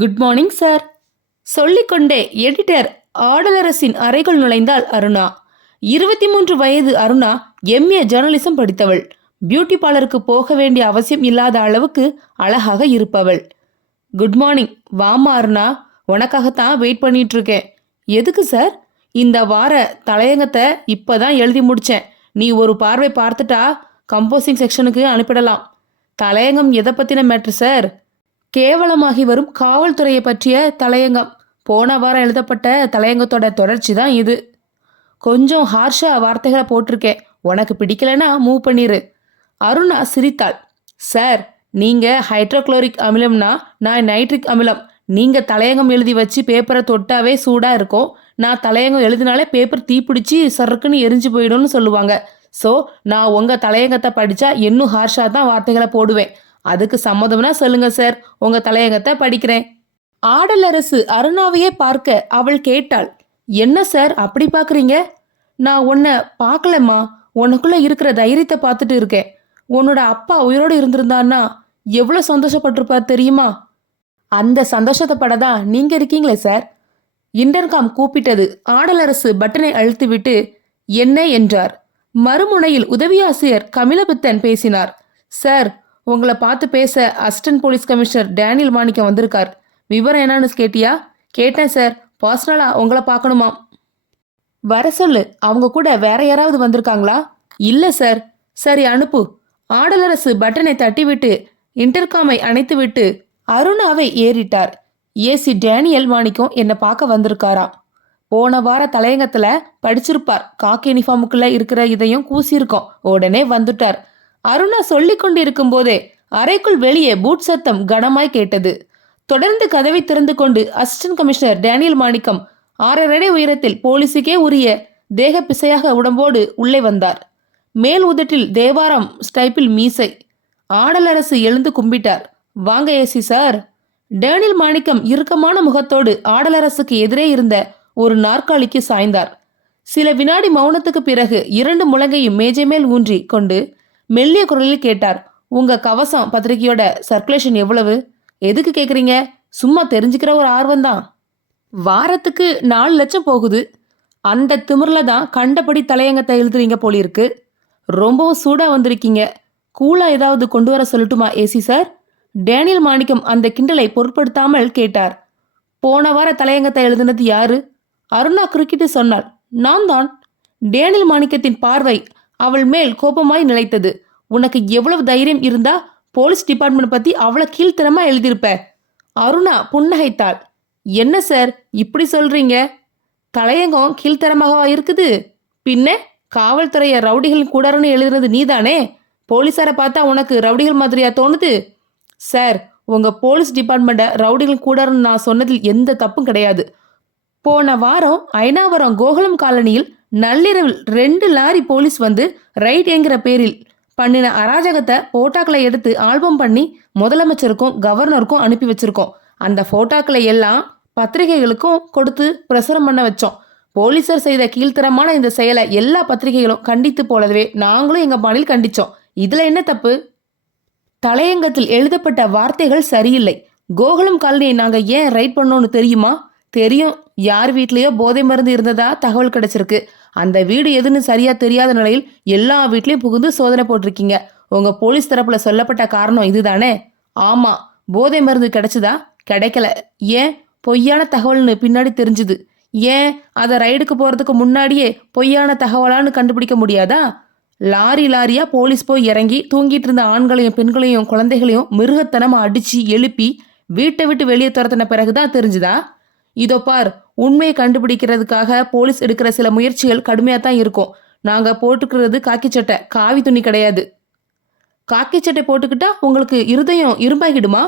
Good morning sir. சொல்லிக்கொண்டே editor ஆடலரசின் அறைக்குள் நுழைந்தாள் அருணா. 23 வயது அருணா எம்ஏ ஜேர்னலிசம் படித்தவள். பியூட்டி பார்லருக்கு போக வேண்டிய அவசியம் இல்லாத அளவுக்கு அழகாக இருப்பவள். Good morning. வாமா அருணா, உனக்காகத்தான் வெயிட் பண்ணிட்டு இருக்கேன். எதுக்கு சார்? இந்த வார தலையங்கத்தை இப்பதான் எழுதி முடிச்சேன். நீ ஒரு பார்வை பார்த்துட்டா கம்போசிங் செக்ஷனுக்கு அனுப்பிடலாம். தலையங்கம் எதை பத்தின மேட்ரு சார்? கேவலமாகி வரும் காவல்துறையை பற்றிய தலையங்கம். போன வாரம் எழுதப்பட்ட தலையங்கத்தோட தொடர்ச்சி தான் இது. கொஞ்சம் ஹார்ஷா வார்த்தைகளை போட்டிருக்கேன். உனக்கு பிடிக்கலனா மூவ் பண்ணிரு. அருணா சிரித்தாள். சார், நீங்க ஹைட்ரோக்ளோரிக் அமிலம்னா நான் நைட்ரிக் அமிலம். நீங்க தலையங்கம் எழுதி வச்சு பேப்பரை தொட்டாவே சூடா இருக்கும். நான் தலையங்கம் எழுதினாலே பேப்பர் தீப்பிடிச்சு சறுக்குன்னு எரிஞ்சு போயிடும்னு சொல்லுவாங்க. ஸோ நான் உங்க தலையங்கத்தை படிச்சா இன்னும் ஹார்ஷா தான் வார்த்தைகளை போடுவேன். அதுக்கு சம்மதம்னா சொல்லுங்க சார், உங்க தலையங்கத்தை படிக்கிறேன். ஆடலரசு அருணாவையே பார்க்க அவள் கேட்டாள். என்ன சார் அப்படி பார்க்குறீங்க? நான் உன்னை பார்க்கலம்மா. உனக்குள்ள இருக்கிற தைரியத்தை பார்த்துட்டு இருக்கேன். உன்னோட அப்பா உயிரோடு இருந்திருந்தான்னா எவ்வளோ சந்தோஷப்பட்டிருப்பார் தெரியுமா? அந்த சந்தோஷத்தை படதான் நீங்க இருக்கீங்களே சார். இன்டர்காம் கூப்பிட்டது. ஆடலரசு பட்டனை அழுத்திவிட்டு என்ன என்றார். மறுமுனையில் உதவியாசிரியர் கமிலபித்தன் பேசினார். சார், உங்களை பார்த்து பேச அசிஸ்டன்ட் போலீஸ் கமிஷனர் டேனியல் மாணிக்கம் வந்திருக்கார். விவரம் என்னன்னு கேட்டியா? கேட்டேன் சார். பர்சனலா உங்களை பார்க்கணுமா? வர சொல்லு. அவங்க கூட வேற யாராவது வந்திருக்காங்களா? இல்ல சார். சரி, அனுப்பு. ஆடலரசு பட்டனை தட்டிவிட்டு இன்டர்காமை அணைத்துவிட்டு அருணாவை ஏறிட்டார். ஏசி டேனியல் மாணிக்கம் என்னை பார்க்க வந்திருக்காராம். போன வார தலையங்கத்துல படிச்சிருப்பார். காக்கி யூனிஃபார்முக்குள்ள இருக்கிற இதையும் கூசியிருக்கோம். உடனே வந்துட்டார். அருணா சொல்லிக் கொண்டிருக்கும் போதே அறைக்குள் வெளியே பூட் சத்தம் கனமாய் கேட்டது. தொடர்ந்து கதவை திறந்து கொண்டு அசிஸ்டன்ட் கமிஷனர் டேனியல் மாணிக்கம் 6.5 அடி உயரத்தில் போலீஸுக்கே உரிய தேக பிசையாக உடம்போடு உள்ளே வந்தார். மேல் உதட்டில் தேவாரம் ஸ்டைப்பில் மீசை. ஆடலரசு எழுந்து கும்பிட்டார். வாங்க ஏசி சார். டேனியல் மாணிக்கம் இறுக்கமான முகத்தோடு ஆடலரசுக்கு எதிரே இருந்த ஒரு நாற்காலிக்கு சாய்ந்தார். சில வினாடி மௌனத்துக்கு பிறகு 2 முழங்கையும் மேஜை மேல் ஊன்றி கொண்டு மெல்லிய குரலில் கேட்டார். உங்க கவசம் பத்திரிகையோட சர்க்குலேஷன் எவ்வளவு? எதுக்கு கேக்குறீங்க? சும்மா தெரிஞ்சுக்கிற ஒரு ஆர்வம்தான். வாரத்துக்கு 4 லட்சம் போகுது. அந்த திமிர்ல தான் கண்டபடி தலையங்கத்தை எழுதுறீங்க போலிருக்கு. ரொம்பவும் சூடா வந்திருக்கீங்க. கூலா ஏதாவது கொண்டு வர சொல்லட்டுமா ஏசி சார்? டேனியல் மாணிக்கம் அந்த கிண்டலை பொருட்படுத்தாமல் கேட்டார். போன வார தலையங்கத்தை எழுதினது யாரு? அருணா குறுக்கிட்டு சொன்னாள். நான் தான். டேனியல் மாணிக்கத்தின் பார்வை அவள் மேல் கோபமாய் நிலைத்தது. உனக்கு எவ்வளவு தைரியம் இருந்தா போலீஸ் டிபார்ட்மெண்ட் பத்தி அவ்வளவு கீழ்த்தரமா எழுதியிருப்ப. அருணா புன்னகைத்தாள். என்ன சார் இப்படி சொல்றீங்க? தலையங்கம் கீழ்த்தரமாகவா இருக்குது? பின்ன காவல்துறைய ரவுடிகள் கூடாரன்னு எழுதுறது நீதானே. போலீஸாரை பார்த்தா உனக்கு ரவுடிகள் மாதிரியா தோணுது? சார், உங்க போலீஸ் டிபார்ட்மெண்ட்டை ரவுடிகள் கூடாரன்னு நான் சொன்னதில் எந்த தப்பும் கிடையாது. போன வாரம் ஐனாவரம் கோகுலம் காலனியில் நள்ளிரவில் 2 லாரி போலீஸ் வந்து ரைட் என்கிற பேரில் பண்ணின அராஜகத்தை போட்டோக்களை எடுத்து ஆல்பம் பண்ணி முதலமைச்சருக்கும் கவர்னருக்கும் அனுப்பி வச்சிருக்கோம். அந்த போட்டோக்களை எல்லாம் பத்திரிகைகளுக்கும் கொடுத்து பிரசுரம் பண்ண வச்சோம். போலீசார் செய்த கீழ்த்தரமான இந்த செயலை எல்லா பத்திரிகைகளும் கண்டித்து போலவே நாங்களும் எங்க பாணியில் கண்டிச்சோம். இதுல என்ன தப்பு? தலையங்கத்தில் எழுதப்பட்ட வார்த்தைகள் சரியில்லை. கோகுலம் காலனியை நாங்க ஏன் ரைட் பண்ணோன்னு தெரியுமா? தெரியும். யார் வீட்லயோ போதை மருந்து இருந்ததா தகவல் கிடைச்சிருக்கு. அந்த வீடு எதுன்னு சரியா தெரியாத நிலையில் எல்லா வீட்லயும் புகுந்து சோதனை போட்டிருக்கீங்க. உங்க போலீஸ் தரப்புல சொல்லப்பட்ட காரணம் இதுதானே? ஆமா. போதை மருந்து கிடைச்சதா? கிடைக்கல. ஏன்? பொய்யான தகவல்னு பின்னாடி தெரிஞ்சுது. ஏன் அதை ரைடுக்கு போறதுக்கு முன்னாடியே பொய்யான தகவலான்னு கண்டுபிடிக்க முடியாதா? லாரி லாரியா போலீஸ் போய் இறங்கி தூங்கிட்டு இருந்த ஆண்களையும் பெண்களையும் குழந்தைகளையும் மிருகத்தனமா அடிச்சு எழுப்பி வீட்டை விட்டு வெளியே துரத்தின பிறகுதான் தெரிஞ்சுதா? இதோ பார், உண்மையை கண்டுபிடிக்கிறதுக்காக போலீஸ் எடுக்கிற சில முயற்சிகள் கடுமையாக தான் இருக்கும். நாங்கள் போட்டுக்கிறது காக்கி சட்டை, காவி துணி கிடையாது. காக்கி சட்டை போட்டுக்கிட்டா உங்களுக்கு இருதயம் இரும்பாகிடுமா?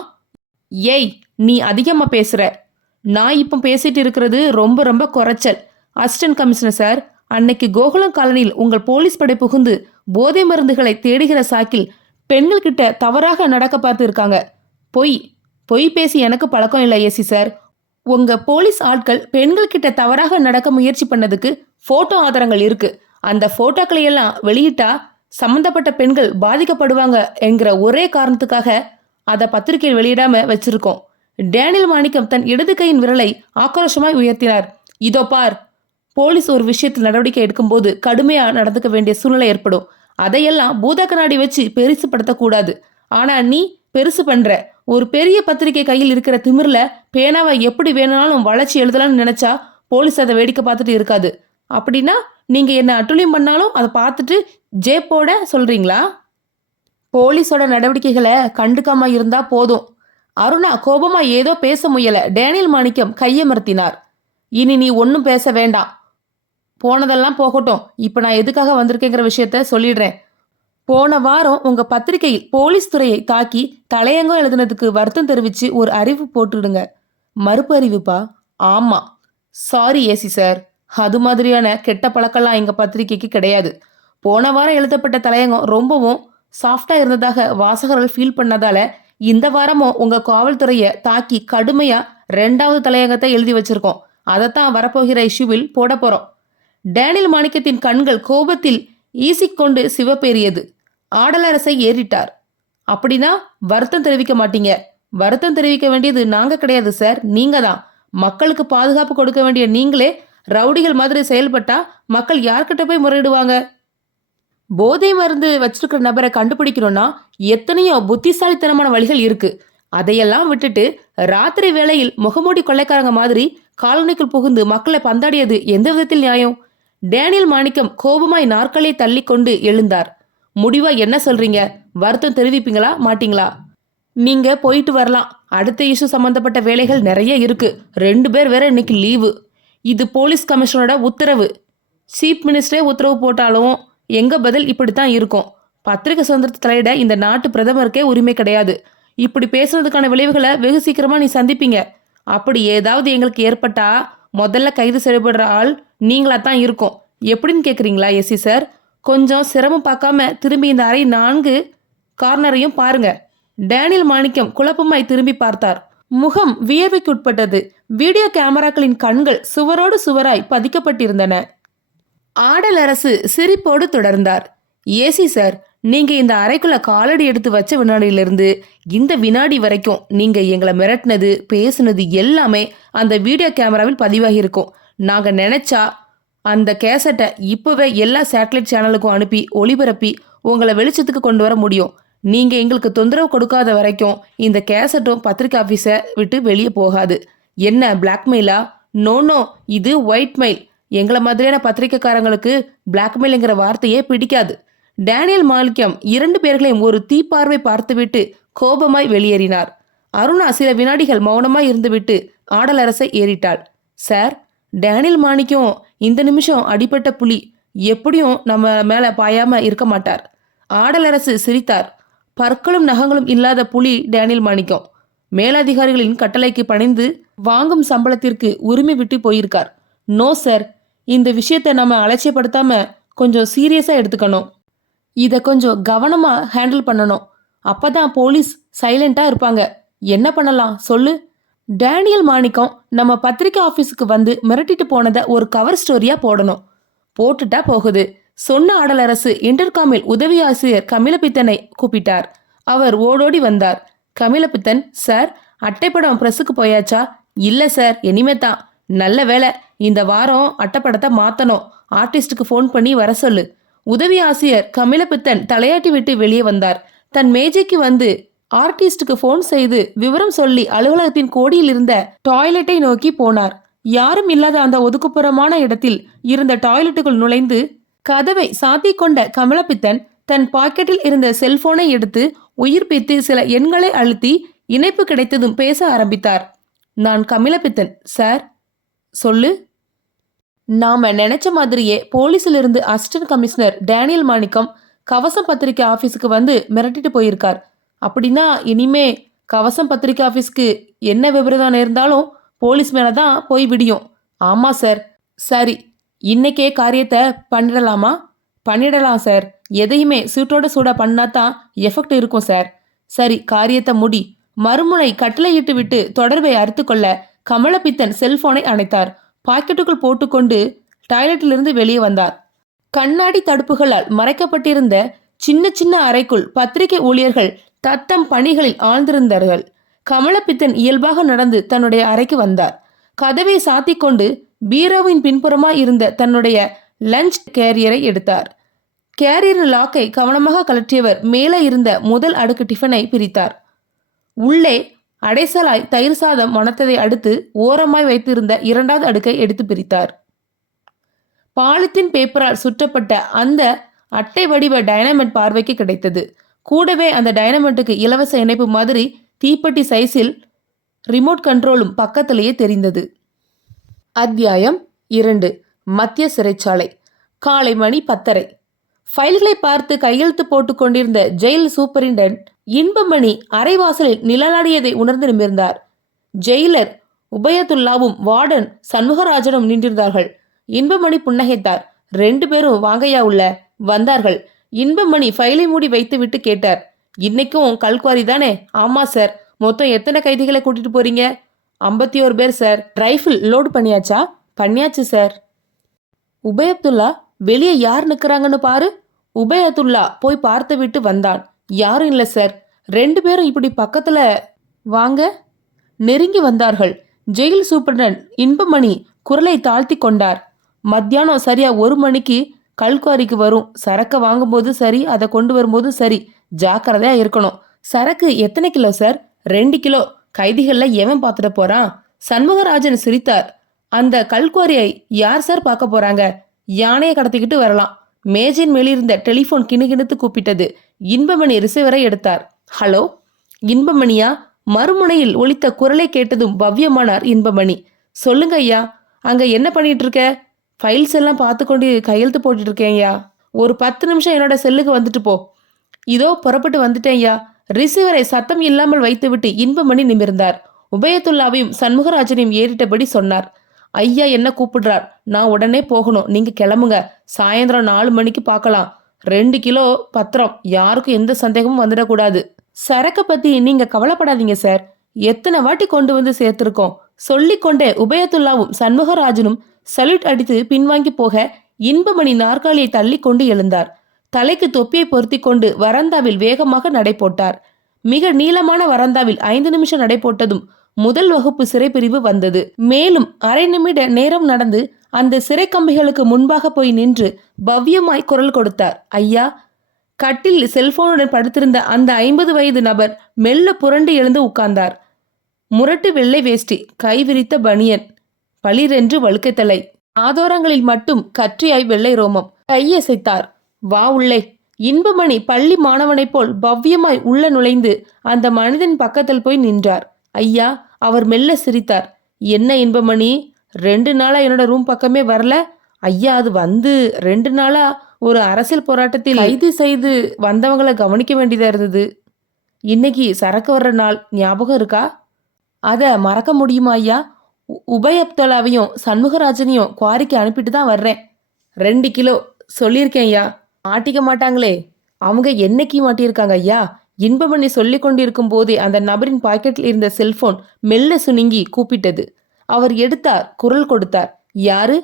ஏய், நீ அதிகமாக பேசுற. நான் இப்போ பேசிட்டு இருக்கிறது ரொம்ப ரொம்ப குறைச்சல். அசிஸ்டன்ட் கமிஷனர் சார், அன்னைக்கு கோகுலம் காலனியில் உங்கள் போலீஸ் படை புகுந்து போதை மருந்துகளை தேடுகிற சாக்கில் பெண்கள் கிட்ட தவறாக நடக்க பார்த்து இருக்காங்க. பொய் பேசி எனக்கு பழக்கம் இல்லை ஏசி சார். உங்க போலீஸ் ஆட்கள் பெண்கள் கிட்ட தவறாக நடக்க முயற்சி பண்ணதுக்கு போட்டோ ஆதாரங்கள் இருக்கு. அந்த போட்டோக்களை எல்லாம் வெளியிட்டா சம்பந்தப்பட்ட பெண்கள் பாதிக்கப்படுவாங்க என்கிற ஒரே காரணத்துக்காக அதை பத்திரிகையில் வெளியிடாம வச்சிருக்கோம். டேனியல் மாணிக்கம் தன் இடது கையின் விரலை ஆக்ரோஷமாய் உயர்த்தினார். இதோ பார், போலீஸ் ஒரு விஷயத்தில் நடவடிக்கை எடுக்கும்போது கடுமையா நடந்துக்க வேண்டிய சூழ்நிலை ஏற்படும். அதையெல்லாம் பூத கண்ணாடி வச்சு பெருசு படுத்தக்கூடாது. ஆனா நீ பெருசு பண்ற. ஒரு பெரிய பத்திரிகை கையில் இருக்கிற திமிர்ல பேனாவை எப்படி வேணாலும் வளைச்சி எழுதலாம்னு நினைச்சா போலீஸ் அதை வேடிக்கை பார்த்துட்டு இருக்காது. அப்படின்னா நீங்க என்ன அட்டுழியம் பண்ணாலும் அதை பார்த்துட்டு ஜேப்போட சொல்றீங்களா? போலீஸோட நடவடிக்கைகளை கண்டுக்காம இருந்தா போதும். அருணா கோபமா ஏதோ பேச முயல டேனியல் மாணிக்கம் கையமர்த்தினார். இனி நீ ஒன்னும் பேச வேண்டாம். போனதெல்லாம் போகட்டும். இப்ப நான் எதுக்காக வந்திருக்கேங்கிற விஷயத்த சொல்லிடுறேன். போன வாரம் உங்க பத்திரிகையில் போலீஸ் துறையை தாக்கி தலையங்கம் எழுதுனதுக்கு வருத்தம் தெரிவிச்சு ஒரு அறிவு போட்டுடுங்க. மறுப்பு அறிவுப்பா? ஆமா. சாரி ஏசி சார், அது மாதிரியான கெட்ட பழக்கம்லாம் எங்க பத்திரிகைக்கு கிடையாது. போன வாரம் எழுதப்பட்ட தலையங்கம் ரொம்பவும் சாஃப்டா இருந்ததாக வாசகர்கள் ஃபீல் பண்ணதால இந்த வாரமும் உங்க காவல்துறையை தாக்கி கடுமையா 2வது தலையங்கத்தை எழுதி வச்சிருக்கோம். அதைத்தான் வரப்போகிற இஷ்யூவில் போட போறோம். டேனியல் மாணிக்கத்தின் கண்கள் கோபத்தில் ஈசிக்கொண்டு சிவப்பேறியது. ஆடலரசை ஏறிட்டார். அப்படின்னா வருத்தம் தெரிவிக்க மாட்டீங்க? வருத்தம் தெரிவிக்க வேண்டியது நாங்க கிடையாது சார், நீங்க தான். மக்களுக்கு பாதுகாப்பு கொடுக்க வேண்டிய நீங்களே ரவுடிகள் மாதிரி செயல்பட்டா மக்கள் யார்கிட்ட போய் முறையிடுவாங்க? போதை மருந்து வச்சிருக்கிற நபரை கண்டுபிடிக்கணும்னா எத்தனையோ புத்திசாலித்தனமான வழிகள் இருக்கு. அதையெல்லாம் விட்டுட்டு ராத்திரி வேளையில் முகமூடி கொள்ளைக்காரங்க மாதிரி காலனிக்குள் புகுந்து மக்களை பந்தாடியது எந்த விதத்தில் நியாயம்? டேனியல் மாணிக்கம் கோபமாய் நாற்காலியை தள்ளி கொண்டு எழுந்தார். முடிவா என்ன சொல்றீங்க? வருத்தம் தெரிவிப்பீங்களா மாட்டீங்களா? நீங்க போயிட்டு வரலாம். அடுத்த இஷ்யூ சம்பந்தப்பட்ட வேலைகள் நிறைய இருக்கு. 2 பேர் வேற இன்னைக்கு லீவு. இது போலீஸ் கமிஷனரோட உத்தரவு. சீஃப் மினிஸ்டரே உத்தரவு போட்டாலும் எங்க பதில் இப்படித்தான் இருக்கும். பத்திரிகை சுதந்திரத்தை தலையிட இந்த நாட்டு பிரதமருக்கே உரிமை கிடையாது. இப்படி பேசுறதுக்கான விளைவுகளை வெகு சீக்கிரமா நீ சந்திப்பீங்க. அப்படி ஏதாவது எங்களுக்கு ஏற்பட்டா முதல்ல கைது செய்யப்படுற ஆள் நீங்களா தான் இருக்கும். எப்படின்னு கேக்குறீங்களா எஸ்சி சார்? கொஞ்சம் சிரமம் பார்க்காம திரும்பி இந்த அறை 4 கார்னரையும் பாருங்க. டேனியல் மாணிக்கம் குழப்பமாய் திரும்பி பார்த்தார். முகம் வியர்வைக்குட்பட்டது. வீடியோ கேமராக்களின் கண்கள் சுவரோடு சுவராய் பதிக்கப்பட்டிருந்தன. ஆடலரசு சிரிப்போடு தொடர்ந்தார். ஏசி சார், நீங்க இந்த அறைக்குள்ள காலடி எடுத்து வச்ச வினாடியிலிருந்து இந்த வினாடி வரைக்கும் நீங்க எங்களை மிரட்டினது பேசுனது எல்லாமே அந்த வீடியோ கேமராவில் பதிவாகி இருக்கும். நாங்க நினைச்சா அந்த கேசட்டை இப்பவே எல்லா சேட்டலைட் சேனலுக்கும் அனுப்பி ஒளிபரப்பி உங்களை வெளிச்சத்துக்கு கொண்டு வர முடியும். நீங்க எங்களுக்கு தொந்தரவு கொடுக்காத வரைக்கும் இந்த கேசட்டும் பத்திரிகை ஆபீஸை விட்டு வெளியே போகாது. என்ன பிளாக்மெயிலா? நோ, இது ஒயிட் மெயில். எங்களை மாதிரியான பத்திரிகைக்காரங்களுக்கு பிளாக்மெயில்ங்கிற வார்த்தையே பிடிக்காது. டேனியல் மாணிக்கம் 2 பேர்களையும் ஒரு தீப்பார்வை பார்த்துவிட்டு கோபமாய் வெளியேறினார். அருணா சில வினாடிகள் மௌனமாய் இருந்துவிட்டு ஆடலரசை ஏறிட்டாள். சார், டேனியல் மாணிக்கம் இந்த நிமிஷம் அடிபட்ட புலி, எப்படியும் நம்ம மேல பாயாம இருக்க மாட்டார். ஆடலரசு சிரித்தார். பற்களும் நகங்களும் இல்லாத புலி டேனியல் மாணிக்கம். மேலதிகாரிகளின் கட்டளைக்கு பணிந்து வாங்கும் சம்பளத்திற்கு உரிமை விட்டு போயிருக்கார். நோ சார், இந்த விஷயத்தை நம்ம அலட்சியப்படுத்தாம கொஞ்சம் சீரியஸா எடுத்துக்கணும். இதை கொஞ்சம் கவனமா ஹேண்டில் பண்ணணும். அப்பதான் போலீஸ் சைலண்டா இருப்பாங்க. என்ன பண்ணலாம் சொல்லு? டேனியல் மாணிக்கம் நம்ம பத்திரிகை ஆபீஸுக்கு வந்து மிரட்டிட்டு போனதை ஒரு கவர் ஸ்டோரியா போடணும். போட்டுட்டா போகுது. சொன்ன ஆடலரசு இன்டர்காமில் உதவி ஆசிரியர் கமிலபித்தனை கூப்பிட்டார். அவர் ஓடோடி வந்தார். கமிலபித்தன், சார், அட்டைப்படம் பிரஸுக்கு போயாச்சா? இல்ல சார், இனிமே தான். நல்ல வேலை, இந்த வாரம் அட்டைப்படத்தை மாத்தணும். ஆர்டிஸ்டுக்கு ஃபோன் பண்ணி வர சொல்லு. உதவி ஆசிரியர் கமிலபித்தன் தலையாட்டி விட்டு வெளியே வந்தார். தன் மேஜைக்கு வந்து ஆர்டிஸ்டுக்கு ஃபோன் செய்து விவரம் சொல்லி அலுவலகத்தின் கோடியில் இருந்த டாய்லெட்டை நோக்கி போனார். யாரும் இல்லாத அந்த ஒதுக்குப்புறமான இடத்தில் இருந்த டாய்லெட்டுக்குள் நுழைந்து கதவை சாத்திக் கொண்ட கமலபித்தன் தன் பாக்கெட்டில் இருந்த செல்போனை எடுத்து உயிர்ப்பித்து சில எண்களை அழுத்தி இணைப்பு கிடைத்ததும் பேச ஆரம்பித்தார். நான் கமலபித்தன் சார். சொல்லு. நாம நினைச்ச மாதிரியே போலீஸிலிருந்து அசிஸ்டன்ட் கமிஷனர் டேனியல் மாணிக்கம் கவசம் பத்திரிகை ஆபீஸுக்கு வந்து மிரட்டிட்டு போயிருக்கார். அப்படின்னா இனிமே கவசம் பத்திரிகை ஆபீஸ்க்கு என்ன விபரீதம் இருந்தாலும் போலீஸ் மேலதான் போய் விடியும். ஆமா சார். சரி, இன்னைக்கே காரியத்தை பண்ணிடலாமா? பண்ணிடலாம் சார். எதையுமே சூட்டோட சூடா பண்ணாதான் எஃபெக்ட் இருக்கும் சார். சரி, காரியத்தை முடி. மறுமுனை கட்டளையிட்டு விட்டு தொடர்பை அறுத்து கொள்ள கமலபித்தன் செல்போனை அணைத்தார். பாக்கெட்டுக்குள் போட்டுக்கொண்டு டாய்லெட்டிலிருந்து வெளியே வந்தார். கண்ணாடி தடுப்புகளால் மறைக்கப்பட்டிருந்த சின்ன சின்ன அறைக்குள் பத்திரிகை ஊழியர்கள் தத்தம் பணிகளில் ஆழ்ந்திருந்தார்கள். கமலப்பித்தன் இயல்பாக நடந்து தன்னுடைய அறைக்கு வந்தார். கதவை சாத்திக் கொண்டு பீரோவின் பின்புறமாய் இருந்த தன்னுடைய லஞ்ச் கேரியரை எடுத்தார். கேரியர் லாக்கை கவனமாக கழற்றியவர் மேலே இருந்த முதல் அடுக்கு டிஃபனை பிரித்தார். உள்ளே அடைசலாய் தயிர் சாதம் மணத்ததை அடுத்து ஓரமாய் வைத்திருந்த இரண்டாவது அடுக்கை எடுத்து பிரித்தார். பாலித்தீன் பேப்பரால் சுற்றப்பட்ட அந்த அட்டை வடிவ டைனமைட் பார்வைக்கு கிடைத்தது. கூடவே அந்த டைனமைட்டுக்கு இலவச இணைப்பு மாதிரி தீப்பெட்டி சைஸில் ரிமோட் கண்ட்ரோலும் பக்கத்திலேயே தெரிந்தது. அத்தியாயம் 2. மத்திய சிறைச்சாலை. காலை மணி 10:30. ஃபைல்களை பார்த்து கையெழுத்து போட்டுக் கொண்டிருந்த ஜெயில் சூப்பரிண்டென்ட் இன்பமணி அரைவாசலில் நிழலாடியதை உணர்ந்து நிமிர்ந்தார். Jailer உபயத்துல்லாவும் warden சண்முகராஜனும் நின்றிருந்தார்கள். இன்பமணி புன்னகைத்தார். 2 பேரும் வாங்கையா உள்ள வந்தார்கள். இன்பமணி ஃபைலை மூடி வைத்து விட்டு கேட்டார், இன்னைக்கும் கல்குவாரி தானே? ஆமா சார். மொத்தம் எத்தனை கைதிகளை கூட்டிட்டு போறீங்க? 51 பேர் சார். ரைஃபிள் லோடு பண்ணியாச்சா? பண்ணியாச்சு சார். உபயத்துல்லா, வெளியே யார் நிற்கிறாங்கன்னு பாரு. உபயத்துல்லா போய் பார்த்து விட்டு வந்தான். யாரும் இல்லை சார். 2 பேரும் இப்படி பக்கத்துல வாங்க. நெருங்கி வந்தார்கள். ஜெயில் சூப்பரண்ட் இன்பமணி குரலை தாழ்த்தி கொண்டார். மத்தியானம் சரியா 1 மணிக்கு கல்குவாரிக்கு வரும். சரக்கை வாங்கும்போது சரி, அதை கொண்டு வரும்போது சரி, ஜாக்கிரதையா இருக்கணும். சரக்கு எத்தனை கிலோ சார்? 2 கிலோ. கைதிகள்ல எவன் பார்த்துட போறான்? சண்முகராஜன் சிரித்தார். அந்த கல்குவாரியை யார் சார் பார்க்க போறாங்க? யானையை கடத்திக்கிட்டு வரலாம். மேஜின் மேலிருந்த டெலிபோன் கிணுகிணுத்து கூப்பிட்டது. இன்பமணி ரிசீவரை எடுத்தார். ஹலோ, இன்பமணியா? மறுமுனையில் ஒலித்த குரலை கேட்டதும் பவ்யமானார் இன்பமணி. சொல்லுங்க ஐயா, அங்க என்ன பண்ணிட்டு இருக்க? ஃபைல்ஸ் எல்லாம் பார்த்து கொண்டு கையெழுத்து போட்டுட்டு இருக்கேன்யா. ஒரு 10 நிமிஷம் என்னோட செல்லுக்கு வந்துட்டு போ. இதோ புறப்பட்டு வந்துட்டேன்யா. ரிசீவரை சத்தம் இல்லாமல் வைத்துவிட்டு இன்பமணி நிமிர்ந்தார். உபயத்துல்லாவையும் சண்முகராஜனையும் ஏறிட்டபடி சொன்னார். ஐயா என்ன கூப்பிடுறார், நான் உடனே போகணும். நீங்க கிளம்புங்க. சாயந்தரம் 4 மணிக்கு பார்க்கலாம். 2 கிலோ பத்திரம். யாருக்கும் எந்த சந்தேகமும் வந்துடக்கூடாது. சரக்கை பத்தி நீங்க கவலைப்படாதீங்க சார். எத்தனை வாட்டி கொண்டு வந்து சேர்த்திருக்கோம். சொல்லிக்கொண்டே உபயத்துல்லாவும் சண்முகராஜனும் சல்யூட் அடித்து பின்வாங்கி போக இன்பமணி நாற்காலியை தள்ளி கொண்டு எழுந்தார். தலைக்கு தொப்பியை பொருத்தி கொண்டு வராந்தாவில் வேகமாக நடை போட்டார். மிக நீளமான வராந்தாவில் 5 நிமிஷம் நடை போட்டதும் முதல் வகுப்பு சிறைப்பிரிவு வந்தது. மேலும் அரை நிமிட நேரம் நடந்து அந்த சிறை கம்பிகளுக்கு முன்பாக போய் நின்று பவ்யமாய் குரல் கொடுத்தார். ஐயா. கட்டில் செல்போனுடன் படுத்திருந்த அந்த 50 வயது நபர் மெல்ல புரண்டு எழுந்து உட்கார்ந்தார். முரட்டு வெள்ளை வேஷ்டி, கைவிரித்த பனியன், பளிரென்று வழுக்கைத்தலை, ஆதோரங்களில் மட்டும் கற்றியாய் வெள்ளை ரோமம். கையசைத்தார். வா உள்ளே. இன்பமணி பள்ளி மாணவனைப் போல் பவ்யமாய் உள்ள நுழைந்து அந்த மனிதன் பக்கத்தில் போய் நின்றார். ஐயா. அவர் மெல்ல சிரித்தார். என்ன இன்பமணி, 2 நாளா என்னோட ரூம் பக்கமே வரல? ஐயா, அது வந்து 2 நாளா ஒரு அரசியல் போராட்டத்தில் கைது செய்து வந்தவங்களை கவனிக்க வேண்டியதா இருந்தது. இன்னைக்கு சரக்கு வர்ற நாள், ஞாபகம் இருக்கா? அதை மறக்க முடியுமா ஐயா? உபயப்தலாவையும் சண்முகராஜனையும் குவாரிக்கு அனுப்பிட்டு தான் வர்றேன். 2 கிலோ சொல்லியிருக்கேன் ஐயா. மாட்டிக்க மாட்டாங்களே? அவங்க என்னைக்கு மாட்டியிருக்காங்க ஐயா? இன்பமணி சொல்லி கொண்டிருக்கும் போதே அந்த நபரின் பாக்கெட்டில் இருந்த செல்போன் மெல்ல சுணுங்கி கூப்பிட்டது. அவர் எடுத்தார். குரல் கொடுத்தார். யாரு?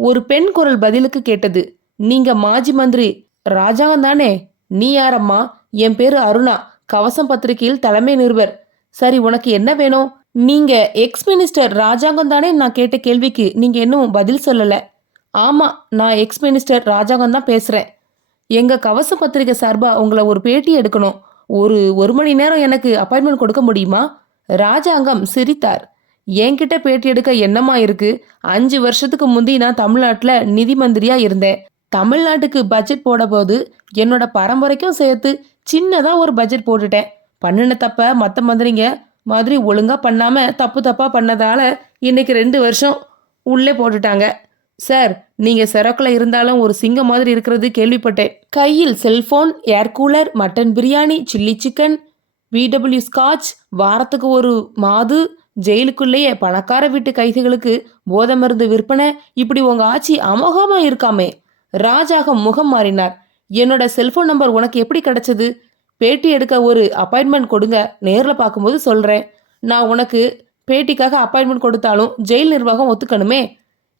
ஒரு பெண் குரல் பதிலுக்கு கேட்டது. நீங்க மாஜி மந்திரி ராஜாங்கம் தானே? நீ யாரம்மா? என் பேரு அருணா, கவசம் பத்திரிகையில் தலைமை நிருபர். சரி, உனக்கு என்ன வேணும்? நீங்க எக்ஸ் மினிஸ்டர் ராஜாங்கம் தானே? நான் கேட்ட கேள்விக்கு நீங்க இன்னும் பதில் சொல்லல. ஆமா, நான் எக்ஸ் மினிஸ்டர் ராஜாங்கம் தான் பேசுறேன். எங்க கவச பத்திரிகை சார்பா உங்களை ஒரு பேட்டி எடுக்கணும். ஒரு மணி நேரம் எனக்கு அப்பாயின்மெண்ட் கொடுக்க முடியுமா? ராஜாங்கம் சிரித்தார். என்கிட்ட பேட்டி எடுக்க என்னமா இருக்கு? 5 வருஷத்துக்கு முந்தி நான் தமிழ்நாட்டில் நிதி மந்திரியா இருந்தேன். தமிழ்நாட்டுக்கு பட்ஜெட் போட போது என்னோட பரம்பரைக்கும் சேர்த்து சின்னதா ஒரு பட்ஜெட் போட்டுட்டேன். பண்ணின தப்ப மற்ற மந்திரிங்க மாதிரி ஒழுங்கா பண்ணாம தப்பா பண்ணதால இன்னைக்கு 2 வருஷம் உள்ளே போட்டுட்டாங்க. சார், நீங்க சிறக்குல இருந்தாலும் ஒரு சிங்கம் மாதிரி இருக்கிறது கேள்விப்பட்டேன். கையில் cellphone, air cooler, mutton biryani, chilli chicken, VW scotch, வாரத்துக்கு ஒரு மாது, ஜெயிலுக்குள்ளேயே பணக்கார வீட்டு கைதிகளுக்கு போதை மருந்து விற்பனை, இப்படி உங்க ஆட்சி அமோகமா இருக்காமே. ராஜாகம் முகம் மாறினார். என்னோட செல்போன் நம்பர் உனக்கு எப்படி கிடைச்சது? பேட்டி எடுக்க ஒரு அப்பாயின்மெண்ட் கொடுங்க, நேரில் பார்க்கும்போது சொல்றேன். நான் உனக்கு பேட்டிக்காக அப்பாயின்மெண்ட் கொடுத்தாலும் ஜெயில் நிர்வாகம் ஒத்துக்கணுமே.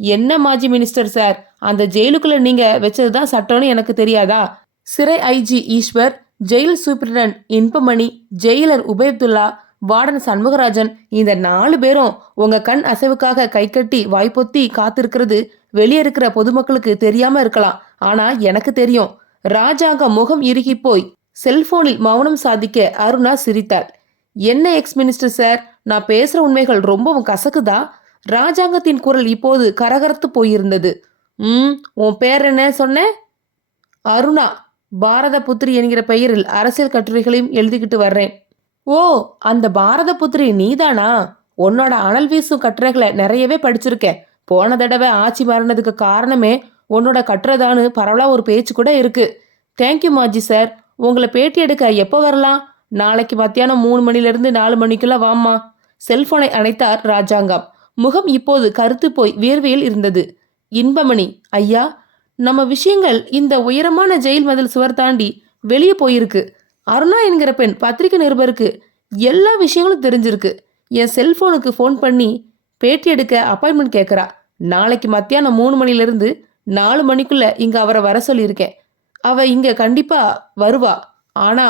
என்ன மாஜி மினிஸ்டர் சார், அந்த ஜெயிலுக்குள்ள நீங்க வச்சதுதான் சட்டம்னு எனக்கு தெரியாதா? சிறை IG Eswar, jail superintendent Inbamani, jailer Ubayathulla, warden Shanmugarajan, இந்த 4 பேரும் உங்க கண் அசைவுக்காக கை கட்டி வாய்ப்பொத்தி காத்திருக்கிறது வெளியே இருக்கிற பொதுமக்களுக்கு தெரியாம இருக்கலாம். ஆனா எனக்கு தெரியும். ராஜாங்கம் முகம் இறுகி போய் செல்போனில் மௌனம் சாதிக்க அருணா சிரித்தாள். என்ன எக்ஸ் மினிஸ்டர் சார், நான் பேசுற உண்மைகள் ரொம்பவும் கசக்குதா? ராஜாங்கத்தின் குரல் இப்போது கரகரத்து போயிருந்தது. உன் பேர் என்ன சொன்ன? அருணா. பாரத புத்திரி என்கிற பெயரில் அரசியல் கட்டுரைகளையும் எழுதிக்கிட்டு வர்றேன். ஓ, அந்த பாரத புத்திரி நீதானா? உன்னோட அனல் வீசும் கட்டுரைகளை நிறையவே படிச்சிருக்கேன். போன தடவை ஆட்சி மாறினதுக்கு காரணமே உன்னோட கட்டுரைதான்னு பரவலா ஒரு பேச்சு கூட இருக்கு. தேங்க்யூ மாஜி சார். உங்களை பேட்டி எடுக்க எப்போ வரலாம்? நாளைக்கு மத்தியானம் 3 மணிலிருந்து 4 மணிக்குள்ள வாம்மா. செல்போனை அணைத்தார் ராஜாங்கம். முகம் இப்போது கருத்து போய் வியர்வையில் இருந்தது. இன்பமணி, ஐயா, நம்ம விஷயங்கள் இந்த உயரமான ஜெயில் மதில் சுவர் தாண்டி வெளியே போயிருக்கு. அருணா என்கிற பெண் பத்திரிகை நிருபருக்கு எல்லா விஷயங்களும் தெரிஞ்சிருக்கு. என் செல்போனுக்கு ஃபோன் பண்ணி பேட்டி எடுக்க அப்பாயின்மெண்ட் கேட்குறா. நாளைக்கு மத்தியானம் 3 மணிலிருந்து 4 மணிக்குள்ள இங்க அவரை வர சொல்லியிருக்கேன். அவ இங்க கண்டிப்பா வருவா. ஆனா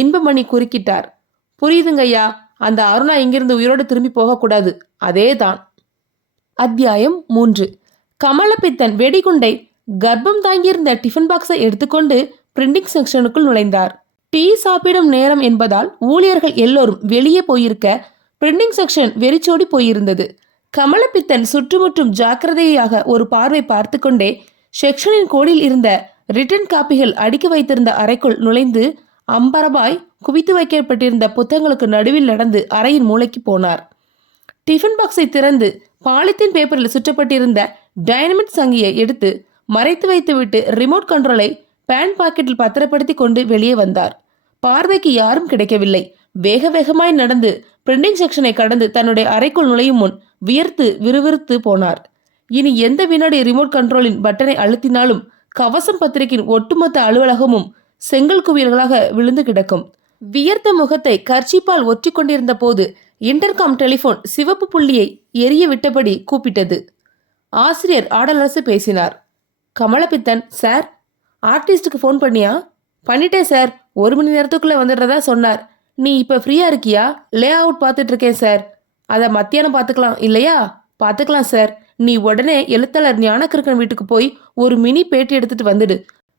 இன்பமணி குறுக்கிட்டார். புரியுதுங்க ஐயா, அந்த அருணா இங்கிருந்து உயிரோடு திரும்பி போகக்கூடாது. அதேதான். அத்தியாயம் 3. கமலப்பித்தன் வெடிகுண்டை கர்ப்பம் தாங்கியிருந்த டிஃபன் பாக்ஸை எடுத்துக்கொண்டு பிரிண்டிங் செக்ஷனுக்குள் நுழைந்தார். டீ சாப்பிடும் நேரம் என்பதால் ஊழியர்கள் எல்லோரும் வெளியே போயிருக்க பிரிண்டிங் செக்ஷன் வெறிச்சோடி போயிருந்தது. கமலப்பித்தன் சுற்றுமுற்றும் ஜாக்கிரதையாக ஒரு பார்வை பார்த்து கொண்டே செக்ஷனின் கோடியில் இருந்த ரிட்டன் காப்பிகள் அடுக்கி வைத்திருந்த அறைக்குள் நுழைந்து அம்பரபாய் குவித்து வைக்கப்பட்டிருந்த புத்தகங்களுக்கு நடுவில் நடந்து அறையின் மூளைக்கு போனார். டிஃபன் பாக்ஸை திறந்து பாலித்தீன் பேப்பரில் சுற்றப்பட்டிருந்த டைனமிட் சங்கியை எடுத்து மறைத்து வைத்துவிட்டு ரிமோட் கண்ட்ரோலை பேண்ட் பாக்கெட்டில் பத்திரப்படுத்தி கொண்டு வெளியே வந்தார். பார்வைக்கு யாரும் கிடைக்கவில்லை. வேக வேகமாய் நடந்து பிரிண்டிங் செக்ஷனை கடந்து தன்னுடைய அறைக்குள் நுழையும் முன் வியர்த்து விறுவிறுத்து போனார். இனி எந்த வினாடி ரிமோட் கண்ட்ரோலின் பட்டனை அழுத்தினாலும் கவசம் பத்திரிகையின் ஒட்டுமொத்த அலுவலகமும் செங்கல் குவியல்களாக விழுந்து கிடக்கும். வியர்த்த முகத்தை கர்ச்சிப்பால் ஒற்றி கொண்டிருந்த போது இன்டர்காம் டெலிபோன் சிவப்பு புள்ளியை எரிய விட்டபடி கூப்பிட்டது. ஆசிரியர் ஆடலரசு பேசினார். கமலப்பித்தன், சார், ஆர்டிஸ்டுக்கு ஃபோன் பண்ணியா? பண்ணிட்டேன் சார், 1 மணி நேரத்துக்குள்ள வந்துடுறதா சொன்னார். நீ இப்போ ஃப்ரீயா இருக்கியா? லே அவுட் பார்த்துட்டு இருக்கேன் சார். அதை மத்தியானம் பார்த்துக்கலாம் இல்லையா? பார்த்துக்கலாம் சார். நீ உடனே எழுத்தாளர் ஞானக்கிருக்கன் வீட்டுக்கு போய் ஒரு மினி பேட்டி எடுத்துட்டு வந்துடு.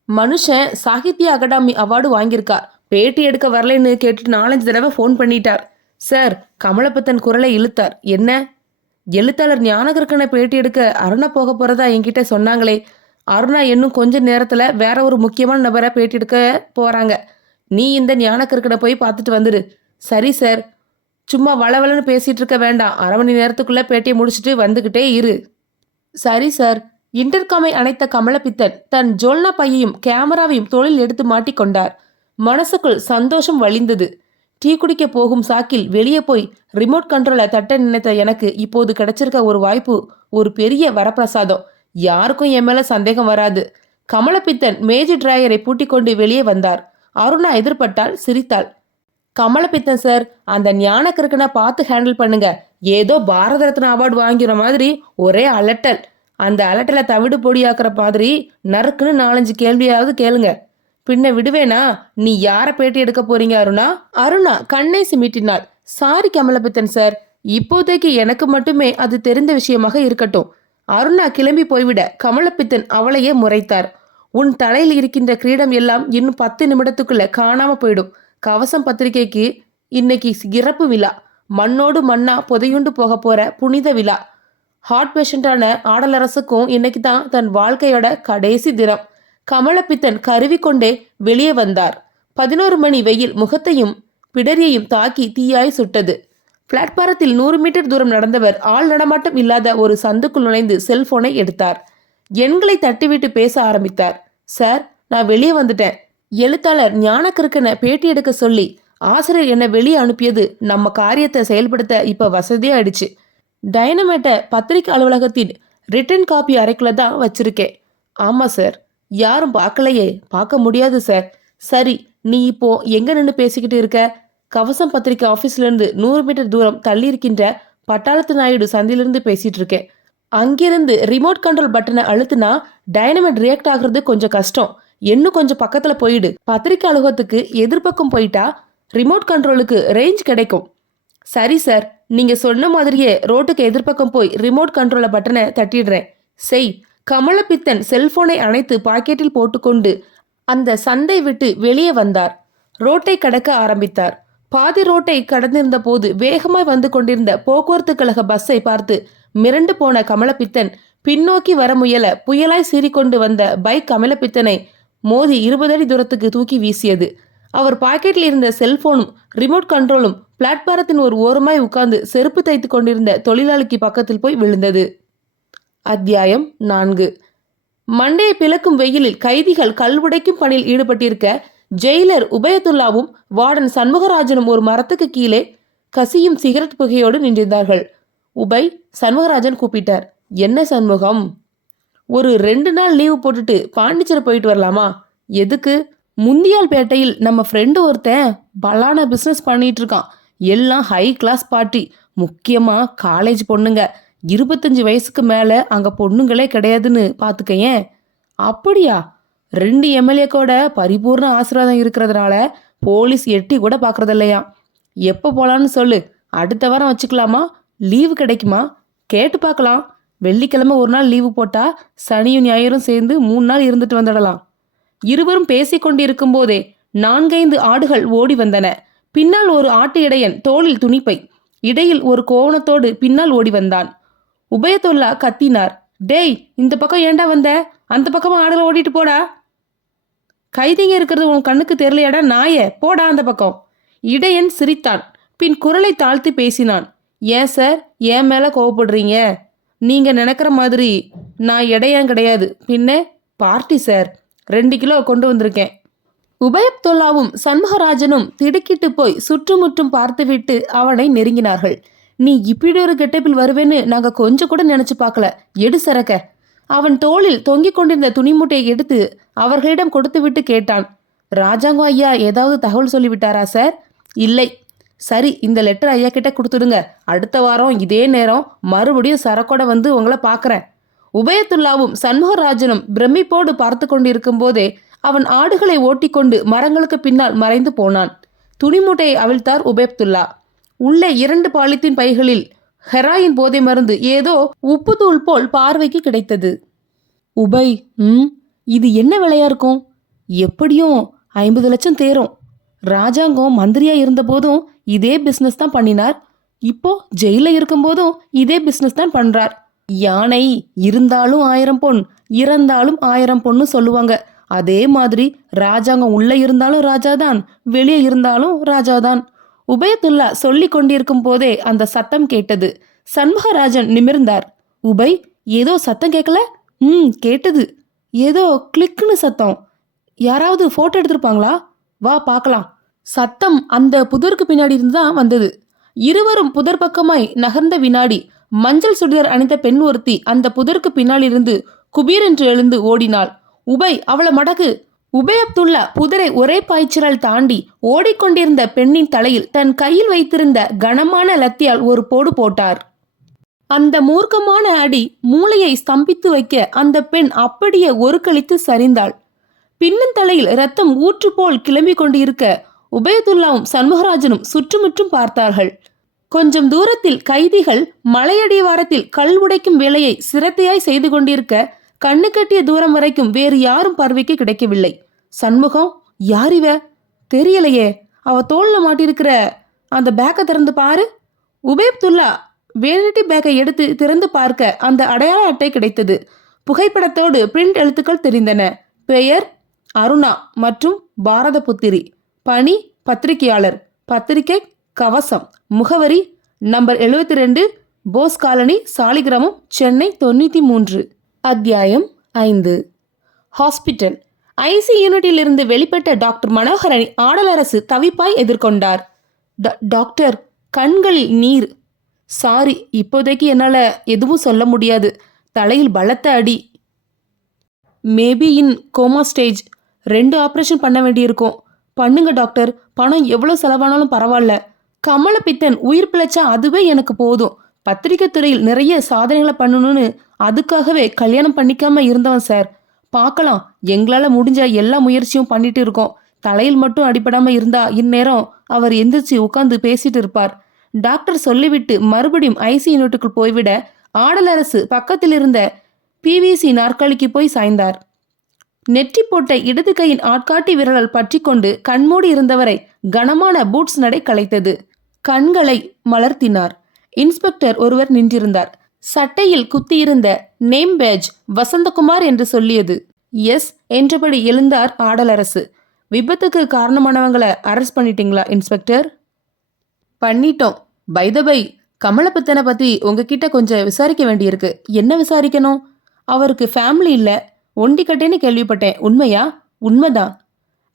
மனுஷன் சாகித்ய அகாடமி அவார்டு வாங்கியிருக்கார். பேட்டி எடுக்க வரலன்னு கேட்டுட்டு 4-5 தடவை ஃபோன் பண்ணிட்டார். சார், கமலப்பித்தன் குரலை இழுத்தார். என்ன? எழுத்தாளர் ஞானகிருக்கனை பேட்டி எடுக்க அருணா போக போறதா என்கிட்ட சொன்னாங்களே. அருணா இன்னும் கொஞ்ச நேரத்துல வேற ஒரு முக்கியமான நபரை பேட்டி எடுக்க போறாங்க. நீ இந்த ஞானகிருக்கனை போய் பார்த்துட்டு வந்துடு. சரி சார். சும்மா வளவலன்னு பேசிட்டு இருக்க வேண்டாம். 1/2 மணி நேரத்துக்குள்ள பேட்டியை முடிச்சுட்டு வந்துகிட்டே இரு. சரி சார். இன்டர்காமை அணைத்த கமலப்பித்தன் தன் ஜோல்னா பையையும் கேமராவையும் தோளில் எடுத்து மாட்டிக்கொண்டார். மனசுக்குள் சந்தோஷம் வழிந்தது. டீ குடிக்க போகும் சாக்கில் வெளியே போய் ரிமோட் கண்ட்ரோலை தட்ட நினைத்த எனக்கு இப்போது கிடைச்சிருக்க ஒரு வாய்ப்பு ஒரு பெரிய வரப்பிரசாதம். யாருக்கும் என் மேல சந்தேகம் வராது. கமலப்பித்தன் மேஜர் டிராயரை பூட்டிக் கொண்டு வெளியே வந்தார். அருணா எதிர்பட்டால் சிரித்தாள். கமலப்பித்தன் சார், அந்த ஞானக்கிருக்கனை பார்த்து ஹேண்டில் பண்ணுங்க. ஏதோ பாரத ரத்னா அவார்டு வாங்கிற மாதிரி ஒரே அலட்டல். அந்த அலட்டலை தவிடு பொடியாக்குற மாதிரி நறுக்குன்னு 4-5 கேள்வியாவது கேளுங்க. பின்ன விடுவேனா? நீ யார பேட்டி எடுக்க போறீங்க அருணா? அருணா கண்ணை சிமிட்டினாள். சாரி கமலப்பித்தன் சார், இப்போதைக்கு எனக்கு மட்டுமே அது தெரிந்த விஷயமாக இருக்கட்டும். அருணா கிளம்பி போய்விட கமலப்பித்தன் அவளையே முறைத்தார். உன் தலையில் இருக்கின்ற கிரீடம் எல்லாம் இன்னும் 10 நிமிடத்துக்குள்ள காணாம போயிடும். கவசம் பத்திரிகைக்கு இன்னைக்கு இறப்பு விழா. மண்ணோடு மண்ணா புதையுண்டு போக போற புனித விழா. ஹார்ட் பேஷண்டான ஆடலரசுக்கும் இன்னைக்கு தான் தன் வாழ்க்கையோட கடைசி தினம். கமலப்பித்தன் கருவிக்கொண்டே வெளியே வந்தார். 11 மணி வெயில் முகத்தையும் பிடரியையும் தாக்கி தீயாய் சுட்டது. பிளாட்பாரத்தில் 100 மீட்டர் தூரம் நடந்தவர் ஆள் நடமாட்டம் இல்லாத ஒரு சந்துக்குள் நுழைந்து செல்போனை எடுத்தார். எண்களை தட்டிவிட்டு பேச ஆரம்பித்தார். சார், நான் வெளியே வந்துட்டேன். எழுத்தாளர் ஞானக்கிருக்கனை பேட்டி எடுக்க சொல்லி ஆசிரியர் என்னை வெளியே அனுப்பியது நம்ம காரியத்தை செயல்படுத்த இப்ப வசதியாயிடுச்சு. டைனமேட்டை பத்திரிகை அலுவலகத்தின் ரிட்டன் காப்பி அறைக்குள்ள தான் வச்சிருக்கேன். ஆமா சார். யாரும் பார்க்கலையே? பார்க்க முடியாது சார். சரி, நீ இப்போ எங்க நின்று பேசிக்கிட்டு இருக்க? கவசம் பத்திரிகை ஆபீஸ்ல இருந்து 100 மீட்டர் தூரம் தள்ளி இருக்கின்ற பட்டாளத்து நாயுடு சந்திலிருந்து பேசிட்டு இருக்கேன். அங்கிருந்து ரிமோட் கண்ட்ரோல் பட்டனை அழுத்தினா டைனமேட் ரியாக்ட் ஆகுறது கொஞ்சம் கஷ்டம். இன்னும் கொஞ்சம் பக்கத்துல போயிடு. பத்திரிகை அலுவலகத்துக்கு எதிர்பக்கம் போயிட்டா ரிமோட் கண்ட்ரோலுக்கு ரேஞ்ச் கிடைக்கும். சரி சார், நீங்க சொன்ன மாதிரியே ரோட்டுக்கு எதிர்பக்கம் போய் ரிமோட் கண்ட்ரோல பட்டனை தட்டிடுறேன். செய். கமலப்பித்தன் செல்போனை அணைத்து பாக்கெட்டில் போட்டுக்கொண்டு அந்த சந்தை விட்டு வெளியே வந்தார். ரோட்டை கடக்க ஆரம்பித்தார். பாதி ரோட்டை கடந்திருந்த போது வேகமாய் வந்து கொண்டிருந்த போக்குவரத்து கழக பஸ்ஸை பார்த்து மிரண்டு போன கமலப்பித்தன் பின்னோக்கி வர முயல புயலாய் சீறிக்கொண்டு வந்த பைக் கமலப்பித்தனை மோதி 20 அடி தூரத்துக்கு தூக்கி வீசியது. அவர் பாக்கெட்டில் இருந்த செல்போனும் ரிமோட் கண்ட்ரோலும் பிளாட்பாரத்தின் ஒரு ஓரமாய் உட்கார்ந்து செருப்பு தைத்து கொண்டிருந்த தொழிலாளிக்கு பக்கத்தில் போய் விழுந்தது. அத்தியாயம் 4. மண்டையை பிளக்கும் வெயிலில் கைதிகள் கல்வுடைக்கும் பணியில் ஈடுபட்டிருக்க ஜெயிலர் உபயதுல்லாவும் வார்டன் சண்முகராஜனும் ஒரு மரத்துக்கு கீழே கசியும் சிகரெட் புகையோடு நின்றிருந்தார்கள். உபை சண்முகராஜன் கூப்பிட்டார். என்ன சண்முகம்? ஒரு 2 நாள் லீவு போட்டுட்டு பாண்டிச்சேரி போயிட்டு வரலாமா? எதுக்கு? முந்தியால்பேட்டையில் நம்ம ஃப்ரெண்டு ஒருத்தன் பலான பிஸ்னஸ் பண்ணிட்டு இருக்கான். எல்லாம் ஹை கிளாஸ் பார்ட்டி. முக்கியமா காலேஜ் பொண்ணுங்க. 25 வயசுக்கு மேல அங்க பொண்ணுங்களே கிடையாதுன்னு பாத்துக்கேன். அப்படியா? 2 எம்எல்ஏக்கோட பரிபூர்ண ஆசீர்வாதம் இருக்கிறதுனால போலீஸ் எட்டி கூட பாக்குறது இல்லையா? எப்போ போலான்னு சொல்லு. அடுத்த வாரம் வச்சுக்கலாமா? லீவு கிடைக்குமா? கேட்டு பார்க்கலாம். வெள்ளிக்கிழமை ஒரு நாள் லீவு போட்டா சனியும் ஞாயிறும் சேர்ந்து 3 நாள் இருந்துட்டு வந்துடலாம். இருவரும் பேசிக்கொண்டிருக்கும் போதே 4-5 ஆடுகள் ஓடி வந்தன. பின்னால் ஒரு ஆட்டு இடையன் தோளில் துணிப்பை, இடையில் ஒரு கோவணத்தோடு பின்னால் ஓடி வந்தான். உபயதுல்லா கத்தினார். டேய், இந்த பக்கம் ஏண்டா வந்த? அந்த பக்கமா ஆடுகள் ஓடிட்டு போடா. கைதிங்க இருக்கிறது உன் கண்ணுக்கு தெரியலையாடா நாயே, போடா அந்த பக்கம். இடையன் சிரித்தான். பின் குரலை தாழ்த்தி பேசினான். ஏன் சார், ஏன் மேல கோவப்படுறீங்க? நீங்க நினைக்கிற மாதிரி நான் இடையன் கிடையாது. பின்ன பார்ட்டி சார். 2 கிலோ கொண்டு வந்திருக்கேன். உபயதுல்லாவும் சண்முகராஜனும் திடுக்கிட்டு போய் சுற்றுமுற்றும் பார்த்துவிட்டு அவனை நெருங்கினார்கள். நீ இப்படி ஒரு கெட்டப்பில் வருவேன்னு நாங்க கொஞ்சம் கூட நினைச்சு பார்க்கல. எடு சரக்க. அவன் தோளில் தொங்கிக் கொண்டிருந்த துணி மூட்டையை எடுத்து அவர்களிடம் கொடுத்துவிட்டு கேட்டான். ராஜாங்கம் ஐயா ஏதாவது தகவல் சொல்லிவிட்டாரா சார்? இல்லை. சரி, இந்த லெட்டர் ஐயா கிட்ட கொடுத்துடுங்க. அடுத்த வாரம் இதே நேரம் மறுபடியும் சரக்கோட வந்து உங்களை பார்க்குறேன். உபயதுல்லாவும் சண்முகராஜனும் பிரமிப்போடு பார்த்து கொண்டிருக்கும் போதே அவன் ஆடுகளை ஓட்டிக்கொண்டு மரங்களுக்கு பின்னால் மறைந்து போனான். துணிமூட்டையை அவிழ்த்தார் உபயதுல்லா. உள்ளே 2 பாலித்தீன் பைகளில் ஹெராயின் போதை மருந்து ஏதோ உப்பு தூள் போல் பார்வைக்கு கிடைத்தது. உபை, இது என்ன விலையா இருக்கும்? எப்படியும் 50 லட்சம் தேரும். ராஜாங்கம் மந்திரியா இருந்த போதும் இதே பிசினஸ் தான் பண்ணினார். இப்போ ஜெயில இருக்கும் போதும் இதே பிசினஸ் தான் பண்றார். யானை இருந்தாலும் 1000 பொன், இறந்தாலும் 1000 பொன்னு சொல்லுவாங்க. அதே மாதிரி ராஜாங்கம் உள்ள இருந்தாலும் ராஜாதான், வெளியே இருந்தாலும் ராஜாதான். உபயதுல்லா சொல்லி கொண்டிருக்கும் போதே அந்த சத்தம் கேட்டது. சண்முகராஜன் நிமிர்ந்தார். உபை, ஏதோ சத்தம் கேட்கல? கேட்டது. ஏதோ கிளிக்குன்னு சத்தம். யாராவது போட்டோ எடுத்திருப்பாங்களா? வா பார்க்கலாம். சத்தம் அந்த புதருக்கு பின்னாடி இருந்து தான் வந்தது. இருவரும் புதர் பக்கமாய் நகர்ந்த வினாடி மஞ்சள் சுடிதார் அணிந்த பெண் ஒருத்தி அந்த புதருக்கு பின்னால் இருந்து குபீர் என்று எழுந்து ஓடினாள். உபை, அவளை மடக்கு. உபயதுல்லா புதரை ஒரே பாய்ச்சலால் தாண்டி ஓடிக்கொண்டிருந்த பெண்ணின் தலையில் தன் கையில் வைத்திருந்த கனமான லத்தியால் ஒரு போடு போட்டார். அந்த மூர்க்கமான அடி மூளையை ஸ்தம்பித்து வைக்க அந்த பெண் அப்படியே ஒரு கழித்து சரிந்தாள். பின்னந்தலையில் ரத்தம் ஊற்று போல் கிளம்பி கொண்டு இருக்க உபயதுல்லாவும் சண்முகராஜனும் சுற்றுமுற்றும் பார்த்தார்கள். கொஞ்சம் தூரத்தில் கைதிகள் மலையடிவாரத்தில் கல் உடைக்கும் வேலையை சிரத்தையாய் செய்து கொண்டிருக்க கண்ணு கட்டிய தூரம் வரைக்கும் வேறு யாரும் பார்வைக்கு கிடைக்கவில்லை. சண்முகம், யார் இவ? தெரியலையே. அவ தோல்ல மாட்டிருக்கிற அந்த பேக்கை திறந்து பாரு. உபயதுல்லா வேனிட்டி பேக்கை எடுத்து திறந்து பார்க்க அந்த அடையாள அட்டை கிடைத்தது. புகைப்படத்தோடு பிரிண்ட் எழுத்துக்கள் தெரிந்தன. பெயர் அருணா மற்றும் பாரதபுத்திரி. பணி பத்திரிகையாளர். பத்திரிகை கவசம். முகவரி நம்பர் 72, போஸ் காலனி, சாலிகிராமம், சென்னை 93. அத்தியாயம் 5. ஹாஸ்பிட்டல். ஐசி யூனிட்டில் இருந்து வெளிப்பட்ட டாக்டர் மனோகரனை ஆடலரசு தவிப்பாய் எதிர்கொண்டார். டாக்டர், கண்களில் நீர். சாரி, இப்போதைக்கு என்னால் எதுவும் சொல்ல முடியாது. தலையில் பலத்த அடி. Maybe in coma stage. 2 operation பண்ண வேண்டியிருக்கும். பண்ணுங்க டாக்டர். பணம் எவ்வளோ செலவானாலும் பரவாயில்ல. கமலப்பித்தன் உயிர் பிழைச்சா அதுவே எனக்கு போதும். பத்திரிகை துறையில் நிறைய சாதனைகளை பண்ணணும்னு அதுக்காகவே கல்யாணம் பண்ணிக்காம இருந்தவன் சார். பார்க்கலாம், எங்களால் முடிஞ்ச எல்லா முயற்சியும் பண்ணிட்டு இருக்கோம். தலையில் மட்டும் அடிபடாம இருந்தா இந்நேரம் அவர் எந்திரிச்சு உட்காந்து பேசிட்டு இருப்பார். டாக்டர் சொல்லிவிட்டு மறுபடியும் ஐசி யூனிட்டுக்குள் போய்விட ஆடலரசு பக்கத்தில் இருந்த பிவிசி நாற்காலிக்கு போய் சாய்ந்தார். நெற்றி போட்ட இடது கையின் ஆட்காட்டி விரலால் பற்றி கொண்டு கண்மூடி இருந்தவரை கனமான பூட்ஸ் நடை கலைத்தது. கண்களை மலர்த்தினார். இன்ஸ்பெக்டர் ஒருவர் நின்றிருந்தார். சட்டையில் குத்தியிருந்த நேம் பேஜ் வசந்தகுமார் என்று சொல்லியது. எஸ் என்றபடி எழுந்தார் ஆடலரசு. விபத்துக்கு காரணமானவங்களை அரெஸ்ட் பண்ணிட்டீங்களா இன்ஸ்பெக்டர்? பண்ணிட்டோம். பை த பை, கமலப்பித்தனை பத்தி உங்ககிட்ட கொஞ்சம் விசாரிக்க வேண்டியிருக்கு. என்ன விசாரிக்கணும்? அவருக்கு ஃபேமிலி இல்ல, ஒண்டிக்கட்டேன்னு கேள்விப்பட்டேன். உண்மையா? உண்மைதான்.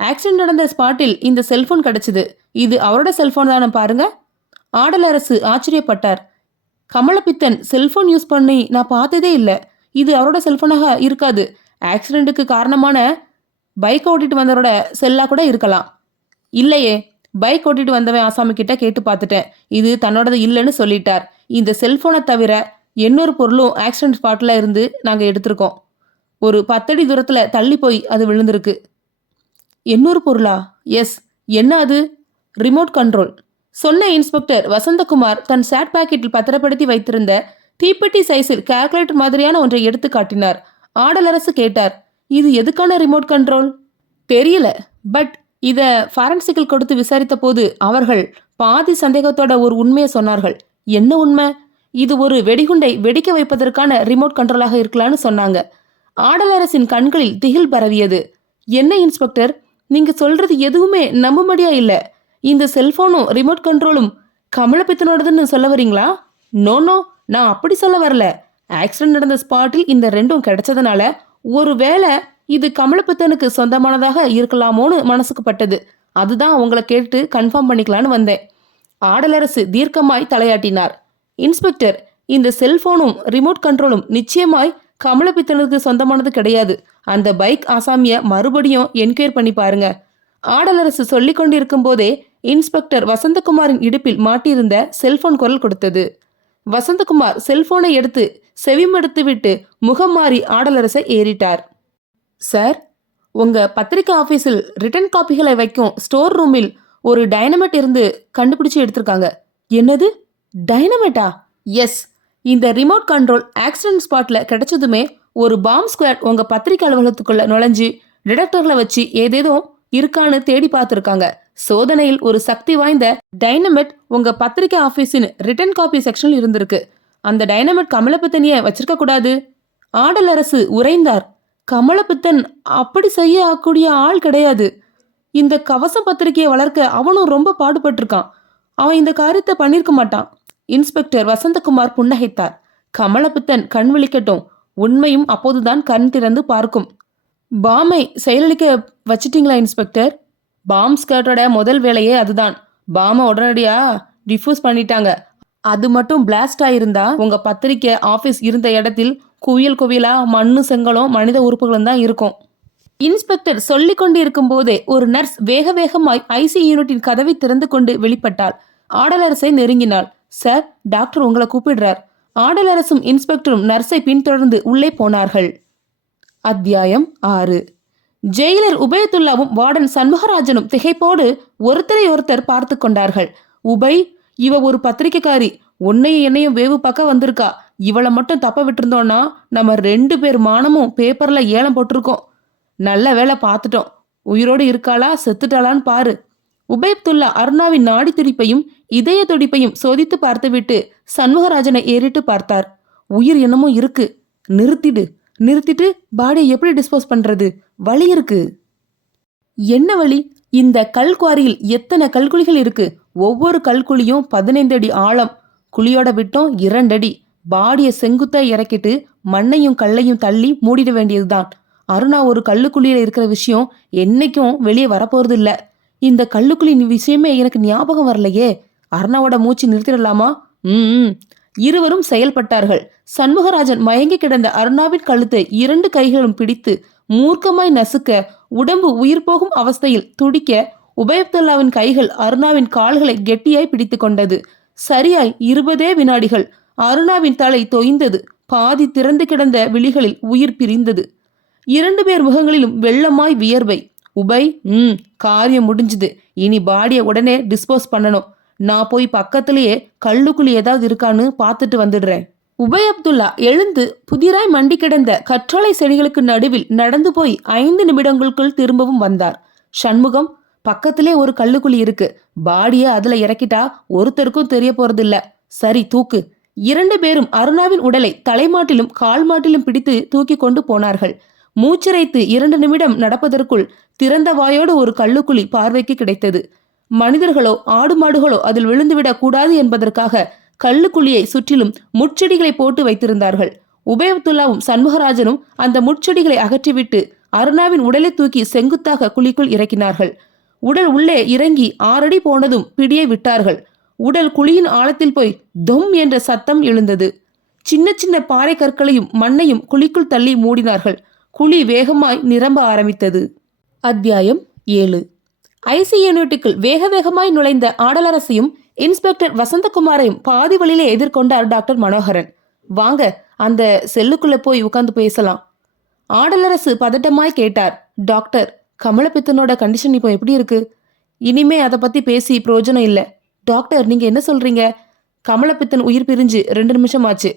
ஆக்சிடென்ட் நடந்த ஸ்பாட்டில் இந்த செல்போன் கிடைச்சது. இது அவரோட செல்போன் தானே பாருங்க. ஆடலரசு ஆச்சரியப்பட்டார். கமலப்பித்தன் செல்போன் யூஸ் பண்ணி நான் பார்த்ததே இல்லை. இது அவரோட செல்போனாக இருக்காது. ஆக்சிடென்ட்டுக்கு காரணமான பைக் ஓட்டிட்டு வந்தவரோட செல்லா கூட இருக்கலாம். இல்லையே, பைக் ஓட்டிட்டு வந்தவன் ஆசாமி கிட்ட கேட்டு பார்த்துட்டேன். இது தன்னோடது இல்லைன்னு சொல்லிட்டார். இந்த செல்போனை தவிர இன்னொரு பொருளும் ஆக்சிடென்ட் ஸ்பாட்ல இருந்து நாங்கள் எடுத்திருக்கோம். ஒரு 10 அடி தூரத்துல தள்ளி போய் அது விழுந்திருக்கு. இன்னொரு பொருளா? எஸ். என்ன அது? Remote control. சொன்ன இன்ஸ்பெக்டர் வசந்தகுமார் தன் சேட் பாக்கெட்டில் பத்திரப்படுத்தி வைத்திருந்த தீப்பெட்டி சைஸில் கால்குலேட்டர் மாதிரியான ஒன்றை எடுத்து காட்டினார். ஆடலரசு கேட்டார், இது எதுக்கான ரிமோட் கண்ட்ரோல்? தெரியல, பட் இத ஃபாரன்சிக்கில் கொடுத்து விசாரித்த போது அவர்கள் பாதி சந்தேகத்தோட ஒரு உண்மையை சொன்னார்கள். என்ன உண்மை? இது ஒரு வெடிகுண்டை வெடிக்க வைப்பதற்கான ரிமோட் கண்ட்ரோலாக இருக்கலாம்னு சொன்னாங்க. ஆடலரசின் கண்களில் திகில் பரவியது. என்ன இன்ஸ்பெக்டர், நீங்க சொல்றது எதுவுமே நம்பும்படியா இல்ல. இந்த செல்போனும் ரிமோட் கண்ட்ரோலும் கமலப்பித்தனோடதுன்னு சொல்ல வரீங்களா? நோ, நான் அப்படி சொல்ல வரல. ஆக்சிடென்ட் நடந்த ஸ்பாட்டில் இந்த ரெண்டும் கிடைச்சதுனால ஒருவேளை இது கமலப்பித்தனுக்கு சொந்தமானதாக இருக்கலாமோன்னு மனசுக்கு பட்டது. அதுதான் உங்களை கேட்டு கன்ஃபார்ம் பண்ணிக்கலான்னு வந்தேன். ஆடலரசு தீர்க்கமாய் தலையாட்டினார். இன்ஸ்பெக்டர், இந்த செல்போனும் ரிமோட் கண்ட்ரோலும் நிச்சயமாய் கமலப்பித்தனுக்கு சொந்தமானது கிடையாது. அந்த பைக் ஆசாமிய மறுபடியும் என்கொயர் பண்ணி பாருங்க. ஆடலரசு சொல்லிக் கொண்டிருக்கும் போதே இன்ஸ்பெக்டர் வசந்தகுமாரின் இடுப்பில் மாட்டியிருந்த செல்போன் குரல் கொடுத்தது. வசந்தகுமார் செல்போனை எடுத்து செவிமடுத்து விட்டு முகம் மாறி ஆடலரசை ஏறிட்டார். சார், உங்க பத்திரிக்கை ஆபீஸில் ரிட்டன் காப்பிகளை வைக்கும் ஸ்டோர் ரூமில் ஒரு டைனமைட் இருந்து கண்டுபிடிச்சு எடுத்திருக்காங்க. என்னது, டைனமைட்டா? எஸ். இந்த ரிமோட் கண்ட்ரோல் ஆக்சிடென்ட் ஸ்பாட்ல கிடைச்சதுமே ஒரு பாம் ஸ்குவாட் உங்க பத்திரிக்கை அலுவலகத்துக்குள்ள நுழைஞ்சு டிடெக்டர்ல வச்சு ஏதேதோ இருக்கான்னு தேடி பார்த்துருக்காங்க. சோதனையில் ஒரு சக்தி வாய்ந்த டைனமைட் உங்க பத்திரிக்கை ஆபீஸின் ரிட்டன் காப்பி செக்ஷனில் இருந்திருக்கு. அந்த டைனமைட் கமலப்பித்தனிய வச்சிருக்க கூடாது. ஆடலரசு உறைந்தார். கமலப்பித்தன் அப்படி செய்ய கூடிய ஆள் கிடையாது. இந்த கவசம் பத்திரிகையை வளர்க்க அவனும் ரொம்ப பாடுபட்டிருக்கான். அவன் இந்த காரியத்தை பண்ணிருக்க மாட்டான். இன்ஸ்பெக்டர் வசந்தகுமார் புன்னகைத்தார். கமலப்பித்தன் கண் விழிக்கட்டும், உண்மையும் அப்போதுதான் கண் திறந்து பார்க்கும். பாமை செயலளிக்க வச்சிட்டீங்களா இன்ஸ்பெக்டர்? பாம் ஸ்கர்ட்டோட முதல் வேலையே அதுதான். பாமை உடனடியா டிஃப்யூஸ் பண்ணிட்டாங்க. அது மட்டும் பிளாஸ்ட் ஆயிருந்தா உங்க பத்திரிக்கை ஆபீஸ் இருந்த இடத்தில் குவியல் குவியலா மண்ணு செங்கலும் மனித உறுப்புகளும் தான் இருக்கும். இன்ஸ்பெக்டர் சொல்லிக் கொண்டு இருக்கும் போதே ஒரு நர்ஸ் வேக வேகமாய் ஐசி யூனிட்டின் கதவை திறந்து கொண்டு வெளிப்பட்டாள். ஆடலரசை நெருங்கினாள். சார், டாக்டர் உங்களை கூப்பிடுறார். ஆடலரசும் இன்ஸ்பெக்டரும் நர்ஸை பின்தொடர்ந்து உள்ளே போனார்கள். அத்தியாயம் 6. ஜெயிலர் உபயத்துல்லாவும் வார்டன் சண்முகராஜனும் திகைப்போடு ஒருத்தரை ஒருத்தர் பார்த்து கொண்டார்கள். உபை, இவ ஒரு பத்திரிக்கைக்காரி, உன்னையும் என்னையும் வேவு பார்க்க வந்திருக்கா. இவளை மட்டும் தப்ப விட்டுருந்தோன்னா நம்ம 2 பேர் மானமும் பேப்பர்ல ஏலம் போட்டிருக்கோம். நல்ல வேலை பார்த்துட்டோம். உயிரோடு இருக்காளா செத்துட்டாளான்னு பாரு. உபயத்துல்லா அருணாவின் நாடி துடிப்பையும் இதய துடிப்பையும் சோதித்து பார்த்துவிட்டு சண்முகராஜனை ஏறிட்டு பார்த்தார். உயிர் என்னமோ இருக்கு. நிறுத்திட்டு பாடியை எப்படி டிஸ்போஸ் பண்றது? வலி இருக்கு. என்ன வலி? இந்த கல்குவாரியில் எத்தனை கல்குழிகள் இருக்கு. ஒவ்வொரு கல்குழியும் 15 அடி ஆழம். குழியோட விட்டம் 2 அடி. பாடியை செங்குத்தா இறக்கிட்டு மண்ணையும் கல்லையும் தள்ளி மூடிட வேண்டியதுதான். அருணா ஒரு கல்லுக்குழியில இருக்கிற விஷயம் என்னைக்கும் வெளியே வரப்போறது இல்ல. இந்த கல்லுக்குழி விஷயமே எனக்கு ஞாபகம் வரலையே. அருணாவோட மூச்சு நிறுத்திடலாமா? இருவரும் செயல்பட்டார்கள். சண்முகராஜன் மயங்கி கிடந்த அருணாவின் கழுத்தை 2 கைகளும் பிடித்து மூர்க்கமாய் நசுக்க உடம்பு உயிர் போகும் அவஸ்தையில் துடிக்க உபயத்துல்லாவின் கைகள் அருணாவின் கால்களை கெட்டியாய் பிடித்து கொண்டது. சரியாய் 20 வினாடிகள். அருணாவின் தலை தொய்ந்தது. பாதி திறந்து கிடந்த விழிகளில் உயிர் பிரிந்தது. 2 பேர் முகங்களிலும் வெள்ளமாய் வியர்வை. உபை, காரியம் முடிஞ்சுது. இனி பாடியை உடனே டிஸ்போஸ் பண்ணணும். நான் போய் பக்கத்திலேயே கல்லுக்குழி ஏதாவது இருக்கான்னு பார்த்துட்டு வந்துடுறேன். உபய் அப்துல்லா எழுந்து புதிராய் மண்டி கிடந்த கற்றாழை செடிகளுக்கு நடுவில் நடந்து போய் 5 நிமிடங்களுக்குள் திரும்பவும் வந்தார். சண்முகம், பக்கத்திலே ஒரு கல்லுக்குழி இருக்கு, பாடிய அதுல இறக்கிட்டா ஒருத்தருக்கும் தெரிய போறதில்ல. சரி தூக்கு. 2 பேரும் அருணாவின் உடலை தலைமாட்டிலும் கால் மாட்டிலும் பிடித்து தூக்கி கொண்டு போனார்கள். மூச்சிறைத்து 2 நிமிடம் நடப்பதற்குள் திறந்த வாயோடு ஒரு கல்லுக்குழி பார்வைக்கு கிடைத்தது. மனிதர்களோ ஆடு மாடுகளோ அதில் விழுந்துவிடக் கூடாது என்பதற்காக கல்லுக்குழியை சுற்றிலும் முட்செடிகளை போட்டு வைத்திருந்தார்கள். உபய் அப்துல்லாவும் சண்முகராஜனும் அந்த முட்செடிகளை அகற்றிவிட்டு அருணாவின் உடலை தூக்கி செங்குத்தாக குழிக்குள் இறக்கினார்கள். உடல் உள்ளே இறங்கி 6 அடி போனதும் பிடியை விட்டார்கள். உடல் குழியின் ஆழத்தில் போய் தொம் என்ற சத்தம் எழுந்தது. சின்ன சின்ன பாறை கற்களையும் மண்ணையும் குழிக்குள் தள்ளி மூடினார்கள். குழி வேகமாய் நிரம்ப ஆரம்பித்தது. அத்தியாயம் 7. ஐசி யூனிட்டுக்குள் வேக வேகமாய் நுழைந்த ஆடலரசையும் இன்ஸ்பெக்டர் வசந்தகுமாரையும் பாதி வழியிலே எதிர்கொண்டார் டாக்டர் மனோகரன். வாங்க, அந்த செல்லுக்குள்ள போய் உட்கார்ந்து பேசலாம். ஆடலரசு பதட்டமாய் கேட்டார். டாக்டர், கமலப்பித்தனோட கண்டிஷன் இப்போ எப்படி இருக்கு? இனிமே அதை பத்தி பேசி பிரயோஜனம் இல்லை. டாக்டர், நீங்க என்ன சொல்றீங்க? கமலப்பித்தன் உயிர் பிரிஞ்சு 2 நிமிஷம் ஆச்சு.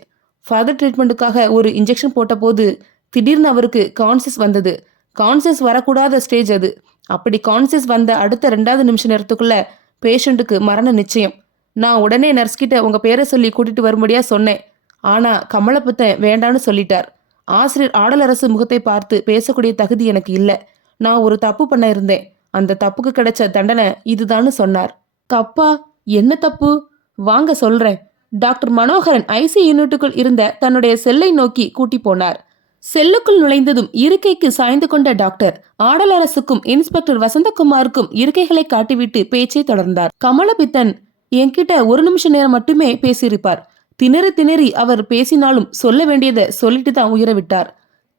ஃபர்தர் ட்ரீட்மெண்ட்டுக்காக ஒரு இன்ஜெக்ஷன் போட்ட போது திடீர்னு அவருக்கு கான்சியஸ் வந்தது. கான்சியஸ் வரக்கூடாத ஸ்டேஜ் அது. அப்படி கான்சியஸ் வந்த அடுத்த 2வது நிமிஷ நேரத்துக்குள்ள பேஷண்ட்டுக்கு மரண நிச்சயம். நான் உடனே நர்ஸ்கிட்ட உங்க பேரை சொல்லி கூட்டிட்டு வரும்படியா சொன்னேன். ஆனா கமலப்பித்தன் வேண்டான்னு சொல்லிட்டார். ஆசிரியர் ஆடலரசு முகத்தை பார்த்து பேசக்கூடிய தகுதி எனக்கு இல்லை. நான் ஒரு தப்பு பண்ண இருந்தேன். அந்த தப்புக்கு கிடைச்ச தண்டனை இதுதான்னு சொன்னார். தப்பா? என்ன தப்பு? வாங்க சொல்றேன். டாக்டர் மனோகரன் ஐசி யூனிட்டுக்குள் இருந்த தன்னுடைய செல்லை நோக்கி கூட்டி போனார். செல்லுக்குள் நுழைந்ததும் இருக்கைக்கு சாய்ந்து கொண்ட டாக்டர் ஆடலரசுக்கும் இன்ஸ்பெக்டர் வசந்தகுமாருக்கும் இருக்கைகளை காட்டிவிட்டு பேச்சை தொடர்ந்தார். கமலப்பித்தன் என்கிட்ட 1 நிமிஷ நேரம் மட்டுமே பேசியிருப்பார். திணறி திணறி அவர் பேசினாலும் சொல்ல வேண்டியதை சொல்லிட்டு தான் உயிரை விட்டார்.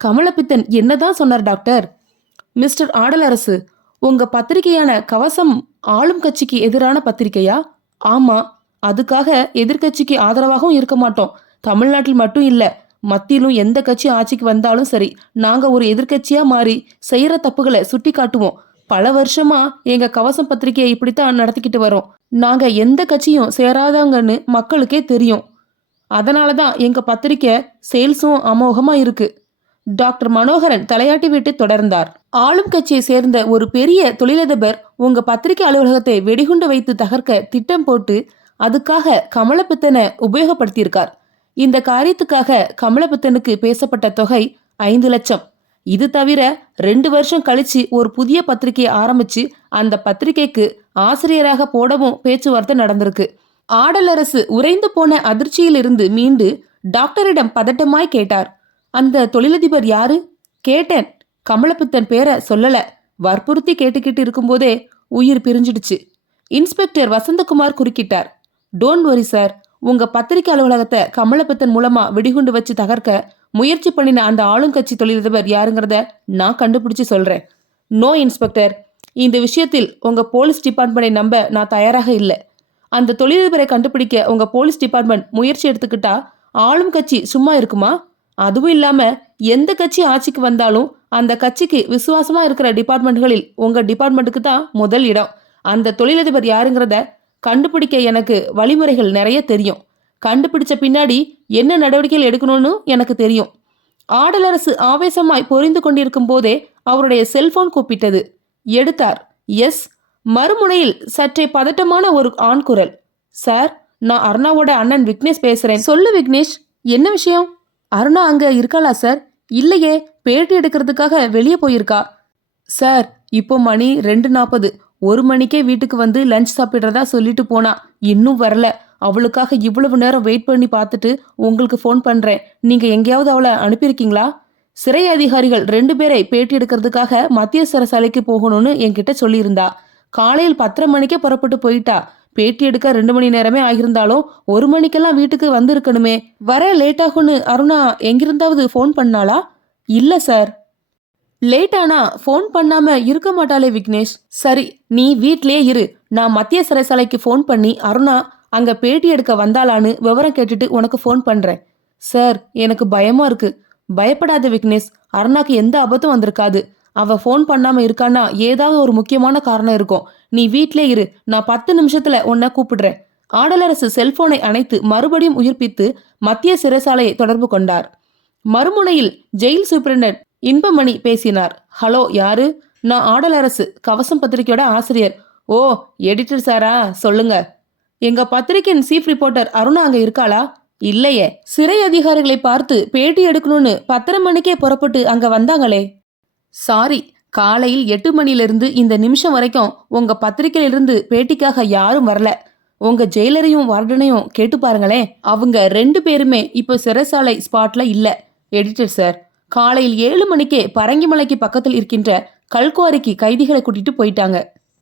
கமலப்பித்தன் என்னதான் சொன்னார் டாக்டர்? மிஸ்டர் ஆடலரசு, உங்க பத்திரிகையான கவசம் ஆளும் கட்சிக்கு எதிரான பத்திரிகையா? ஆமா. அதுக்காக எதிர்கட்சிக்கு ஆதரவாகவும் இருக்க மாட்டோம். தமிழ்நாட்டில் மட்டும் இல்ல, மத்தியிலும் எந்த கட்சி ஆட்சிக்கு வந்தாலும் சரி, நாங்க ஒரு எதிர்கட்சியா மாறி செய்யற தப்புகளை சுட்டி காட்டுவோம். பல வருஷமா எங்க கவசம் பத்திரிகையை இப்படித்தான் நடத்திக்கிட்டு வரோம். நாங்க எந்த கட்சியும் சேராதவங்கன்னு மக்களுக்கே தெரியும். அதனாலதான் எங்க பத்திரிக்கை சேல்ஸும் அமோகமா இருக்கு. டாக்டர் மனோகரன் தலையாட்டி விட்டு தொடர்ந்தார். ஆளும் கட்சியை சேர்ந்த ஒரு பெரிய தொழிலதிபர் உங்க பத்திரிகை அலுவலகத்தை வெடிகுண்டு வைத்து தகர்க்க திட்டம் போட்டு அதுக்காக கமலப்பித்தனை உபயோகப்படுத்தியிருக்கார். இந்த காரியத்துக்காக கமலப்பித்தனுக்கு பேசப்பட்ட தொகை 5 லட்சம். இது தவிர 2 வருஷம் கழிச்சு ஒரு புதிய பத்திரிகையை ஆரம்பிச்சு அந்த பத்திரிகைக்கு ஆசிரியராக போடவும் பேச்சுவார்த்தை நடந்திருக்கு. ஆடலரசு உறைந்து போன அதிர்ச்சியிலிருந்து மீண்டு டாக்டரிடம் பதட்டமாய் கேட்டார். அந்த தொழிலதிபர் யாரு? கேட்டேன். கமலப்பித்தன் பேரை சொல்லல. வற்புறுத்தி கேட்டுக்கிட்டு இருக்கும்போதே உயிர் பிரிஞ்சிடுச்சு. இன்ஸ்பெக்டர் வசந்தகுமார் குறுக்கிட்டார். டோன்ட் வரி சார், உங்க பத்திரிகை அலுவலகத்தை கமலப்பித்தன் மூலமா வெடிகுண்டு வச்சு தகர்க்க முயற்சி பண்ணின அந்த ஆளுங்கட்சி தொழிலதிபர் யாருங்கிறத நான் கண்டுபிடிச்சு சொல்றேன். நோ இன்ஸ்பெக்டர், இந்த விஷயத்தில் உங்க போலீஸ் டிபார்ட்மெண்ட்டை நம்ப நான் தயாராக இல்லை. அந்த தொழிலதிபரை கண்டுபிடிக்க உங்க போலீஸ் டிபார்ட்மெண்ட் முயற்சி எடுத்துக்கிட்டா ஆளும் கட்சி சும்மா இருக்குமா? அதுவும் இல்லாம எந்த கட்சி ஆட்சிக்கு வந்தாலும் அந்த கட்சிக்கு விசுவாசமா இருக்கிற டிபார்ட்மெண்ட்களில் உங்க டிபார்ட்மெண்ட்டுக்கு தான் முதல் இடம். அந்த தொழிலதிபர் யாருங்கிறத கண்டுபிடிக்க எனக்கு வழிமுறைகள் நிறைய தெரியும். கண்டுபிடிச்ச பின்னாடி என்ன நடவடிக்கைகள் எடுக்கணும்னு எனக்கு தெரியும். ஆடலரசு ஆவேசமாய் பொறிந்து கொண்டிருக்கும் போதே அவருடைய செல்போன் கூப்பிட்டது. எடுத்தார். எஸ். மறுமுனையில் சற்றே பதட்டமான ஒரு ஆண் குரல். சார், நான் அருணாவோட அண்ணன் விக்னேஷ் பேசுறேன். சொல்லு விக்னேஷ், என்ன விஷயம்? அருணா அங்க இருக்காளா சார்? இல்லையே, பேட்டி எடுக்கிறதுக்காக வெளியே போயிருக்கா. சார், இப்போ மணி 2:40. 1 மணிக்கே வீட்டுக்கு வந்து லஞ்ச் சாப்பிடுறதா சொல்லிட்டு போனா. இன்னும் வரல. அவளுக்காக இவ்வளவு நேரம் வெயிட் பண்ணி பார்த்துட்டு உங்களுக்கு ஃபோன் பண்றேன். நீங்க எங்கேயாவது அவளை அனுப்பியிருக்கீங்களா? சிறை அதிகாரிகள் 2 பேரை பேட்டி எடுக்கிறதுக்காக மத்திய சிறைசாலைக்கு போகணும்னு என்கிட்ட சொல்லியிருந்தா. காலையில் 10:30 மணிக்கே புறப்பட்டு போயிட்டா. பேட்டி எடுக்க 2 மணி நேரமே ஆகியிருந்தாலும் 1 மணிக்கெல்லாம் வீட்டுக்கு வந்து இருக்கணுமே. வர லேட் ஆகும்னு அருணா எங்கிருந்தாவது ஃபோன் பண்ணாளா? இல்ல சார். லேட் ஆனா ஃபோன் பண்ணாம இருக்க மாட்டாளே விக்னேஷ். சரி, நீ வீட்லயே இரு. நான் மத்திய சிறைசாலைக்கு ஃபோன் பண்ணி அருணா அங்க பேட்டி எடுக்க வந்தாளான்னு விவரம் கேட்டுட்டு உனக்கு ஃபோன் பண்றேன். சார், எனக்கு பயமா இருக்கு. பயப்படாத விக்னேஷ், அருணாக்கு எந்த ஆபத்தும் வந்திருக்காது. அவ ஃபோன் பண்ணாம இருக்கான்னா ஏதாவது ஒரு முக்கியமான காரணம் இருக்கும். நீ வீட்லயே இரு, நான் 10 நிமிஷத்துல உன்னை கூப்பிடுறேன். ஆடலரசு செல்போனை அணைத்து மறுபடியும் உயிர்ப்பித்து மத்திய சிறைசாலையை தொடர்பு கொண்டார். மறுமுனையில் ஜெயில் சூப்பரண்ட் இன்பமணி பேசினார். ஹலோ, யாரு? நான் ஆடலரசு, கவசம் பத்திரிகையோட ஆசிரியர். ஓ, எடிட்டர் சாரா, சொல்லுங்க. எங்க பத்திரிகையின் சீஃப் ரிப்போர்ட்டர் அருணா அங்க இருக்காளா? இல்லையே, சிறை அதிகாரிகளை பார்த்து பேட்டி எடுக்கணும்னு 10:30 மணிக்கே புறப்பட்டு அங்க வந்தாங்களே. சாரி, காலையில் 8 மணிலிருந்து இந்த நிமிஷம் வரைக்கும் உங்க பத்திரிகையிலிருந்து பேட்டிக்காக யாரும் வரல. உங்க ஜெயிலரையும் வார்டனையும் கேட்டு பாருங்களேன். அவங்க 2 பேருமே இப்போ சிறைசாலை ஸ்பாட்ல இல்ல. எடிட்டர் சார், காலையில் 7 மணிக்கே பரங்கிமலைக்கு பக்கத்தில் இருக்கின்ற கல்குவாரிக்கு கைதிகளை கூட்டிட்டு போயிட்டாங்க.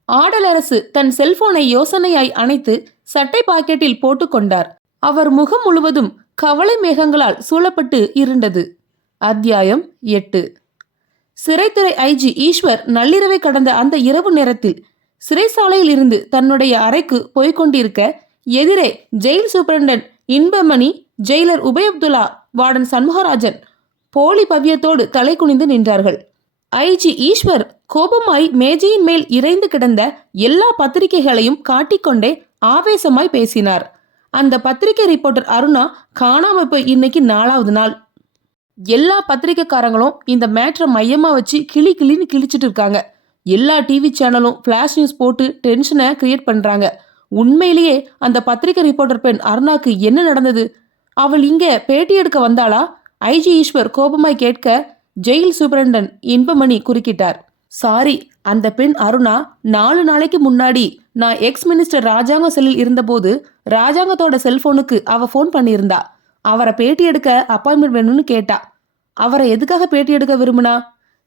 ஆடலரசு தன் செல்போனை யோசனையாய் அணைத்து சட்டை பாக்கெட்டில் போட்டுக்கொண்டார். அவர் முகம் முழுவதும் கவலை மேகங்களால் சூழப்பட்டு இருண்டது. அத்தியாயம் 8. சிறைத்துறை ஐஜி ஈஸ்வர் நள்ளிரவை கடந்த அந்த இரவு நேரத்தில் சிறைசாலையில் இருந்து தன்னுடைய அறைக்கு போய்கொண்டிருக்க எதிரே jail superintendent Inbamani, jailer Ubayathulla, warden Shanmugarajan போலி பவ்யத்தோடு தலை குனிந்து நின்றார்கள். ஐஜி ஈஸ்வர் கோபமாய் மேஜையின் மேல் இறைந்து கிடந்த எல்லா பத்திரிகைகளையும் காட்டிக்கொண்டே ஆவேசமாய் பேசினார். அந்த பத்திரிகை ரிப்போர்ட்டர் அருணா காணாம போய் இன்னைக்கு 4வது நாள். எல்லா பத்திரிகைக்காரங்களும் இந்த மேட்ரை மையமா வச்சு கிளின்னு கிழிச்சிட்டு இருக்காங்க. எல்லா டிவி சேனலும் ஃபிளாஷ் நியூஸ் போட்டு டென்ஷனை கிரியேட் பண்றாங்க. உண்மையிலேயே அந்த பத்திரிகை ரிப்போர்ட்டர் பெண் அருணாக்கு என்ன நடந்தது? அவள் இங்க பேட்டி எடுக்க வந்தாளா? ஐஜி ஈஸ்வர் கோபமாய் கேட்க ஜெயில் சூப்பரண்டன் இன்பமணி குறுக்கிட்டார். சாரி, அந்த பெண் அருணா 4 நாளைக்கு முன்னாடி நான் எக்ஸ் மினிஸ்டர் ராஜாங்க செல்லில் இருந்தபோது ராஜாங்கத்தோட செல்போனுக்கு அவ ஃபோன் பண்ணியிருந்தா. அவரை பேட்டி எடுக்க அப்பாயின்மெண்ட் வேணும்னு கேட்டா. அவரை எதுக்காக பேட்டி எடுக்க விரும்பினா?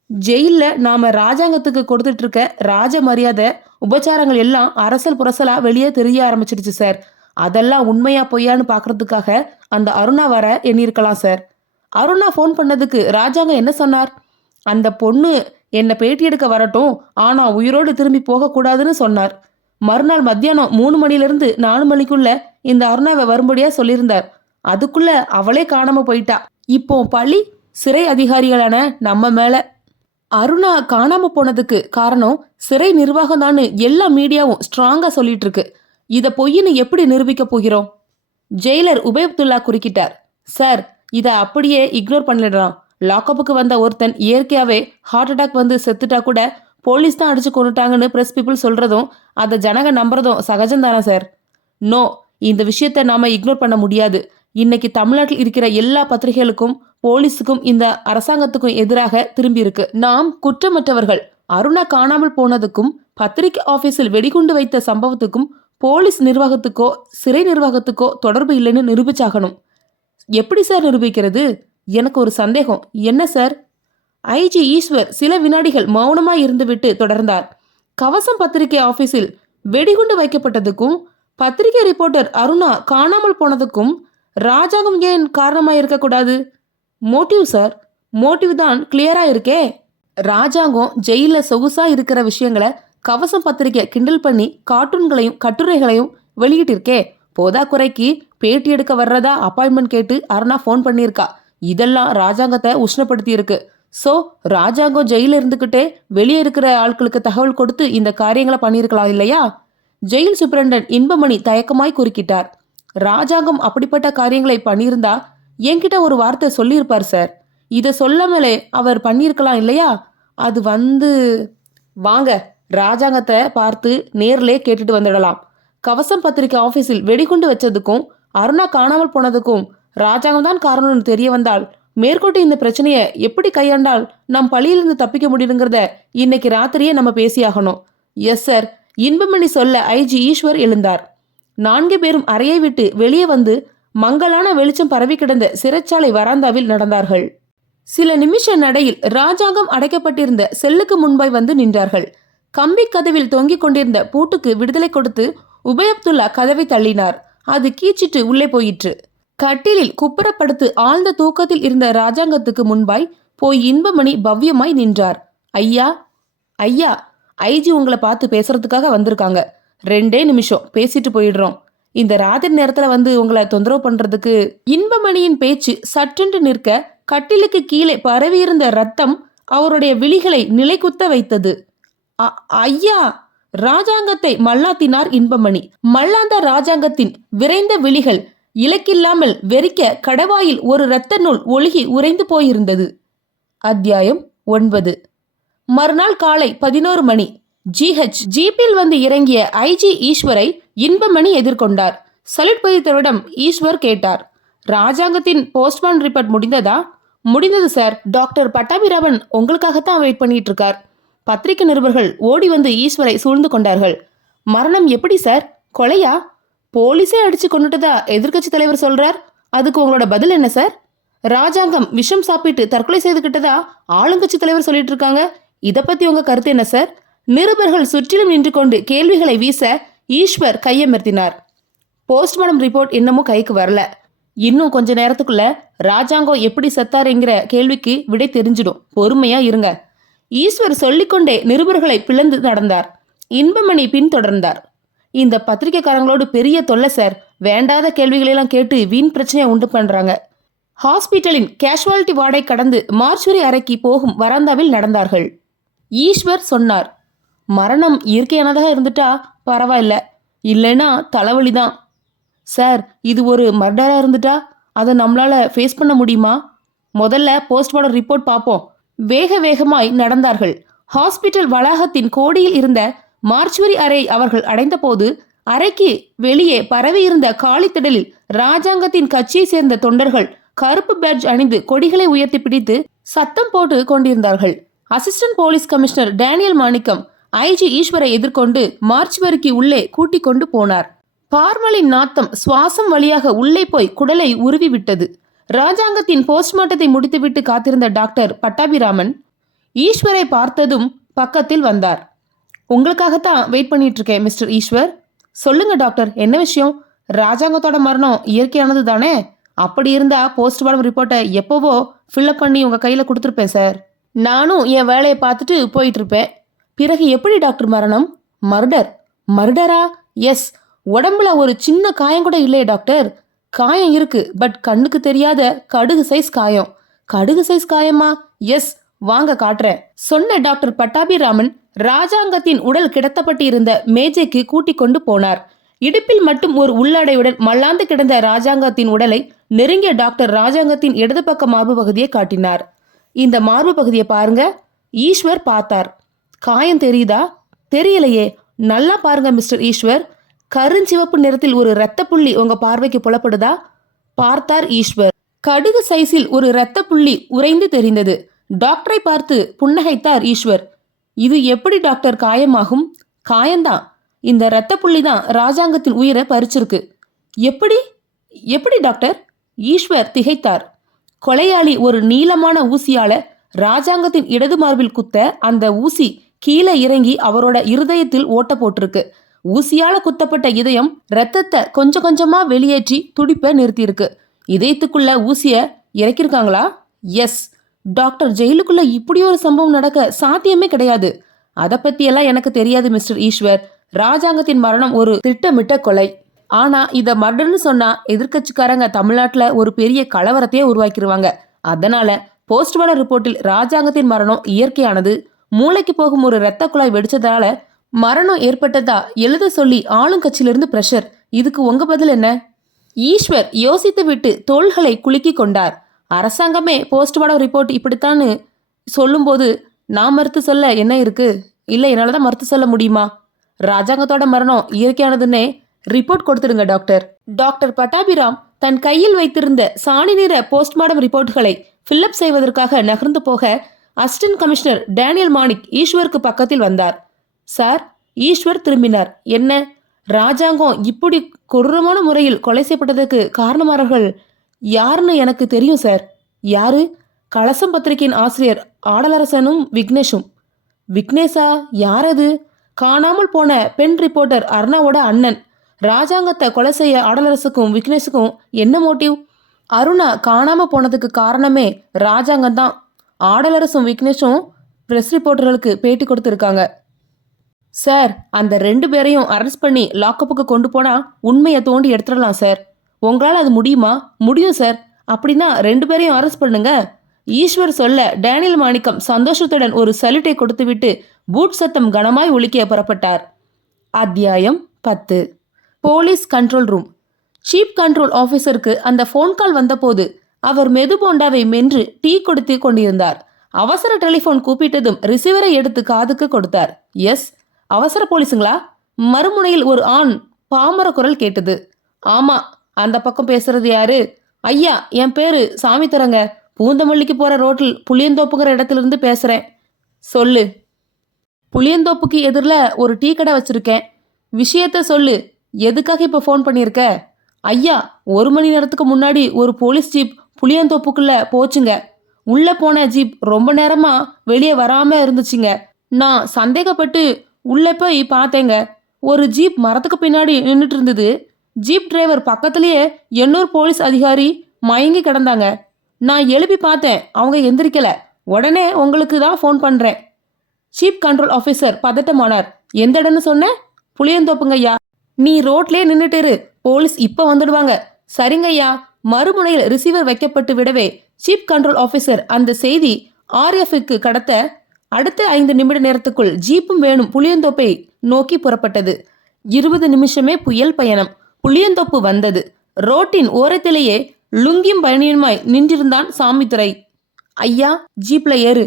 ஜெயில நாம ராஜாங்கத்துக்கு கொடுத்துட்டு இருக்க ராஜ மரியாதை உபச்சாரங்கள் எல்லாம் அரசல் புரசலா வெளியே தெரிய ஆரம்பிச்சிடுச்சு சார். அதெல்லாம் உண்மையா பொய்யான்னு பாக்குறதுக்காக அந்த அருணா வர எண்ணிருக்கலாம் சார். அருணா ஃபோன் பண்ணதுக்கு ராஜாங்க என்ன சொன்னார்? அந்த பொண்ணு என்னை பேட்டி எடுக்க வரட்டும், ஆனா உயிரோடு திரும்பி போகக்கூடாதுன்னு சொன்னார். மறுநாள் மத்தியானம் 3 மணிலிருந்து 4 மணிக்குள்ள இந்த அருணாவை வரும்படியா சொல்லியிருந்தார். அதுக்குள்ள அவளே காணாம போயிட்டா. இப்போ பழி சிறை அதிகாரிகளான நம்ம மேல. அருணா காணாம போனதுக்கு காரணம் சிறை நிர்வாகம் தான் எல்லா மீடியாவும் ஸ்ட்ராங்கா சொல்லிட்டு இருக்கு. இத பொய்ன்னு எப்படி நிரூபிக்க போகிறோம்? ஜெயிலர் உபயப்துல்லா குறுக்கிட்டார். சார், இத அப்படியே இக்னோர் பண்ணிடலாம். லாக்அப்புக்கு வந்த ஒருத்தன் இயற்கையாவே ஹார்ட் அட்டாக் வந்து செத்துட்டா கூட போலீஸ் தான் அடிச்சு கொண்டுட்டாங்கன்னு பிரஸ் பீப்புள் சொல்றதும் அதை ஜனங்க நம்புறதும் சகஜம் தானே சார்? நோ, இந்த விஷயத்த நாம இக்னோர் பண்ண முடியாது. இன்னைக்கு தமிழ்நாட்டில் இருக்கிற எல்லா பத்திரிகைகளுக்கும் போலீஸுக்கும் இந்த அரசாங்கத்துக்கும் எதிராக திரும்பி இருக்கு. நாம் குற்றமற்றவர்கள். அருணா காணாமல் போனதுக்கும் பத்திரிகை ஆபீஸில் வெடிகுண்டு வைத்த சம்பவத்துக்கும் போலீஸ் நிர்வாகத்துக்கோ சிறை நிர்வாகத்துக்கோ தொடர்பு இல்லைன்னு நிரூபிச்சாகணும். எப்படி சார் நிரூபிக்கிறது? எனக்கு ஒரு சந்தேகம். என்ன சார்? ஐஜி ஈஸ்வர் சில வினாடிகள் மௌனமாய் இருந்துவிட்டு தொடர்ந்தார். கவசம் பத்திரிகை ஆபீஸில் வெடிகுண்டு வைக்கப்பட்டதுக்கும் பத்திரிகை ரிப்போர்ட்டர் அருணா காணாமல் போனதுக்கும் ராஜாங்கம் ஏன் காரணமாக இருக்கக்கூடாது? மோட்டிவ் சார், மோட்டிவ் தான் கிளியரா இருக்கே. ராஜாங்கம் ஜெயில சொகுசா இருக்கிற விஷயங்களை கவசம் பத்திரிகை கிண்டல் பண்ணி கார்ட்டூன்களையும் கட்டுரைகளையும் வெளியிட்டிருக்கே. போதா குறைக்கு பேட்டி எடுக்க வர்றதா அப்பாயின்மெண்ட் கேட்டு அருணா ஃபோன் பண்ணியிருக்கா. இதெல்லாம் ராஜாங்கத்தை உஷ்ணப்படுத்தி இருக்கு. ஸோ ராஜாங்கம் ஜெயில இருந்துக்கிட்டே வெளியே இருக்கிற ஆட்களுக்கு தகவல் கொடுத்து இந்த காரியங்களை பண்ணியிருக்கலாம் இல்லையா? ஜெயில் சூப்பரண்டன் இன்பமணி தயக்கமாய் குறுக்கிட்டார். ராஜாங்கம் அப்படிப்பட்ட காரியங்களை பண்ணியிருந்தா என்கிட்ட ஒரு வார்த்தை சொல்லியிருப்பார் சார். இதை சொல்லாமலே அவர் பண்ணியிருக்கலாம் இல்லையா? அது வாங்க ராஜாங்கத்தை பார்த்து நேர்லே கேட்டுட்டு வந்துடலாம். கவசம் பத்திரிகை ஆபீஸில் வெடிகுண்டு வச்சதுக்கும் அருணா காணாமல் போனதுக்கும் ராஜாங்கம் தான் காரணம்னு தெரிய வந்தால் மேற்கொண்டு இந்த பிரச்சனையை எப்படி கையாண்டால் நம் பழியிலிருந்து தப்பிக்க முடியுங்கிறத இன்னைக்கு ராத்திரியே நம்ம பேசியாகணும். எஸ் சார், இன்பமணி சொல்ல ஐஜி ஈஸ்வர் எழுந்தார். 4 பேரும் அறையை விட்டு வெளியே வந்து மங்கலான வெளிச்சம் பரவி கிடந்த சிறைச்சாலை வராந்தாவில் நடந்தார்கள். சில நிமிஷ நடையில் ராஜாங்கம் அடைக்கப்பட்டிருந்த செல்லுக்கு முன்பாய் வந்து நின்றார்கள். கம்பி கதவில் தொங்கிக் கொண்டிருந்த பூட்டுக்கு விடுதலை கொடுத்து உபயப்துல்லா கதவை தள்ளினார். அது கீச்சிட்டு உள்ளே போயிற்று. கட்டிலில் குப்புறப்படுத்து ஆழ்ந்த தூக்கத்தில் இருந்த ராஜாங்கத்துக்கு முன்பாய் போய் இன்பமணி பவ்யமாய் நின்றார். ஐயா, ஐயா, ஐஜி உங்களை பார்த்து பேசுறதுக்காக வந்திருக்காங்க. 2 நிமிஷம் பேசிட்டு போயிடுறோம். இந்த ராத்திரி நேரத்துல வந்து உங்களை தொந்தரவு பண்றதுக்கு. இன்பமணியின் பேச்சு சற்றென்று நிற்க கட்டிலுக்கு கீழே பரவியிருந்த ரத்தம் அவருடைய விழிகளை நிலைக்குத்த வைத்தது. ஐயா! ராஜாங்கத்தை மல்லாத்தினார் இன்பமணி. மல்லாந்த ராஜாங்கத்தின் விரைந்த விழிகள் இலக்கில்லாமல் வெறிக்க கடவாயில் ஒரு இரத்த நூல் ஒழுகி உறைந்து போயிருந்தது. அத்தியாயம் 9. மறுநாள் காலை 11 மணி ஜீப்பில் வந்து இறங்கிய ஐஜி ஈஸ்வரை இன்பமணி எதிர்கொண்டார். சல்யூட் பதித்தவரிடம் ஈஸ்வர் கேட்டார், ராஜாங்கத்தின் போஸ்ட்மார்டம் ரிப்போர்ட் முடிந்ததா? முடிந்தது சார். டாக்டர் பட்டாபிராமன் உங்களுக்காகத்தான் வெயிட் பண்ணிட்டு இருக்கார். பத்திரிகை நிருபர்கள் ஓடி வந்து ஈஸ்வரை சூழ்ந்து கொண்டார்கள். மரணம் எப்படி சார்? கொலையா? போலீஸே அடிச்சு கொண்டுட்டதா எதிர்கட்சி தலைவர் சொல்றார். அதுக்கு உங்களோட பதில் என்ன சார்? ராஜாங்கம் விஷம் சாப்பிட்டு தற்கொலை செய்துகிட்டதா ஆளுங்கட்சி தலைவர் சொல்லிட்டு இருக்காங்க. இதை பத்தி உங்க கருத்து என்ன சார்? நிருபர்கள் சுற்றிலும் நின்று கொண்டு கேள்விகளை வீச ஈஸ்வர் கையமர்த்தினார். போஸ்ட்மார்டம் ரிப்போர்ட் இன்னமும் கைக்கு வரல. இன்னும் கொஞ்ச நேரத்துக்குள்ள ராஜாங்கம் எப்படி செத்தாருங்கிற கேள்விக்கு விடை தெரிஞ்சிடும். பொறுமையா இருங்க. ஈஸ்வர் சொல்லிக்கொண்டே நிருபர்களை பிளந்து நடந்தார். இன்பமணி பின்தொடர்ந்தார். இந்த பத்திரிகைக்காரங்களோடு பெரிய தொல்லை சார். வேண்டாத கேள்விகளெல்லாம் கேட்டு வீண் பிரச்சனையை உண்டு பண்றாங்க. ஹாஸ்பிட்டலின் கேஷுவாலிட்டி வார்டை கடந்து மார்ச்சுரி அறைக்கு போகும் வராந்தாவில் நடந்தார்கள். ஈஸ்வர் சொன்னார், மரணம் இயற்கையானதாக இருந்துட்டா பரவாயில்ல, இல்லைன்னா தலைவலிதான். சார், இது ஒரு மர்டரா இருந்துட்டா அதை நம்மளால ஃபேஸ் பண்ண முடியுமா? முதல்ல போஸ்ட்மார்டம் ரிப்போர்ட் பார்ப்போம். வேக வேகமாய் நடந்தார்கள். ஹாஸ்பிட்டல் வளாகத்தின் கோடியில் இருந்த மார்ச்சுவரி அறை அவர்கள் அடைந்த போது அறைக்கு வெளியே பரவியிருந்த காலித்திடலில் ராஜாங்கத்தின் கட்சியை சேர்ந்த தொண்டர்கள் கருப்பு பேட்ஜ் அணிந்து கொடிகளை உயர்த்தி பிடித்து சத்தம் போட்டு கொண்டிருந்தார்கள். அசிஸ்டன்ட் போலீஸ் கமிஷனர் டேனியல் மாணிக்கம் ஐஜி ஈஸ்வரை எதிர்கொண்டு மார்ச்சுவரிக்கு உள்ளே கூட்டிக் கொண்டு போனார். பார்மலின் நாத்தம் சுவாசம் வழியாக உள்ளே போய் குடலை உருவி விட்டது. ராஜாங்கத்தின் போஸ்ட்மார்ட்டத்தை முடித்துவிட்டு காத்திருந்த டாக்டர் பட்டாபிராமன் ஈஸ்வரை பார்த்ததும் பக்கத்தில் வந்தார். உங்களுக்காகத்தான் வெயிட் பண்ணிட்டு இருக்கேன் மிஸ்டர் ஈஸ்வர். சொல்லுங்க டாக்டர், என்ன விஷயம்? ராஜாங்கத்தோட மரணம் இயற்கையானது தானே? அப்படி இருந்தா போஸ்ட்மார்டம் ரிப்போர்ட்டை எப்போவோ ஃபில்அப் பண்ணி உங்க கையில கொடுத்துருப்பேன் சார். நானும் என் வேலையை பார்த்துட்டு போயிட்டு இருப்பேன். பிறகு எப்படி டாக்டர் மரணம்? மர்டரா? எஸ். உடம்புல ஒரு சின்ன காயம் கூட இல்லையே டாக்டர்? காயம் இருக்கு, பட் கண்ணுக்கு தெரியாத கடுகு சைஸ் காயம். கடுகு சைஸ் காயமா? எஸ், வாங்க காட்டுறேன் சொன்ன டாக்டர் பட்டாபிராமன் ராஜாங்கத்தின் உடல் கிடத்தப்பட்டு இருந்த மேஜைக்கு கூட்டிக் கொண்டு போனார். இடுப்பில் மட்டும் ஒரு உள்ளாடையுடன் மல்லாந்து கிடந்த ராஜாங்கத்தின் உடலை நெருங்கிய டாக்டர் ராஜாங்கத்தின் இடது பக்க மார்பு பகுதியை காட்டினார். இந்த மார்பு பகுதியை பாருங்க. ஈஸ்வர் பார்த்தார். காயம் தெரியுதா? தெரியலையே. நல்லா பாருங்க மிஸ்டர் ஈஸ்வர். கருஞ்சிவப்பு நிறத்தில் ஒரு இரத்த புள்ளி உங்க பார்வைக்கு புலப்படுதா? பார்த்தார் ஈஸ்வர். கடுகு சைஸில் ஒரு இரத்த புள்ளி உறைந்து தெரிந்தது. டாக்டரை பார்த்து புன்னகைத்தார் ஈஸ்வர். இது எப்படி டாக்டர் காயமாகும்? காயம்தான். இந்த இரத்த புள்ளி தான் ராஜாங்கத்தின் உயிரை பறிச்சிருக்கு. எப்படி டாக்டர்? ஈஸ்வர் திகைத்தார். கொலையாளி ஒரு நீளமான ஊசியால ராஜாங்கத்தின் இடது மார்பில் குத்த அந்த ஊசி கீழே இறங்கி அவரோட இருதயத்தில் ஓட்ட போட்டிருக்கு. ஊசியால குத்தப்பட்ட இதயம் ரத்தத்தை கொஞ்சம் கொஞ்சமா வெளியேற்றி துடிப்பை நிறுத்தியிருக்கு. இதயத்துக்குள்ள ஊசிய இறக்கிருக்காங்களா? எஸ். டாக்டர், ஜெயிலுக்குள்ள இப்படி ஒரு சம்பவம் நடக்க சாத்தியமே கிடையாது. அதை பத்தியெல்லாம் எனக்கு தெரியாது மிஸ்டர் ஈஸ்வர். ராஜாங்கத்தின் மரணம் ஒரு திட்டமிட்ட கொலை. ஆனா இத மர்டர்னு சொன்னா எதிர்கட்சிக்காரங்க தமிழ்நாட்டுல ஒரு பெரிய கலவரத்தையே உருவாக்கிடுவாங்க. அதனால போஸ்ட்மார்டம் ரிப்போர்ட்டில் ராஜாங்கத்தின் மரணம் இயற்கையானது, மூளைக்கு போகும் ஒரு இரத்த குழாய் வெடிச்சதால மரணம் ஏற்பட்டதா எழுத சொல்லி ஆளுங்கட்சியிலிருந்து பிரஷர். இதுக்கு உங்க பதில் என்ன? ஈஸ்வர் யோசித்து விட்டு தோள்களை குலுக்கி கொண்டார். அரசாங்கமே போஸ்ட்மார்டம் ரிப்போர்ட் இப்படித்தான்னு சொல்லும்போது நான் மறுத்து சொல்ல என்ன இருக்கு? இல்லை, என்னாலதான் மறுத்து சொல்ல முடியுமா? ராஜாங்கத்தோட மரணம் இயற்கையானதுன்னே ரிப்போர்ட் கொடுத்துருங்க டாக்டர். டாக்டர் பட்டாபிராம் தன் கையில் வைத்திருந்த சாணி நிற போஸ்ட்மார்டம் ரிப்போர்ட்களை ஃபில்அப் செய்வதற்காக நகர்ந்து போக அசிஸ்டன்ட் கமிஷனர் டேனியல் மாணிக் ஈஸ்வருக்கு பக்கத்தில் வந்தார். சார், ஈஸ்வர் திரும்பினார். என்ன? ராஜாங்கம் இப்படி கொடூரமான முறையில் கொலை செய்யப்பட்டதுக்கு காரணமானவர்கள் யாருன்னு எனக்கு தெரியும் சார். யாரு? கலசம் பத்திரிகையின் ஆசிரியர் ஆடலரசனும் விக்னேஷும். விக்னேஷா? யார் அது? காணாமல் போன பெண் ரிப்போர்ட்டர் அருணாவோட அண்ணன். ராஜாங்கத்தை கொலை செய்ய ஆடலரசுக்கும் விக்னேஷுக்கும் என்ன மோட்டிவ்? அருணா காணாம போனதுக்கு காரணமே ராஜாங்கம் தான். ஆடலரசும் விக்னேஷும் பிரஸ் ரிப்போர்ட்டர்களுக்கு பேட்டி கொடுத்துருக்காங்க. சார், அந்த 2 பேரையும் அரெஸ்ட் பண்ணி லாக்கப்புக்கு கொண்டு போனா உண்மையை தோண்டி எடுத்துடலாம் சார். உங்களால் அது முடியுமா? முடியும் சார். அப்படின்னா 2 பேரையும் அரெஸ்ட் பண்ணுங்க. ஈஸ்வர் சொல்ல டேனியல் மாணிக்கம் சந்தோஷத்துடன் ஒரு சல்யூட்டை கொடுத்துவிட்டு பூட் சத்தம் கனமாய் ஒலிக்க புறப்பட்டார். அத்தியாயம் 10. Police control room. Chief control ஆபீசருக்கு அந்த போன் கால் வந்தபோது அவர் மெது போண்டாவை மென்று டீ கொடுத்து கொண்டிருந்தார். அவசர டெலிபோன் கூப்பிட்டதும் ரிசீவரை எடுத்து காதுக்கு கொடுத்தார். எஸ், அவசர போலீஸுங்களா? மறுமுனையில் ஒரு ஆண் பாமர குரல் கேட்டது. ஆமா, அந்த பக்கம் பேசுறது யாரு? ஐயா, என் பேரு சாமி தரங்க. பூந்தமல்லிக்கு போற ரோட்டில் புளியந்தோப்புங்கிற இடத்துல பேசுறேன். சொல்லு. புளியந்தோப்புக்கு எதிரில் ஒரு டீ கடை வச்சிருக்கேன். விஷயத்த சொல்லு. எதுக்காக இப்போ ஃபோன் பண்ணியிருக்க? ஐயா, 1 மணி நேரத்துக்கு முன்னாடி ஒரு போலீஸ் ஜீப் புளியந்தோப்புக்குள்ள போச்சுங்க. உள்ள போன ஜீப் ரொம்ப நேரமா வெளியே வராம இருந்துச்சுங்க. நான் சந்தேகப்பட்டு உள்ள போய் பார்த்தேங்க. ஒரு ஜீப் மரத்துக்கு பின்னாடி நின்றுட்டு இருந்தது. ஜீப் டிரைவர் பக்கத்திலேயே 800 போலீஸ் அதிகாரி மயங்கி கிடந்தாங்க. நான் எழுப்பி பார்த்தேன், அவங்க எந்திரிக்கல. உடனே உங்களுக்கு தான் ஃபோன் பண்றேன். சீப் கண்ட்ரோல் ஆஃபீஸர் பதட்டமானார். எந்த இடம்னு சொன்ன? புளியந்தோப்புங்கய்யா. நீ ரோட்லேயே நின்றுட்டு, போலீஸ் இப்போ வந்துடுவாங்க. சரிங்கய்யா. மறுமுனையில் ரிசீவர் வைக்கப்பட்டு விடவே சீப் கண்ட்ரோல் ஆஃபீஸர் அந்த செய்தி RFக்கு கடத்த அடுத்த 5 நிமிட நேரத்துக்குள் ஜீப்பும் வேணும் புளியந்தோப்பை நோக்கி புறப்பட்டது. 20 நிமிஷமே புயல் பயணம். புளியந்தோப்பு வந்தது. ரோட்டின் ஓரத்திலேயே லுங்கியும் பனியனுமாய் நின்றிருந்தான் சாமித்துரை. ஐயா, ஜீப்ல ஏறு.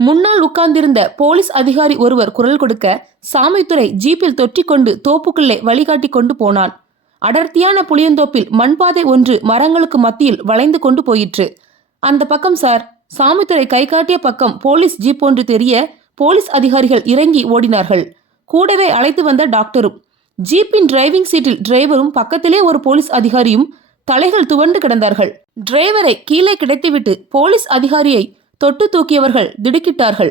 முன்னால் உட்கார்ந்திருந்த போலீஸ் அதிகாரி ஒருவர் குரல் கொடுக்க சாமித்துரை ஜீப்பில் தொற்றிக்கொண்டு தோப்புக்குள்ளே வழிகாட்டி கொண்டு போனான். அடர்த்தியான புளியந்தோப்பில் மண்பாதை ஒன்று மரங்களுக்கு மத்தியில் வளைந்து கொண்டு போயிற்று. அந்த பக்கம் சார். சாமித்துரை கை காட்டிய பக்கம் போலீஸ் ஜீப் ஒன்று தெரிய போலீஸ் அதிகாரிகள் இறங்கி ஓடினார்கள். கூடவே அழைத்து வந்த டாக்டரும். ஜீப்பின் டிரைவிங் சீட்டில் டிரைவரும் பக்கத்திலே ஒரு போலீஸ் அதிகாரியும் தலைகள் துவண்டு கிடந்தார்கள். டிரைவரை கீழே கிடைத்துவிட்டு போலீஸ் அதிகாரியை தொட்டு தூக்கியவர்கள் திடுக்கிட்டார்கள்.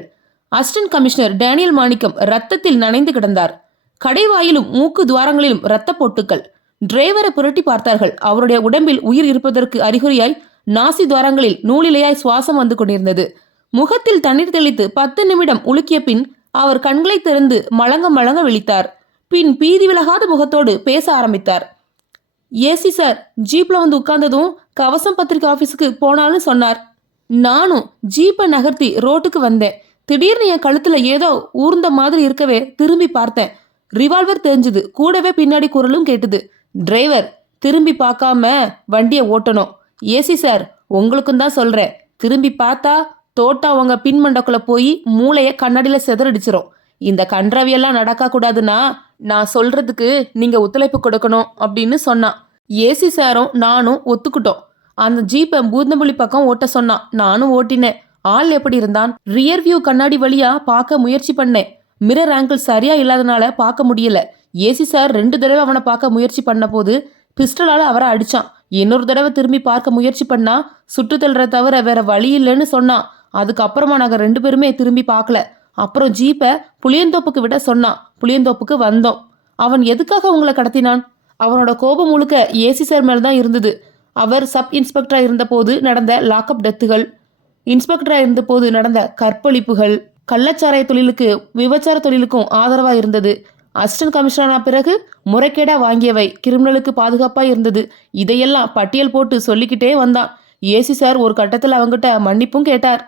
அசிஸ்டன்ட் கமிஷனர் டேனியல் மாணிக்கம் ரத்தத்தில் நனைந்து கிடந்தார். கடைவாயிலும் மூக்கு துவாரங்களிலும் இரத்த பொட்டுக்கள். டிரைவரை புரட்டி பார்த்தார்கள். அவருடைய உடம்பில் உயிர் இருப்பதற்கு அறிகுறியாய் நாசி துவாரங்களில் நூலிலையாய் சுவாசம் வந்து கொண்டிருந்தது. முகத்தில் தண்ணீர் தெளித்து 10 நிமிடம் உலுக்கிய பின் அவர் கண்களை திறந்து மலங்க மலங்க விழித்தார். பின் பீதி விலகாத முகத்தோடு பேச ஆரம்பித்தார். ஏசி சார் ஜீப்ல வந்து உட்கார்ந்ததும் கவசம் பத்திரிகை ஆபீஸுக்கு போனான்னு சொன்னார். நானும் ஜீப்பை நகர்த்தி ரோட்டுக்கு வந்தேன். திடீர்னு என் கழுத்துல ஏதோ ஊர்ந்த மாதிரி இருக்கவே திரும்பி பார்த்தேன். ரிவால்வர் தெரிஞ்சுது. கூடவே பின்னாடி குரலும் கேட்டுது. டிரைவர் திரும்பி பார்க்காம வண்டியை ஓட்டணும். ஏசி சார், உங்களுக்கும் தான் சொல்றேன். திரும்பி பார்த்தா தோட்டா உங்க பின்மண்டக்குள்ள போய் மூளைய கண்ணாடியில செதறடிச்சிரும். இந்த கன்றாவியெல்லாம் நடக்க கூடாதுன்னா நான் சொல்றதுக்கு நீங்க ஒத்துழைப்பு கொடுக்கணும் அப்படின்னு சொன்னான். ஏசி சாரும் நானும் ஒத்துக்கிட்டோம். அந்த ஜீப்பை பூந்தமல்லி பக்கம் ஓட்ட சொன்னான். நானும் ஓட்டினேன். ஆள் எப்படி இருந்தான்? ரியர் வியூ கண்ணாடி வழியா பார்க்க முயற்சி பண்ணேன். மிரர் ஆங்கிள் சரியா இல்லாதனால பார்க்க முடியல. ஏசி சார் 2 தடவை அவனை பார்க்க முயற்சி பண்ண போது பிஸ்டலால அவரை அடிச்சான். இன்னொரு தடவை திரும்பி பார்க்க முயற்சி பண்ணா சுட்டு தள்ளுற தவிர வேற வழி இல்லைன்னு சொன்னான். அதுக்கப்புறமா நாங்கள் 2 பேருமே திரும்பி பார்க்கல. அப்புறம் ஜீப்பை புளியந்தோப்புக்கு விட சொன்னான். புளியந்தோப்புக்கு வந்தோம். அவன் எதுக்காக உங்களை கடத்தினான்? அவனோட கோபம் முழுக்க ஏசி சார் மேல் தான் இருந்தது. அவர் சப் இன்ஸ்பெக்டரா இருந்த போது நடந்த லாக்அப் டெத்துகள், இன்ஸ்பெக்டரா இருந்த போது நடந்த கற்பழிப்புகள், கள்ளச்சாராய தொழிலுக்கு விபச்சார தொழிலுக்கும் ஆதரவா இருந்தது. அசிஸ்டன்ட் கமிஷனரான பிறகு முறைகேடா வாங்கியவை, கிரிமினலுக்கு பாதுகாப்பா இருந்தது. இதையெல்லாம் பட்டியல் போட்டு சொல்லிக்கிட்டே வந்தான். ஏசி சார் ஒரு கட்டத்தில் அவங்கிட்ட மன்னிப்பும் கேட்டார்.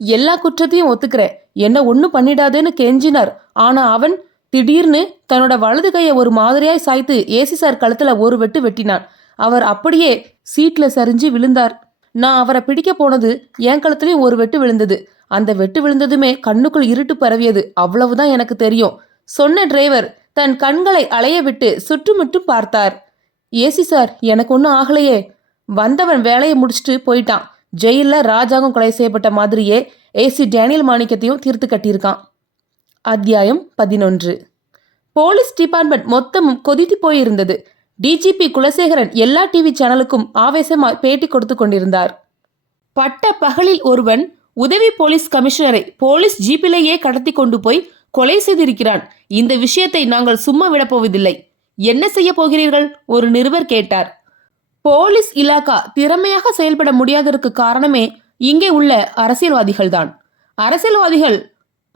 எல்லா குற்றத்தையும் ஒத்துக்கிறேன், என்ன ஒன்றும் பண்ணிடாதேன்னு கெஞ்சினார். ஆனா அவன் திடீர்னு தன்னோட வலது கையை ஒரு மாதிரியாய் சாய்த்து ஏசி சார் கழுத்துல ஒரு வெட்டு வெட்டினான். அவர் அப்படியே சீட்ல சரிஞ்சு விழுந்தார். நான் அவரை பிடிக்க போனது என் கழுத்துலயும் ஒரு வெட்டு விழுந்தது. அந்த வெட்டு விழுந்ததுமே கண்ணுக்குள் இருட்டு பரவியது. அவ்வளவுதான் எனக்கு தெரியும் சொன்ன டிரைவர் தன் கண்களை அலைய விட்டு சுற்றுமுற்றும் பார்த்தார். ஏசி சார், எனக்கு ஒன்றும் ஆகலையே. வந்தவன் வேலையை முடிச்சுட்டு போயிட்டான். ஜெயில ராஜாங்கம் கொலை செய்யப்பட்ட மாதிரியே ஏசி டேனியல் மாணிக்கத்தையும் தீர்த்து கட்டியிருக்கான். அத்தியாயம் 11. போலீஸ் டிபார்ட்மெண்ட் மொத்தமும் கொதித்து போயிருந்தது. டிஜிபி குலசேகரன் எல்லா டிவி சேனலுக்கும் ஆவேசமாய் பேட்டி கொடுத்து கொண்டிருந்தார். பட்ட பகலில் ஒருவன் உதவி போலீஸ் கமிஷனரை போலீஸ் ஜீப்பிலேயே கடத்தி கொண்டு போய் கொலை செய்திருக்கிறான். இந்த விஷயத்தை நாங்கள் சும்மா விடப்போவதில்லை. என்ன செய்ய போகிறீர்கள்? ஒரு நிருபர் கேட்டார். போலீஸ் இலாக்கா திறமையாக செயல்பட முடியாததற்கு காரணமே இங்கே உள்ள அரசியல்வாதிகள்தான். அரசியல்வாதிகள்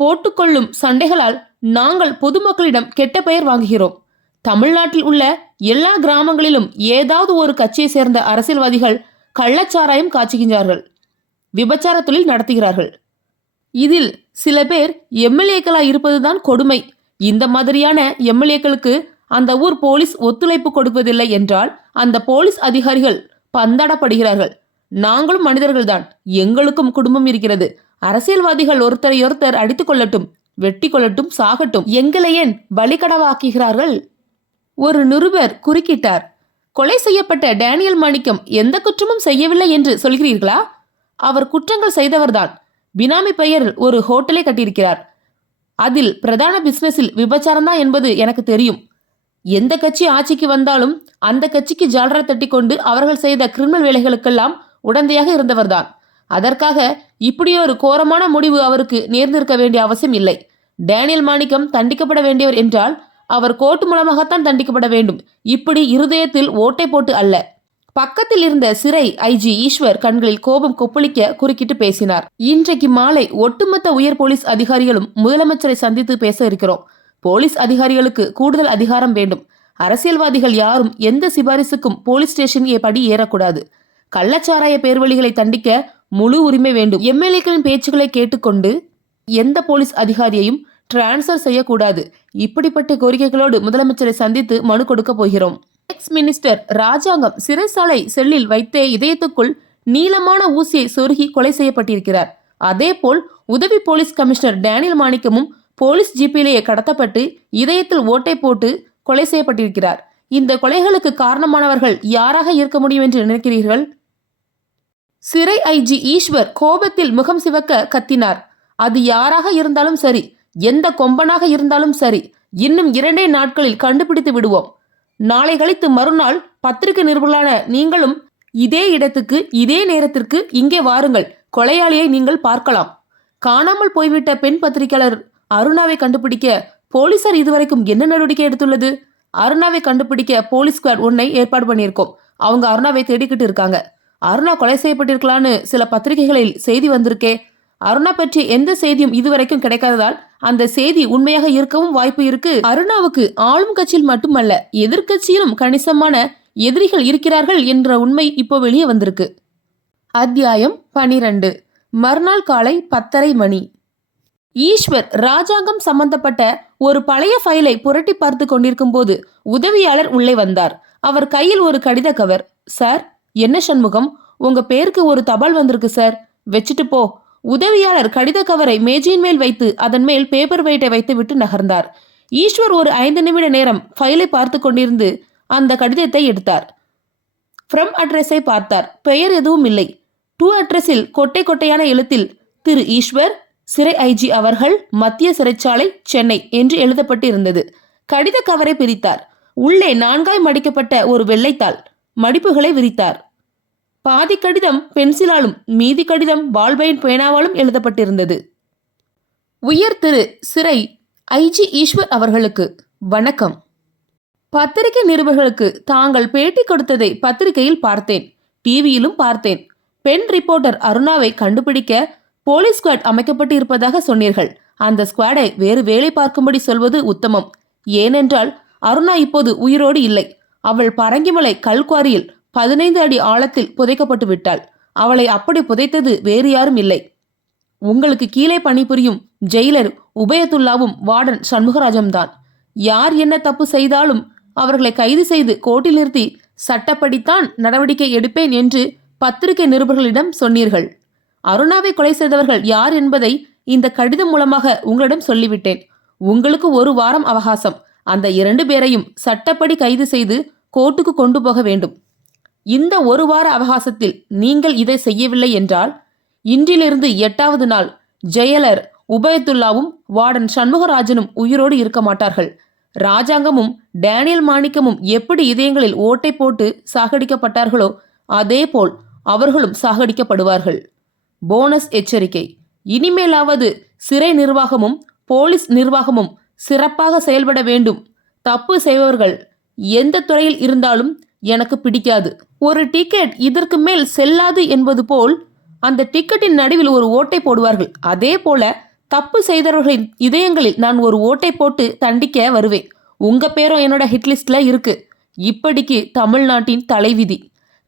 போட்டுக்கொள்ளும் சண்டைகளால் நாங்கள் பொதுமக்களிடம் கெட்ட பெயர் வாங்குகிறோம். தமிழ்நாட்டில் உள்ள எல்லா கிராமங்களிலும் ஏதாவது ஒரு கட்சியை சேர்ந்த அரசியல்வாதிகள் கள்ளச்சாராயம் காய்ச்சுகின்றார்கள். விபச்சார தொழில் நடத்துகிறார்கள். இதில் சில பேர் எம்எல்ஏக்களா இருப்பதுதான் கொடுமை. இந்த மாதிரியான எம்எல்ஏக்களுக்கு அந்த ஊர் போலீஸ் ஒத்துழைப்பு கொடுப்பதில்லை என்றால் அந்த போலீஸ் அதிகாரிகள் பந்தாடப்படுகிறார்கள். நாங்களும் மனிதர்கள்தான், எங்களுக்கும் குடும்பம் இருக்கிறது. அரசியல்வாதிகள் ஒருத்தரையொருத்தர் அடித்துக் கொள்ளட்டும், வெட்டி கொள்ளட்டும், சாகட்டும், எங்களை ஏன் பலிகடவாக்குகிறார்கள்? ஒரு நிருபர் குறுக்கிட்டார். கொலை செய்யப்பட்ட டேனியல் மாணிக்கம் எந்த குற்றமும் செய்யவில்லை என்று சொல்கிறீர்களா? அவர் குற்றங்கள் செய்தவர்தான். பினாமி பெயரில் ஒரு ஹோட்டலை கட்டியிருக்கிறார். அதில் பிரதான பிசினஸில் விபச்சாரம்தான் என்பது எனக்கு தெரியும். எந்த கட்சி ஆட்சிக்கு வந்தாலும் அந்த கட்சிக்கு ஜாலரா தட்டி கொண்டு அவர்கள் செய்த கிரிமினல் வேலைகளுக்கெல்லாம் உடந்தையாக இருந்தவர்தான். அதற்காக இப்படியொரு கோரமான முடிவு அவருக்கு நேர்ந்திருக்க வேண்டிய அவசியம் இல்லை. டேனியல் மாணிக்கம் தண்டிக்கப்பட வேண்டியவர் என்றால் அவர் கோர்ட் மூலமாகத்தான் தண்டிக்கப்பட வேண்டும். இப்படி இருதயத்தில் ஓட்டை போட்டு அல்ல. பக்கத்தில் இருந்த சிறை ஐஜி ஈஸ்வர் கண்களில் கோபம் கொப்பளிக்க குறுக்கிட்டு பேசினார். இன்றைக்கு மாலை ஒட்டுமொத்த உயர் போலீஸ் அதிகாரிகளும் முதலமைச்சரை சந்தித்து பேச இருக்கிறோம். போலீஸ் அதிகாரிகளுக்கு கூடுதல் அதிகாரம் வேண்டும். அரசியல்வாதிகள் யாரும் எந்த சிபாரிசுக்கும் போலீஸ் ஸ்டேஷன் படி ஏறக்கூடாது. கள்ளச்சாராய பேர்வழிகளை தண்டிக்க முழு உரிமை வேண்டும். எம்எல்ஏக்களின் பேச்சுக்களை கேட்டுக்கொண்டு எந்த போலீஸ் அதிகாரியையும் டிரான்ஸ்பர் செய்யக்கூடாது. இப்படிப்பட்ட கோரிக்கைகளோடு முதலமைச்சரை சந்தித்து மனு கொடுக்க போகிறோம். எக்ஸ் மினிஸ்டர் ராஜாங்கம் சிறைசாலை செல்லில் வைத்தே இதயத்துக்குள் நீளமான ஊசியை சொருகி கொலை செய்யப்பட்டிருக்கிறார். அதேபோல் உதவி போலீஸ் கமிஷனர் டேனியல் மாணிக்கமும் போலீஸ் ஜீப்பிலேயே கடத்தப்பட்டு இதயத்தில் ஓட்டை போட்டு கொலை செய்யப்பட்டிருக்கிறார். இந்த கொலைகளுக்கு காரணமானவர்கள் யாராக இருக்க முடியும் என்று நினைக்கிறீர்கள்? சிறை ஐஜி ஈஸ்வர் கோபத்தில் முகம் சிவக்க கத்தினார். அது யாராக இருந்தாலும் சரி, எந்த கொம்பனாக இருந்தாலும் சரி, இன்னும் 2 நாட்களில் கண்டுபிடித்து விடுவோம். நாளை கழித்து மறுநாள் பத்திரிகை நிருபர்களான நீங்களும் இதே இடத்துக்கு இதே நேரத்திற்கு இங்கே வாருங்கள். கொலையாளியை நீங்கள் பார்க்கலாம். காணாமல் போய்விட்ட பெண் பத்திரிகையாளர் அருணாவை கண்டுபிடிக்க போலீசார் இதுவரைக்கும் என்ன நடவடிக்கை எடுத்துள்ளது? அருணாவை கண்டுபிடிக்க போலீஸ் ஸ்குவாட் 1 ஏற்பாடு பண்ணியிருக்கோம். அவங்க அருணாவை தேடிக்கிட்டு இருக்காங்க. அருணா கொலை செய்யப்பட்டிருக்கலான்னு சில பத்திரிகைகளில் செய்தி வந்திருக்கே. அருணா பற்றி எந்த செய்தியும் இதுவரைக்கும் கிடைக்காததால் அந்த செய்தி உண்மையாக இருக்கவும் வாய்ப்பு இருக்கு. அருணாவுக்கு ஆளும் கட்சியில் மட்டுமல்ல, எதிர்கட்சியிலும் கணிசமான எதிரிகள் இருக்கிறார்கள் என்ற உண்மை இப்போ வெளியே வந்திருக்கு. அத்தியாயம் 12. மறுநாள் காலை 10:30 மணி. ஈஸ்வர் ராஜாங்கம் சம்பந்தப்பட்ட ஒரு பழைய ஃபைலை புரட்டி பார்த்து கொண்டிருக்கும் போது உதவியாளர் உள்ளே வந்தார். அவர் கையில் ஒரு கடித கவர். சார், என்ன சண்முகம், உங்க பேருக்கு ஒரு தபால் வந்திருக்கு சார், வச்சுட்டு போ. உதவியாளர் கடித கவரை மேஜையின் மேல் வைத்து அதன் மேல் பேப்பர் வெயிட்டை வைத்து விட்டு நகர்ந்தார். ஈஸ்வர் ஒரு 5 நிமிட நேரம் ஃபைலை பார்த்து கொண்டிருந்து அந்த கடிதத்தை எடுத்தார். ஃப்ரம் அட்ரஸை பார்த்தார். பெயர் எதுவும் இல்லை. டு அட்ரஸில் கொட்டை கொட்டையான எழுத்தில் திரு ஈஸ்வர், சிறை ஐஜி அவர்கள், மத்திய சிறைச்சாலை, சென்னை என்று எழுதப்பட்டு இருந்தது. கடித கவரை பிரித்தார். உள்ளே 4 மடிக்கப்பட்ட ஒரு வெள்ளைத்தாள். மடிப்புகளை விரித்தார். பாதி கடிதம் பென்சிலாலும் மீதி கடிதம் பால்பெயின் பேனாவாலும் எழுதப்பட்டிருந்தது. உயர் திரு சிறை ஐஜி ஈஸ்வர் அவர்களுக்கு வணக்கம். பத்திரிகை நிருபர்களுக்கு தாங்கள் பேட்டி கொடுத்ததை பத்திரிகையில் பார்த்தேன், டிவியிலும் பார்த்தேன். பெண் ரிப்போர்ட்டர் அருணாவை கண்டுபிடிக்க போலீஸ் ஸ்குவாட் அமைக்கப்பட்டு இருப்பதாக சொன்னீர்கள். அந்த ஸ்குவாடை வேறு வேலை பார்க்கும்படி சொல்வது உத்தமம். ஏனென்றால் அருணா இப்போது உயிரோடு இல்லை. அவள் பரங்கிமலை கல்குவாரியில் 15 அடி ஆழத்தில் புதைக்கப்பட்டு விட்டாள். அவளை அப்படி புதைத்தது வேறு யாரும் இல்லை. உங்களுக்கு கீழே பணிபுரியும் ஜெயிலர் உபயத்துல்லாவும் வார்டன் சண்முகராஜம் தான். யார் என்ன தப்பு செய்தாலும் அவர்களை கைது செய்து கோர்ட்டில் நிறுத்தி சட்டப்படித்தான் நடவடிக்கை எடுப்பேன் என்று பத்திரிகை நிருபர்களிடம் சொன்னீர்கள். அருணாவை கொலை செய்தவர்கள் யார் என்பதை இந்த கடிதம் மூலமாக உங்களிடம் சொல்லிவிட்டேன். உங்களுக்கு 1 வாரம் அவகாசம். அந்த 2 பேரையும் சட்டப்படி கைது செய்து கோர்ட்டுக்கு கொண்டு போக வேண்டும். இந்த 1 வார அவகாசத்தில் நீங்கள் இதை செய்யவில்லை என்றால் இன்றிலிருந்து 8வது நாள் ஜெயலர் உபயத்துல்லாவும் வார்டன் சண்முகராஜனும் உயிரோடு இருக்க மாட்டார்கள். ராஜாங்கமும் டேனியல் மாணிக்கமும் எப்படி இதயங்களில் ஓட்டை போட்டு சாகடிக்கப்பட்டார்களோ அதேபோல் அவர்களும் சாகடிக்கப்படுவார்கள். போனஸ் எச்சரிக்கை. இனிமேலாவது சிறை நிர்வாகமும் போலீஸ் நிர்வாகமும் சிறப்பாக செயல்பட வேண்டும். தப்பு செய்பவர்கள் எந்த துறையில் இருந்தாலும் எனக்கு பிடிக்காது. ஒரு டிக்கெட் இதற்கு மேல் செல்லாது என்பது போல் அந்த டிக்கெட்டின் நடுவில் ஒரு ஓட்டை போடுவார்கள். அதே போல தப்பு செய்தவர்களின் இதயங்களில் நான் ஒரு ஓட்டை போட்டு தண்டிக்க வருவேன். உங்க பேரும் என்னோட ஹிட்லிஸ்ட்ல இருக்கு. இப்படிக்கு தமிழ்நாட்டின் தலைவிதி.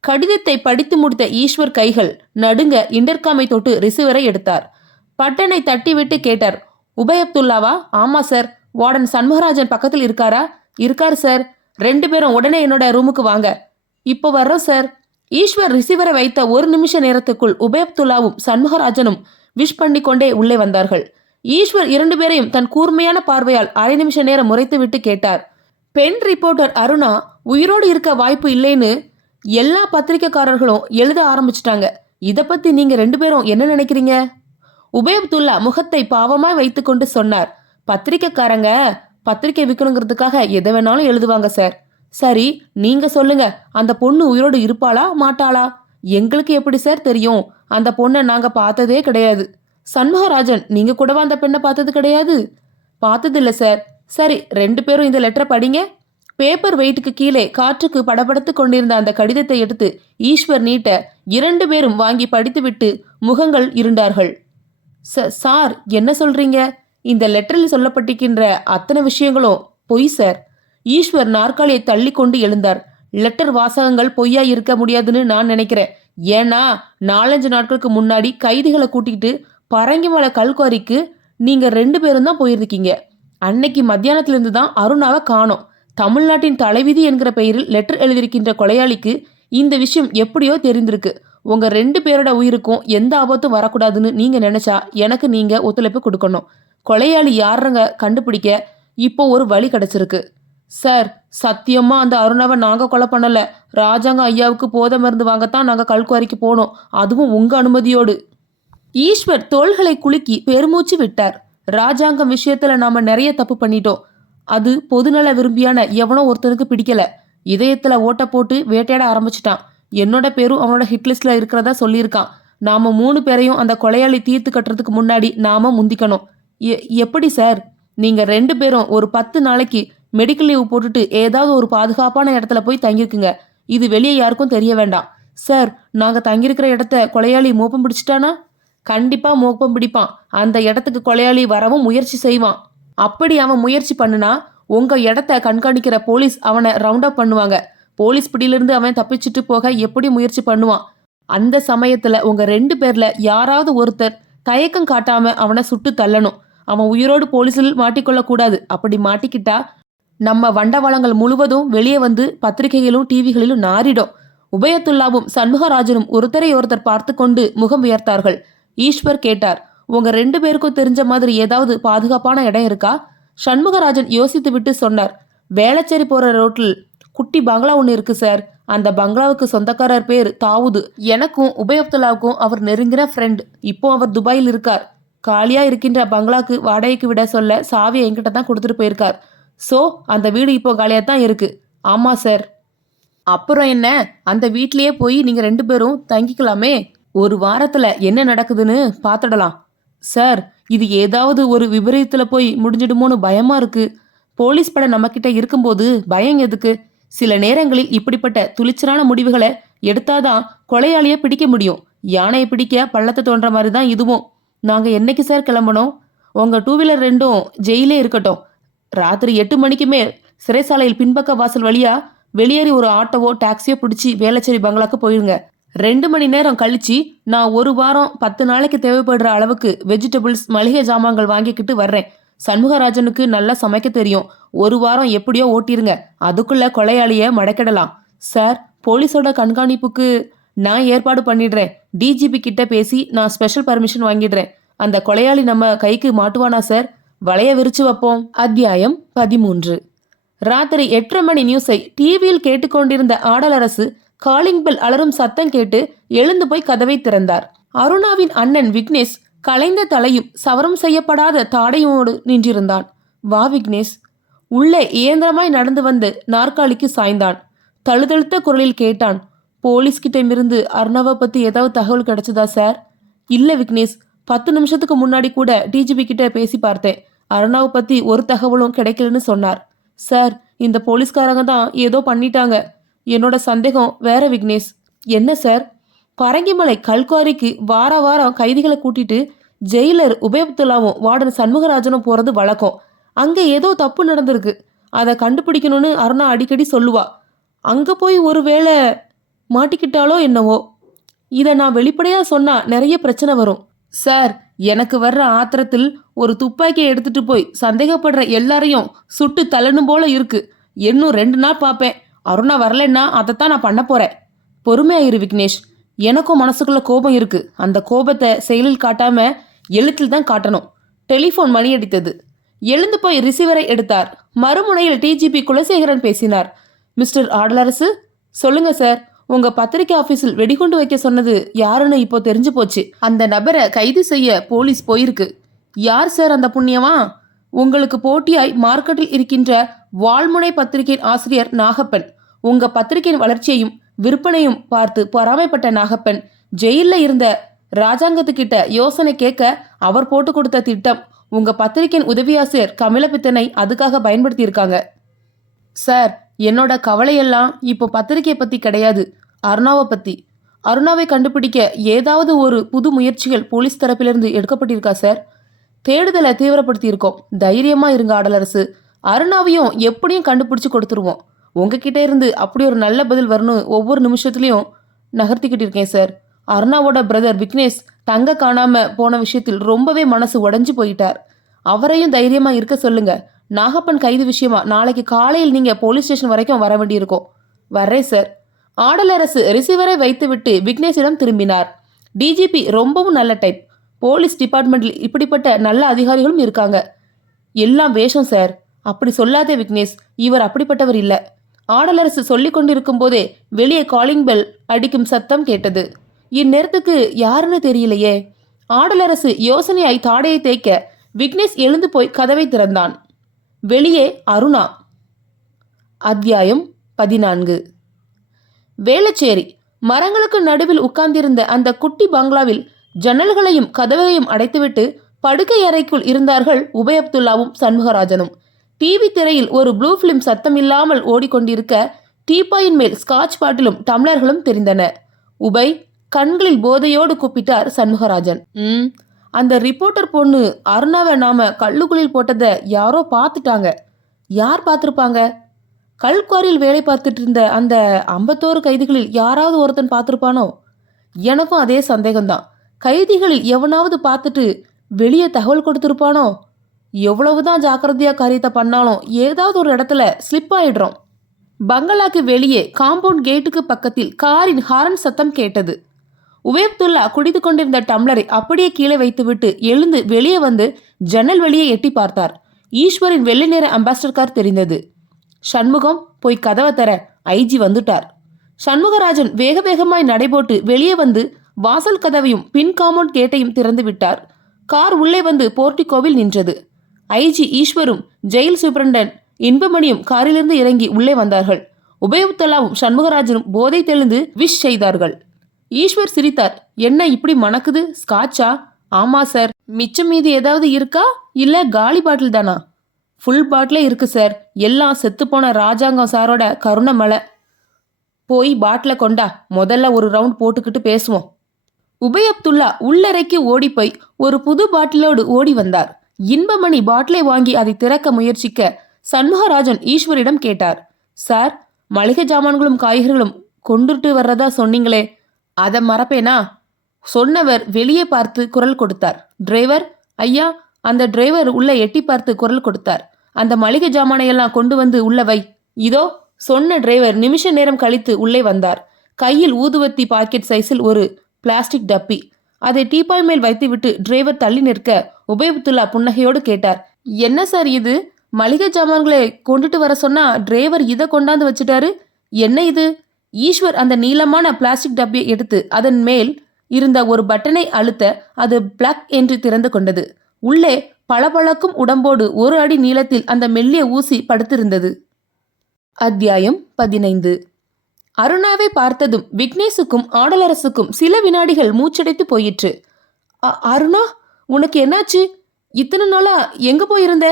கடிதத்தை படித்து முடித்த ஈஸ்வர் கைகள் நடுங்க இன்டர்காமை தொட்டு ரிசீவரை எடுத்தார். பட்டனை தட்டிவிட்டு கேட்டார். உபய் அப்துல்லாவா? ஆமா சார். வார்டன் சண்முகராஜன் பக்கத்தில் இருக்காரா? இருக்காரு சார். 2 பேரும் உடனே என்னோட ரூமுக்கு வாங்க. இப்போ வர்றோம் சார். ஈஸ்வர் ரிசீவரை வைத்த 1 நிமிஷ நேரத்துக்குள் உபய் அப்துல்லாவும் சண்முகராஜனும் விஷ் பண்ணிக்கொண்டே உள்ளே வந்தார்கள். ஈஸ்வர் 2 பேரையும் தன் கூர்மையான பார்வையால் அரை நிமிஷ நேரம் முறைத்துவிட்டு கேட்டார். பெண் ரிப்போர்ட்டர் அருணா உயிரோடு இருக்க வாய்ப்பு இல்லைன்னு எல்லா பத்திரிக்கைக்காரர்களும் எழுத ஆரம்பிச்சிட்டாங்க. இதை பத்தி நீங்க 2 பேரும் என்ன நினைக்கிறீங்க? உபய் அப்துல்லா முகத்தை பாவமாய் வைத்துக்கொண்டு சொன்னார். பத்திரிக்கைக்காரங்க பத்திரிக்கை விற்கணுங்கிறதுக்காக எதை வேணாலும் எழுதுவாங்க சார். சரி, நீங்க சொல்லுங்க, அந்த பொண்ணு உயிரோடு இருப்பாளா மாட்டாளா? எங்களுக்கு எப்படி சார் தெரியும்? அந்த பொண்ணை நாங்க பார்த்ததே கிடையாது. சண்முகராஜன், நீங்க கூடவா அந்த பெண்ணை பார்த்தது கிடையாது? பார்த்ததில்ல சார். சரி, 2 பேரும் இந்த லெட்டரை படிங்க. பேப்பர் வெயிட்டுக்கு கீழே காற்றுக்கு படபடத்து கொண்டிருந்த அந்த கடிதத்தை எடுத்து ஈஸ்வர் நீட்ட 2 பேரும் வாங்கி படித்துவிட்டு முகங்கள் இருண்டார்கள். சார், என்ன சொல்றீங்க? இந்த லெட்டரில் சொல்லப்பட்டிருக்கின்ற அத்தனை விஷயங்களும் பொய் சார். ஈஸ்வர் நாற்காலியை தள்ளி கொண்டு எழுந்தார். லெட்டர் வாசகங்கள் பொய்யா இருக்க முடியாதுன்னு நான் நினைக்கிறேன். ஏன்னா 4-5 நாட்களுக்கு முன்னாடி கைதிகளை கூட்டிகிட்டு பரங்கிமலை கல்குவாரிக்கு நீங்க 2 பேரும் தான் போயிருக்கீங்க. அன்னைக்கு மத்தியானத்திலிருந்து தான் அருணாவை காணோம். தமிழ்நாட்டின் தலைவிதி என்கிற பெயரில் லெட்டர் எழுதியிருக்கின்ற கொலையாளிக்கு இந்த விஷயம் எப்படியோ தெரிந்திருக்கு. உங்க 2 பேரோட உயிருக்கும் எந்த ஆபத்தும் வரக்கூடாதுன்னு நீங்க நினைச்சா எனக்கு நீங்க ஒத்துழைப்பு கொடுக்கணும். கொலையாளி யாருங்க கண்டுபிடிக்க இப்போ ஒரு வழி கிடைச்சிருக்கு. சார், சத்தியமா அந்த அருணாவை நாங்க கொலை பண்ணல. ராஜாங்க ஐயாவுக்கு போதை மருந்து வாங்கத்தான் நாங்க கல்குவாரிக்கு போனோம், அதுவும் உங்க அனுமதியோடு. ஈஸ்வர் தோள்களை குலுக்கி பெருமூச்சு விட்டார். ராஜாங்கம் விஷயத்துல நாம நிறைய தப்பு பண்ணிட்டோம். அது பொதுநல விரும்பியான எவனோ ஒருத்தனுக்கு பிடிக்கல. இதயத்துல ஓட்ட போட்டு வேட்டையாட ஆரம்பிச்சிட்டான். என்னோட பேரும் அவனோட ஹிட்லிஸ்ட்ல இருக்கிறதா சொல்லியிருக்கான். நாம 3 பேரையும் அந்த கொலையாளி தீர்த்து கட்டுறதுக்கு முன்னாடி நாம முந்திக்கணும். எப்படி சார்? நீங்க 2 பேரும் ஒரு 10 நாளைக்கு மெடிக்கல் லீவ் போட்டுட்டு ஏதாவது ஒரு பாதுகாப்பான இடத்துல போய் தங்கியிருக்குங்க. இது வெளியே யாருக்கும் தெரிய வேண்டாம். சார், நாங்க தங்கியிருக்கிற இடத்த கொலையாளி மோப்பம் பிடிச்சிட்டானா? கண்டிப்பா மோப்பம் பிடிப்பான். அந்த இடத்துக்கு கொலையாளி வரவும் முயற்சி செய்வான். அப்படி அவன் முயற்சி பண்ணுனா உங்க இடத்த கண்காணிக்கிற போலீஸ் அவனை ரவுண்ட் அப் பண்ணுவாங்க. போலீஸ் பிடியிலிருந்து அவன் தப்பிச்சுட்டு போக எப்படி முயற்சி பண்ணுவான். அந்த சமயத்துல உங்க 2 பேர்ல யாராவது ஒருத்தர் தயக்கம் காட்டாம அவனை சுட்டு தள்ளணும். அவன் உயிரோடு போலீஸில் மாட்டிக்கொள்ள கூடாது. அப்படி மாட்டிக்கிட்டா நம்ம வண்டவாளங்கள் முழுவதும் வெளியே வந்து பத்திரிகைகளிலும் டிவிகளிலும் நாரிடும். உபயத்துல்லாவும் சண்முகராஜனும் ஒருத்தரை ஒருத்தர் பார்த்து கொண்டு முகம் உயர்த்தார்கள். ஈஸ்வர் கேட்டார். உங்க 2 பேருக்கும் தெரிஞ்ச மாதிரி ஏதாவது பாதுகாப்பான இடம் இருக்கா? சண்முகராஜன் யோசித்து விட்டு சொன்னார். வேளச்சேரி போற ரோட்டில் குட்டி பங்களா ஒன்று இருக்கு சார். அந்த பங்களாவுக்கு சொந்தக்காரர் பேர் தாவூது. எனக்கும் உபய் அப்துல்லாவுக்கும் அவர் நெருங்கின ஃப்ரெண்ட். இப்போ அவர் துபாயில் இருக்கார். காலியா இருக்கின்ற பங்களாக்கு வாடகைக்கு விட சொல்ல சாவியை என்கிட்ட தான் கொடுத்துட்டு போயிருக்கார். ஸோ அந்த வீடு இப்போ காலியா தான் இருக்கு. ஆமா சார். அப்புறம் என்ன, அந்த வீட்லயே போய் நீங்க 2 பேரும் தங்கிக்கலாமே. ஒரு வாரத்துல என்ன நடக்குதுன்னு பார்த்துடலாம். சார், இது ஏதாவது ஒரு விபரீதத்துல போய் முடிஞ்சிடுமோன்னு பயமா இருக்கு. போலீஸ் படை நம்ம கிட்ட இருக்கும்போது பயம் எதுக்கு? சில நேரங்களில் இப்படிப்பட்ட துணிச்சலான முடிவுகளை எடுத்தாதான் கொலையாளியை பிடிக்க முடியும். யானையை பிடிக்க பள்ளத்தை தோன்ற மாதிரி தான் இதுவும். நாங்க என்னைக்கு சார் கிளம்பணும்? உங்க 2 வீலர் 2ம் ஜெயிலே இருக்கட்டும். ராத்திரி 8 மணிக்கு மேல் சிறைசாலையில் பின்பக்க வாசல் வழியா வெளியேறி ஒரு ஆட்டோவோ டாக்ஸியோ பிடிச்சி வேளச்சேரி பங்களாக்கு போயிருங்க. 2 மணி நேரம் கழிச்சு நான் ஒரு வாரம் 10 நாளைக்கு தேவைப்படுற அளவுக்கு வெஜிடபிள்ஸ் மளிகை ஜாமான்கள் வாங்கிக்கிட்டு வர்றேன். சண்முகராஜனுக்கு நல்லா சமைக்க தெரியும். ஒரு வாரம் எப்படியோ ஓட்டிருங்க. அதுக்குள்ள கொலையாளிய மடக்கிடலாம். சார், போலீஸோட கண்காணிப்புக்கு நான் ஏற்பாடு பண்ணிடுறேன். டிஜிபி கிட்ட பேசி நான் ஸ்பெஷல் பர்மிஷன் வாங்கிடுறேன். அந்த கொலையாளி நம்ம கைக்கு மாட்டுவானா சார்? வளைய விரிச்சு வைப்போம். அத்தியாயம் 13. ராத்திரி 8:30 மணி நியூஸை டிவியில் கேட்டுக்கொண்டிருந்த ஆடலரசு காலிங் பெல் அலரும் சத்தம் கேட்டு எழுந்து போய் கதவை திறந்தார். அருணாவின் அண்ணன் விக்னேஷ் கலைந்த தலையும் சவரம் செய்யப்படாத தாடையோடு நின்றிருந்தான். வா விக்னேஷ். உள்ளே இயந்திரமாய் நடந்து வந்து நாற்காலிக்கு சாய்ந்தான். தழுதழுத்த குரலில் கேட்டான். போலீஸ்கிட்டமிருந்து அருணாவை பத்தி ஏதாவது தகவல் கிடைச்சதா சார்? இல்ல விக்னேஷ், 10 நிமிஷத்துக்கு முன்னாடி கூட டிஜிபி கிட்ட பேசி பார்த்தேன். அருணாவை பத்தி ஒரு தகவலும் கிடைக்கலன்னு சொன்னார். சார், இந்த போலீஸ்காரங்க தான் ஏதோ பண்ணிட்டாங்க. என்னோட சந்தேகம் வேற விக்னேஷ். என்ன சார்? பரங்கிமலை கல்குவாரிக்கு வாரம் கைதிகளை கூட்டிட்டு ஜெயிலர் உபய் அப்துல்லாவும் வார்டன் சண்முகராஜனும் போறது வழக்கம். அங்க ஏதோ தப்பு நடந்திருக்கு. அதை கண்டுபிடிக்கணும்னு அருணா அடிக்கடி சொல்லுவா. அங்க போய் ஒருவேளை மாட்டிக்கிட்டாலோ என்னவோ. இதை நான் வெளிப்படையா சொன்னா நிறைய பிரச்சனை வரும். சார், எனக்கு வர்ற ஆத்திரத்தில் ஒரு துப்பாக்கியை எடுத்துட்டு போய் சந்தேகப்படுற எல்லாரையும் சுட்டு தள்ளணும் போல இருக்கு. இன்னும் 2 நாள் பார்ப்பேன். அருணா வரலன்னா அதைத்தான் நான் பண்ண போறேன். பொறுமையாயிரு விக்னேஷ். எனக்கும் மனசுக்குள்ள கோபம் இருக்கு. அந்த கோபத்தை செயலில் காட்டாம எழுத்தில் தான் காட்டணும். டெலிஃபோன் மணி அடித்தது. எழுந்து போய் ரிசீவரை எடுத்தார். மறுமுனையில் டிஜிபி குலசேகரன் பேசினார். மிஸ்டர் ஆடலரசு, சொல்லுங்க சார். உங்க பத்திரிகை ஆபீஸில் வெடிகுண்டு வைக்க சொன்னது யாருன்னு இப்போ தெரிஞ்சு போச்சு. அந்த நபரை கைது செய்ய போலீஸ் போயிருக்கு. யார் சார் அந்த புண்ணியமா? உங்களுக்கு போட்டியாய் மார்க்கெட்டில் இருக்கின்ற வால்முனை பத்திரிகையின் ஆசிரியர் நாகப்பன். உங்க பத்திரிகையின் வளர்ச்சியையும் விற்பனையும் பார்த்து பொறாமைப்பட்ட நாகப்பன் ஜெயிலில் இருந்த ராஜாங்கத்துக்கிட்ட யோசனை கேட்க அவர் போட்டு கொடுத்த திட்டம் உங்க பத்திரிகையின் உதவியாசிரியர் கமலபித்தனை அதுக்காக பயன்படுத்தி இருக்காங்க. சார், என்னோட கவலையெல்லாம் இப்போ பத்திரிகை பத்தி கிடையாது, அருணாவை பத்தி. அருணாவை கண்டுபிடிக்க ஏதாவது ஒரு புது முயற்சிகள் போலீஸ் தரப்பிலிருந்து எடுக்கப்பட்டிருக்கா சார்? தேடுதலை தீவிரப்படுத்தி இருக்கோம். தைரியமா இருங்க ஆடலரசு. அருணாவையும் எப்படியும் கண்டுபிடிச்சு கொடுத்துருவோம். உங்ககிட்ட இருந்து அப்படி ஒரு நல்ல பதில் வரணும் ஒவ்வொரு நிமிஷத்துலையும் நகர்த்திக்கிட்டு இருக்கேன் சார். அருணாவோட பிரதர் விக்னேஷ் தங்க காணாம போன விஷயத்தில் ரொம்பவே மனசு உடைஞ்சு போயிட்டார். அவரையும் தைரியமா இருக்க சொல்லுங்க. நாகப்பன் கைது விஷயமா நாளைக்கு காலையில் நீங்க போலீஸ் ஸ்டேஷன் வரைக்கும் வர வேண்டியிருக்கும். வர்றேன் சார். ஆடலரசு ரிசீவரை வைத்துவிட்டு விக்னேஷிடம் திரும்பினார். டிஜிபி ரொம்பவும் நல்ல டைப். போலீஸ் டிபார்ட்மெண்ட்டில் இப்படிப்பட்ட நல்ல அதிகாரிகளும் இருக்காங்க. எல்லாம் வேஷம் சார். அப்படி சொல்லாதே விக்னேஷ், இவர் அப்படிப்பட்டவர் இல்லை. ஆடலரசு சொல்லிக் கொண்டிருக்கும் போதே வெளியே காலிங் பெல் அடிக்கும் சத்தம் கேட்டது. இந்நேரத்துக்கு யாருன்னு தெரியலையே. ஆடலரசு யோசனையாய் தாடையை தேய்க்க விக்னேஷ் எழுந்து போய் கதவை திறந்தான். வெளியே அருணா. அத்தியாயம் 14. வேளச்சேரி. மரங்களுக்கு நடுவில் உட்கார்ந்திருந்த அந்த குட்டி பங்களாவில் ஜன்னல்களையும் கதவையும் அடைத்துவிட்டு படுக்கை அறைக்குள் இருந்தார்கள் உபய் அப்துல்லாவும் சண்முகராஜனும். டிவி திரையில் ஒரு ப்ளூ பிலிம் சத்தம் இல்லாமல் ஓடிக்கொண்டிருக்க டீப்பாயின் மேல் ஸ்காட்ச் பாட்டிலும் டம்ளர்களும் தெரிந்தன. உபய், கண்களில் போதையோடு கூப்பிட்டார் சண்முகராஜன். அந்த ரிப்போர்ட்டர் பொண்ணு அருணாவை நாம கல்லுக்குழில் போட்டதை யாரோ பார்த்துட்டாங்க. யார் பார்த்துருப்பாங்க? கல்குவாரியில் வேலை பார்த்துட்டு இருந்த அந்த 51 கைதிகளில் யாராவது ஒருத்தன் பார்த்துருப்பானோ? எனக்கும் அதே சந்தேகம்தான். கைதிகளில் எவனாவது பார்த்துட்டு வெளியே தகவல் கொடுத்துருப்பானோ? எவ்வளவுதான் ஜாக்கிரதையா காரியத்தை பண்ணாலும் ஏதாவது ஒரு இடத்துல ஸ்லிப் ஆயிடுறோம். பங்களாக்கு வெளியே காம்பவுண்ட் கேட்டுக்கு பக்கத்தில் காரின் ஹாரன் சத்தம் கேட்டது. உபய் அப்துல்லா குடித்து கொண்டிருந்த டம்ளரை அப்படியே கீழே வைத்துவிட்டு எழுந்து வெளியே வந்து ஜன்னல் வெளியே எட்டி பார்த்தார். ஈஸ்வரின் வெள்ளை நிற அம்பாசிடர் கார் தெரிந்தது. சண்முகம், போய் கதவை தர, ஐஜி வந்துட்டார். சண்முகராஜன் வேக வேகமாய் நடைபோட்டு வெளியே வந்து வாசல் கதவையும் பின் காம்பவுண்ட் கேட்டையும் திறந்து விட்டார். கார் உள்ளே வந்து போர்ட்டிகோவில் நின்றது. ஐஜி ஈஸ்வரும் ஜெயில் சூப்பரண்டன் இன்பமணியும் காரிலிருந்து இறங்கி உள்ளே வந்தார்கள். உபய் அப்துல்லாவும் சண்முகராஜனும் போதை தெளிந்து விஷ் செய்தார்கள். ஈஸ்வர் சிரித்தார். என்ன இப்படி மணக்குது? ஸ்காட்சா? ஆமா சார். மிச்சம் மீதி ஏதாவது இருக்கா, இல்ல காலி பாட்டில் தானா? ஃபுல் பாட்டிலே இருக்கு சார். எல்லாம் செத்துப்போன ராஜாங்கம் சாரோட கருணை மலை. போய் பாட்டில கொண்டா, முதல்ல ஒரு ரவுண்ட் போட்டுக்கிட்டு பேசுவோம். உபய் அப்துல்லா உள்ளறைக்கு ஓடி போய் ஒரு புது பாட்டிலோடு ஓடி வந்தார். இன்பமணி பாட்டிலை வாங்கி அதை திறக்க முயற்சிக்க சண்முகராஜன் ஈஸ்வரிடம் கேட்டார். சார், மளிகை ஜாமான்களும் காய்கறிகளும் கொண்டுட்டு வர்றதா சொன்னீங்களே, அதை மறப்பேனா? சொன்னவர் வெளியே பார்த்து குரல் கொடுத்தார். டிரைவர் ஐயா. அந்த டிரைவர் உள்ள எட்டி பார்த்து குரல் கொடுத்தார். அந்த மளிகை ஜாமானையெல்லாம் கொண்டு வந்து உள்ள வை. இதோ. சொன்ன டிரைவர் நிமிஷ நேரம் கழித்து உள்ளே வந்தார். கையில் ஊதுவத்தி பாக்கெட் சைஸில் ஒரு பிளாஸ்டிக் டப்பி. அதை டீப்பாய் மேல் வைத்துவிட்டு டிரைவர் தள்ளி நிற்க உபய் அப்துல்லா புன்னகையோடு கேட்டார். என்ன சார் இது? மளிகை ஜாமான்களை கொண்டுட்டு வர சொன்னா டிரைவர் இதை கொண்டாந்து வச்சுட்டாரு. என்ன இது? ஈஸ்வர் அந்த நீளமான பிளாஸ்டிக் டப்பியை எடுத்து அதன் மேல் இருந்த ஒரு பட்டனை அழுத்த அது பிளக் என்று திறந்து கொண்டது. உள்ளே பளபளக்கும் உடம்போடு 1 அடி நீளத்தில் அந்த மெல்லிய ஊசி படுத்திருந்தது. அத்தியாயம் 15. அருணாவை பார்த்ததும் விக்னேஷுக்கும் ஆடலரசுக்கும் சில வினாடிகள் மூச்சடைத்து போயிற்று. அருணா, உனக்கு என்னாச்சு? இத்தனை நாளா எங்க போயிருந்த?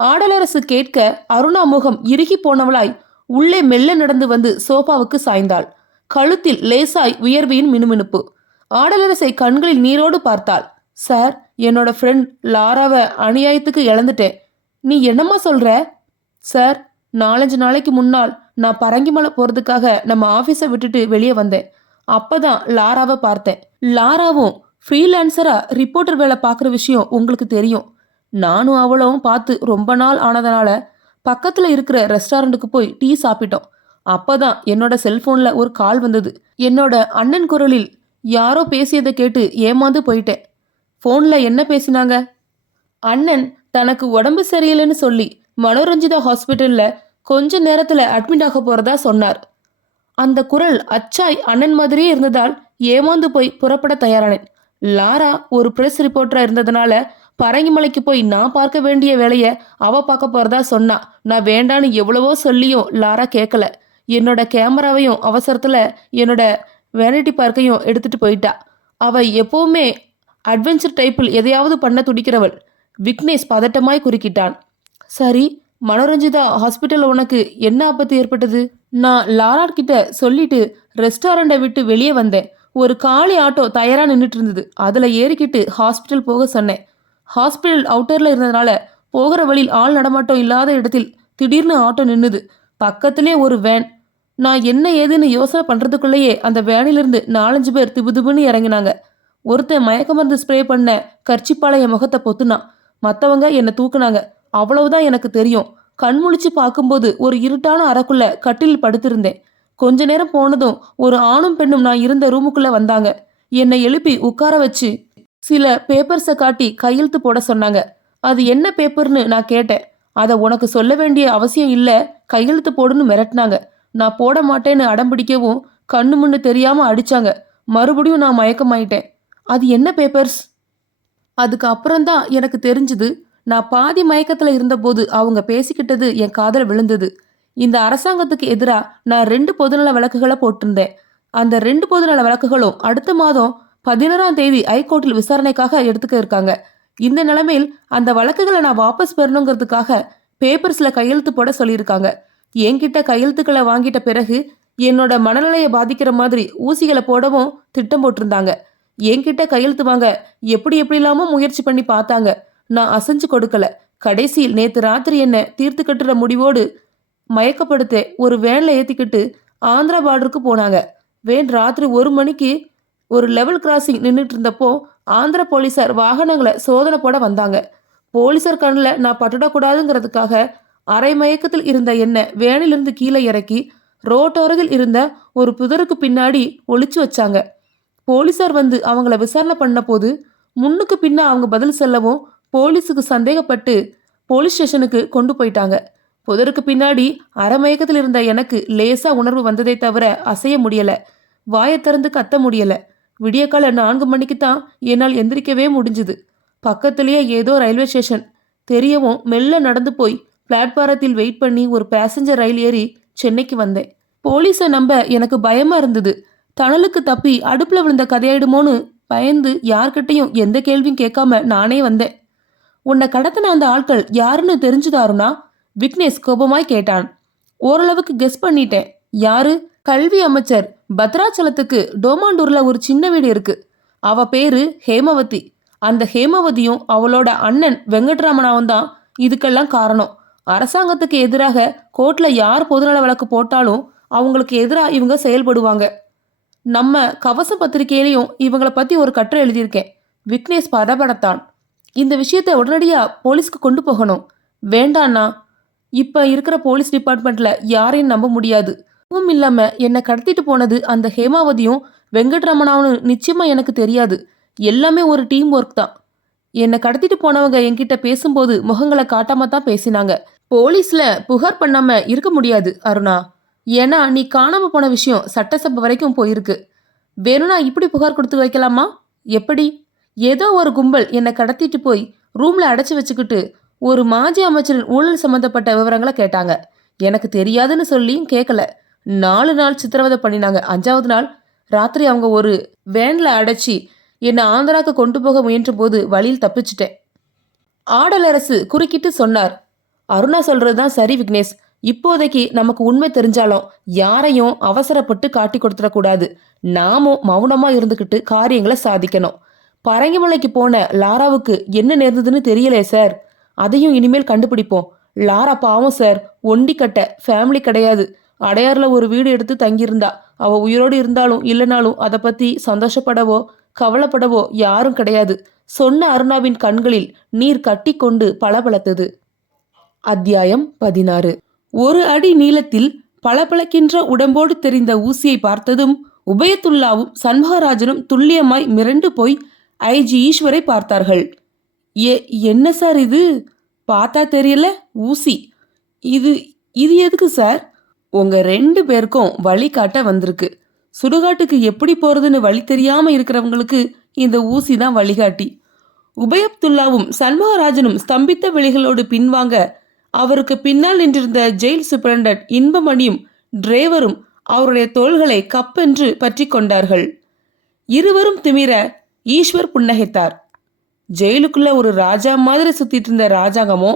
ஆடலரசு கேட்க அருணா முகம் இறுகி போனவளாய் உள்ளே மெல்ல நடந்து வந்து சோபாவுக்கு சாய்ந்தாள். கழுத்தில் லேசாய் உயர்வியின் மினுமினுப்பு. ஆடலரசை கண்களில் நீரோடு பார்த்தாள். சார், என்னோட ஃப்ரெண்ட் லாராவை அநியாயத்துக்கு இழந்துட்டேன். நீ என்னம்மா சொல்ற? சார், 4-5 நாளைக்கு முன்னால் நான் பரங்கிமலை போறதுக்காக நம்ம ஆபீஸை விட்டுட்டு வெளியே வந்தேன். அப்பதான் லாராவை பார்த்தேன். லாராவும் ஃப்ரீலான்சரா ரிப்போர்ட்டர் வேலை பார்க்குற விஷயம் உங்களுக்கு தெரியும். நானும் அவளும் பார்த்து ரொம்ப நாள் ஆனதுனால பக்கத்துல இருக்கிற ரெஸ்டாரண்ட்டுக்கு போய் டீ சாப்பிட்டோம். அப்பதான் என்னோட செல்போன்ல ஒரு கால் வந்தது. என்னோட அண்ணன் குரலில் யாரோ பேசியதை கேட்டு ஏமாந்து போயிட்டேன். ஃபோன்ல என்ன பேசினாங்க? அண்ணன் தனக்கு உடம்பு சரியில்லைன்னு சொல்லி மனோரஞ்சிதா ஹாஸ்பிட்டல்ல கொஞ்ச நேரத்துல அட்மிட் ஆக போறதா சொன்னார். அந்த குரல் அச்சாய் அண்ணன் மாதிரியே இருந்ததால் ஏமாந்து போய் புறப்பட தயாரானேன். லாரா ஒரு பிரஸ் ரிப்போர்ட்டரா இருந்ததுனால பரங்கிமலைக்கு போய் நான் பார்க்க வேண்டிய வேலையை அவ பார்க்க போறதா சொன்னா. நான் வேண்டான்னு எவ்வளவோ சொல்லியும் லாரா கேட்கல. என்னோட கேமராவையும் அவசரத்துல என்னோட வேனிட்டி பார்க்கையும் எடுத்துட்டு போயிட்டா. அவ எப்பவுமே அட்வென்ச்சர் டைப்பில் எதையாவது பண்ண துடிக்கிறவள். விக்னேஷ் பதட்டமாய் குறுக்கிட்டான். சரி, மனோரஞ்சிதா ஹாஸ்பிட்டல் உனக்கு என்ன ஆபத்து ஏற்பட்டது? நான் லாரா கிட்ட சொல்லிட்டு ரெஸ்டாரண்ட்டை விட்டு வெளியே வந்தேன். ஒரு காலி ஆட்டோ தயாரா நின்றுட்டு இருந்தது. அதுல ஏறிக்கிட்டு ஹாஸ்பிட்டல் போக சொன்னேன். ஹாஸ்பிட்டல் அவுட்டர்ல இருந்ததுனால போகிற வழியில் ஆள் நடமாட்டம் இல்லாத இடத்தில் திடீர்னு ஆட்டோ நின்னுது. பக்கத்திலே ஒரு வேன். நான் என்ன ஏதுன்னு யோசனை பண்றதுக்குள்ளேயே அந்த வேனிலிருந்து 4-5 பேர் திபுதிபுன்னு இறங்கினாங்க. ஒருத்தன் மயக்க மருந்து ஸ்ப்ரே பண்ண கர்ச்சிப்பால என் முகத்தை பொத்துனான். மற்றவங்க என்னை தூக்குனாங்க. அவ்வளவுதான் எனக்கு தெரியும். கண் முழிச்சு பார்க்கும்போது ஒரு இருட்டான அறைக்குள்ள கட்டில் படுத்திருந்தேன். கொஞ்ச நேரம் போனதும் ஒரு ஆணும் பெண்ணும் நான் இருந்த ரூமுக்குள்ள வந்தாங்க. என்னை எழுப்பி உட்கார வச்சு சில பேப்பர்ஸை காட்டி கையெழுத்து போட சொன்னாங்க. அது என்ன பேப்பர்னு நான் கேட்டேன். அதை உனக்கு சொல்ல வேண்டிய அவசியம் இல்லை, கையெழுத்து போடுன்னு மிரட்டினாங்க. நான் போட மாட்டேன்னு அடம்பிடிக்கவும் கண்ணு முன்னு தெரியாம அடிச்சாங்க. மறுபடியும் நான் மயக்கமாயிட்டேன். அது என்ன பேப்பர்ஸ்? அதுக்கு அப்புறம்தான் எனக்கு தெரிஞ்சுது. நான் பாதி மயக்கத்துல இருந்தபோது அவங்க பேசிக்கிட்டது என் காதல விழுந்தது. இந்த அரசாங்கத்துக்கு எதிராக நான் 2 பொதுநல வழக்குகளை போட்டிருந்தேன். அந்த 2 பொதுநல வழக்குகளும் அடுத்த மாதம் 11ஆம் தேதி ஹைகோர்ட்டில் விசாரணைக்காக எடுத்துக்க இருக்காங்க. இந்த நிலைமையில் அந்த வழக்குகளை நான் வாபஸ் பெறணுங்கிறதுக்காக பேப்பர்ஸ்ல கையெழுத்து போட சொல்லியிருக்காங்க. என்கிட்ட கையெழுத்துக்களை வாங்கிட்ட பிறகு என்னோட மனநிலையை பாதிக்கிற மாதிரி ஊசிகளை போடவும் திட்டம் போட்டிருந்தாங்க. என்கிட்ட கையெழுத்து வாங்க எப்படி எப்படிலாமோ முயற்சி பண்ணி பார்த்தாங்க. நான் அசைஞ்சு கொடுக்கல. கடைசியில் நேத்து ராத்திரி என்ன தீர்த்து கட்டுற முடிவோடு மயக்கப்படுத்த ஒரு வேன்ல ஏத்திக்கிட்டு ஆந்திரா பார்டருக்கு போனாங்க. வேன் ராத்திரி 1 மணிக்கு ஒரு லெவல் கிராசிங் நின்றுட்டு இருந்தப்போ ஆந்திர போலீசார் வாகனங்களை சோதனை போட வந்தாங்க. போலீசார் கண்ணில் நான் பட்டுடக்கூடாதுங்கிறதுக்காக அரை மயக்கத்தில் இருந்த என்ன வேனிலிருந்து கீழே இறக்கி ரோட்டோரத்தில் இருந்த ஒரு புதருக்கு பின்னாடி ஒளிச்சு வச்சாங்க. போலீசார் வந்து அவங்கள விசாரணை பண்ண போது முன்னுக்கு பின்ன அவங்க பதில் சொல்லவும் போலீஸுக்கு சந்தேகப்பட்டு போலீஸ் ஸ்டேஷனுக்கு கொண்டு போயிட்டாங்க. புதருக்கு பின்னாடி அரைமயக்கத்தில் இருந்த எனக்கு லேசா உணர்வு வந்ததை தவிர அசைய முடியல. வாயை திறந்து கத்த முடியல. விடியக்கால 4 மணிக்கு தான் என்னால் எந்திரிக்கவே முடிஞ்சுது. பக்கத்திலேயே ஏதோ ரயில்வே ஸ்டேஷன் தெரியவும் மெல்ல நடந்து போய் பிளாட்பாரத்தில் வெயிட் பண்ணி ஒரு பேசஞ்சர் ரயில் ஏறி சென்னைக்கு வந்தேன். போலீஸை நம்ப எனக்கு பயமா இருந்தது. தணலுக்கு தப்பி அடுப்புல விழுந்த கதையாயிடுமோன்னு பயந்து யார்கிட்டையும் எந்த கேள்வியும் கேட்காம நானே வந்தேன். உன்னை கடத்தின அந்த ஆட்கள் யாருன்னு தெரிஞ்சுதாருனா? விக்னேஷ் கோபமாய் கேட்டான். ஓரளவுக்கு கெஸ் பண்ணிட்டேன். யாரு? கல்வி அமைச்சர் பத்ராச்சலத்துக்கு டோமாண்டூர்ல ஒரு சின்ன வீடு இருக்கு. அவ பேரு ஹேமவதி. அந்த ஹேமவதியும் அவளோட அண்ணன் வெங்கட்ராமனாவும் தான் இதுக்கெல்லாம் காரணம். அரசாங்கத்துக்கு எதிராக கோர்ட்ல யார் பொதுநல வழக்கு போட்டாலும் அவங்களுக்கு எதிராக இவங்க செயல்படுவாங்க. நம்ம கவச பத்திரிகையிலையும் இவங்களை பத்தி ஒரு கட்டுரை எழுதியிருக்கேன். விக்னேஷ் படபடத்தான். இந்த விஷயத்தை உடனடியா போலீஸ்க்கு கொண்டு போகணும். வேண்டாண்ணா, இப்ப இருக்கிற போலீஸ் டிபார்ட்மெண்ட்ல யாரையும் நம்ப முடியாது. அதுவும் இல்லாம என்னை கடத்திட்டு போனது அந்த ஹேமாவதியும் வெங்கட்ரமணாவும் நிச்சயமா எனக்கு தெரியாது. எல்லாமே ஒரு டீம் ஒர்க் தான். என்னை கடத்திட்டு போனவங்க என்கிட்ட பேசும்போது முகங்களை காட்டாம தான் பேசினாங்க. போலீஸ்ல புகார் பண்ணாம இருக்க முடியாது அருணா. ஏன்னா நீ காணாம போன விஷயம் சட்டசபை வரைக்கும் போயிருக்கு. வேணும்னா இப்படி புகார் கொடுத்து வைக்கலாமா? எப்படி? ஏதோ ஒரு கும்பல் என்னை கடத்திட்டு போய் ரூம்ல அடைச்சி வச்சுக்கிட்டு ஒரு மாஜி அமைச்சரின் ஊழல் சம்பந்தப்பட்ட விவரங்களை கேட்டாங்க. எனக்கு தெரியாதுன்னு சொல்லியும் கேட்கல. 4 நாள் சித்திரவதை பண்ணினாங்க. 5ஆவது நாள் ராத்திரி அவங்க ஒரு வேன்ல அடைச்சி என்னை ஆந்திராக்கு கொண்டு போக முயன்ற போது வழியில் தப்பிச்சிட்டேன். ஆடலரசு குறுக்கிட்டு சொன்னார். அருணா சொல்றதுதான் சரி விக்னேஷ். இப்போதைக்கு நமக்கு உண்மை தெரிஞ்சாலும் யாரையும் அவசரப்பட்டு காட்டி கொடுத்துடக்கூடாது. நாமும் மௌனமா இருந்துக்கிட்டு காரியங்களை சாதிக்கணும். பரங்கிமலைக்கு போன லாராவுக்கு என்ன நேர்ந்ததுன்னு தெரியலே சார். அதையும் இனிமேல் கண்டுபிடிப்போம். லாரா பாவம் சார், ஒண்டி கட்ட, ஃபேமிலி கிடையாது. அடையாறில் ஒரு வீடு எடுத்து தங்கியிருந்தா. அவ உயிரோடு இருந்தாலும் இல்லைனாலும் அதை பத்தி சந்தோஷப்படவோ கவலைப்படவோ யாரும் கிடையாது. சொன்ன அருணாவின் கண்களில் நீர் கட்டி கொண்டு பளபளத்தது. அத்தியாயம் 16. 1 அடி நீளத்தில் பளபளக்கின்ற உடம்போடு தெரிந்த ஊசியை பார்த்ததும் உபயத்துல்லாவும் சண்முகராஜனும் துல்லியமாய் மிரண்டு போய் ஐஜி ஈஸ்வரை பார்த்தார்கள். என்ன சார் இது? பார்த்தா தெரியல, ஊசி. இது இது எதுக்கு சார்? உங்க 2 பேருக்கும் வழி காட்ட வந்திருக்கு. சுடுகாட்டுக்கு எப்படி போறதுன்னு வழி தெரியாம இருக்கிறவங்களுக்கு இந்த ஊசி தான் வழிகாட்டி. உபயத்துல்லாவும் சண்முகராஜனும் ஸ்தம்பித்த விழிகளோடு பின்வாங்க அவருக்கு பின்னால் நின்றிருந்த ஜெயில் சூப்பரண்டன்ட் இன்பமணியும் டிரைவரும் அவருடைய தோள்களை கப்பென்று பற்றி கொண்டார்கள். இருவரும் திமிர ஈஸ்வர் புன்னகைத்தார். ஜெயிலுக்குள்ள ஒரு ராஜா மாதிரி சுத்திட்டு இருந்த ராஜாங்கமோ,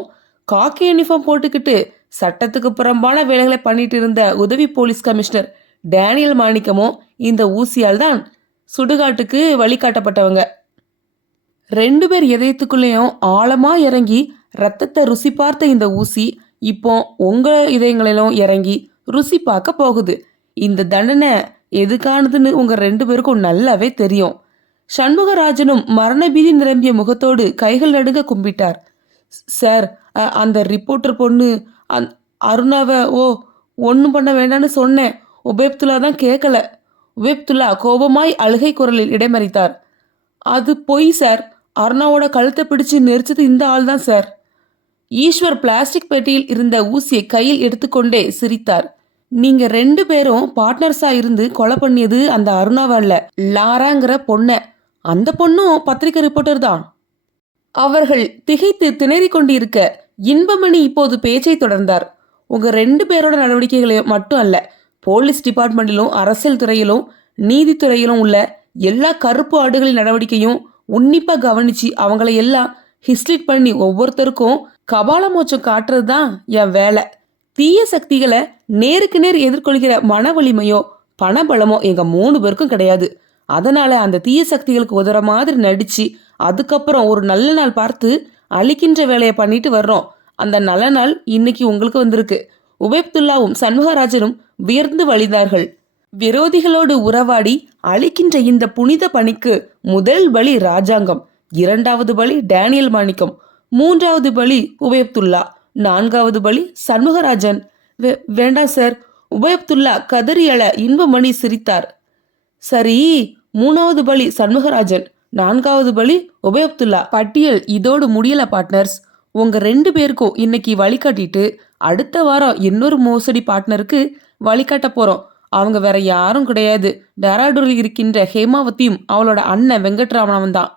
காக்கி யூனிஃபார்ம் போட்டுக்கிட்டு சட்டத்துக்கு புறம்பான வேலைகளை பண்ணிட்டு இருந்த உதவி போலீஸ் கமிஷனர் டேனியல் மாணிக்கமோ இந்த ஊசியால் தான் சுடுகாட்டுக்கு வழிகாட்டப்பட்டவங்க. 2 பேர் இதயத்துக்குள்ளேயும் ஆழமா இறங்கி ரத்தத்தை ருசி பார்த்த இந்த ஊசி இப்போ உங்க இதயங்களிலும் இறங்கி ருசி பார்க்க போகுது. இந்த தண்டனை எதுக்கானதுன்னு உங்க 2 பேருக்கும் நல்லாவே தெரியும். சண்முகராஜனும் மரண பீதி நிரம்பிய முகத்தோடு கைகள் நடுங்க கும்பிட்டார். சார், அந்த ரிப்போர்ட்டர் பொண்ணு அருணாவை ஒன்றும் பண்ண வேண்டான்னு சொன்னேன். உபயத்துல்லா தான் கேட்கல. உபயத்துல்லா கோபமாய் அழுகை குரலில் இடைமறித்தார். அது பொய் சார். அருணாவோட கழுத்தை பிடிச்சு நெரிச்சது இந்த ஆள் தான் சார். ஈஸ்வர் பிளாஸ்டிக் பெட்டியில் இருந்த ஊசியை கையில் எடுத்துக்கொண்டே சிரித்தார். நீங்க 2 பேரும் பார்ட்னர்ஸா இருந்து கொலை பண்ணியது அந்த அருணாவை அல்ல, லாராங்கிற பொண்ணை. அந்த பொண்ணும் பத்திரிகை ரிப்போர்ட்டர் தான். அவர்கள் திகைத்து திணறி கொண்டிருக்க இன்பமணி இப்போது பேச்சை தொடர்ந்தார். உங்க 2 பேரோட நடவடிக்கைகளையும் மட்டும் அல்ல, போலீஸ் டிபார்ட்மெண்ட்டிலும் அரசியல் துறையிலும் நீதித்துறையிலும் உள்ள எல்லா கருப்பு ஆடுகளின் நடவடிக்கையும் உன்னிப்பா கவனிச்சு அவங்கள எல்லாம் ஹிஸ்ட்ரிட் பண்ணி ஒவ்வொருத்தருக்கும் கபால மோச்சம் காட்டுறது தான் என் வேலை. தீய சக்திகளை நேருக்கு நேர் எதிர்கொள்கிற மன வலிமையோ பணபலமோ எங்க 3 பேருக்கும் கிடையாது. அதனால அந்த தீய சக்திகளுக்கு உதற மாதிரி நடிச்சு அதுக்கப்புறம் ஒரு நல்ல நாள் பார்த்து அழிக்கின்ற வேலையை பண்ணிட்டு வர்றோம். அந்த நல்ல நாள் இன்னைக்கு உங்களுக்கு வந்திருக்கு. உபயத்துல்லாவும் சண்முகராஜனும் வியர்ந்து வழிந்தார்கள். விரோதிகளோடு உறவாடி அழிக்கின்ற இந்த புனித பணிக்கு முதல் பலி ராஜாங்கம், 2வது பலி டேனியல் மாணிக்கம், 3வது பலி உபயத்துல்லா, 4வது பலி சண்முகராஜன். வேண்டாம் சார். உபயத்துல்லா கதறியல இன்பமணி சிரித்தார். சரி, 3வது பலி சண்முகராஜன், 4வது பலி உபயத்துல்லா. பட்டியல் இதோடு முடியல பார்ட்னர்ஸ். உங்க 2 பேருக்கும் இன்னைக்கு வழிகாட்டிட்டு அடுத்த வாரம் இன்னொரு மோசடி பார்ட்னருக்கு வழிகாட்ட போறோம். அவங்க வேற யாரும் கிடையாது, டேராடூரில் இருக்கின்ற ஹேமாவதியும் அவளோட அண்ணன் வெங்கட்ராமனும் தான்.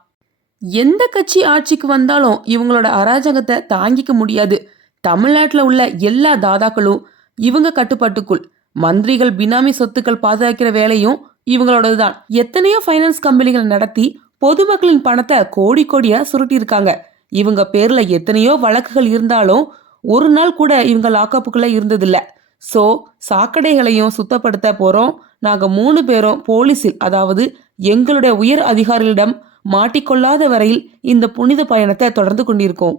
எந்த கட்சி ஆட்சிக்கு வந்தாலும் இவங்களோட அராஜகத்தை தாங்கிக்க முடியாது. தமிழ்நாட்டில் உள்ள எல்லா தாதாக்களும் இவங்க கட்டுப்பாட்டுக்குள். மந்திரிகள் பினாமி சொத்துக்கள் பாதுகாக்கிற வேலையும் இவங்களோடது தான். எத்தனையோ ஃபைனான்ஸ் கம்பெனிகளை நடத்தி பொதுமக்களின் பணத்தை கோடி கோடியா சுருட்டியிருக்காங்க. இவங்க பேர்ல எத்தனையோ வழக்குகள் இருந்தாலும் ஒரு நாள் கூட இவங்க லாக்கப்புக்குள்ள இருந்ததில்ல. ஸோ சாக்கடைகளையும் சுத்தப்படுத்த போறோம். நாங்க 3 பேரும் போலீஸில், அதாவது எங்களுடைய உயர் அதிகாரிகளிடம் மாட்டிக்கொள்ளாத வரையில் இந்த புனித பயணத்தை தொடர்ந்து கொண்டிருக்கோம்.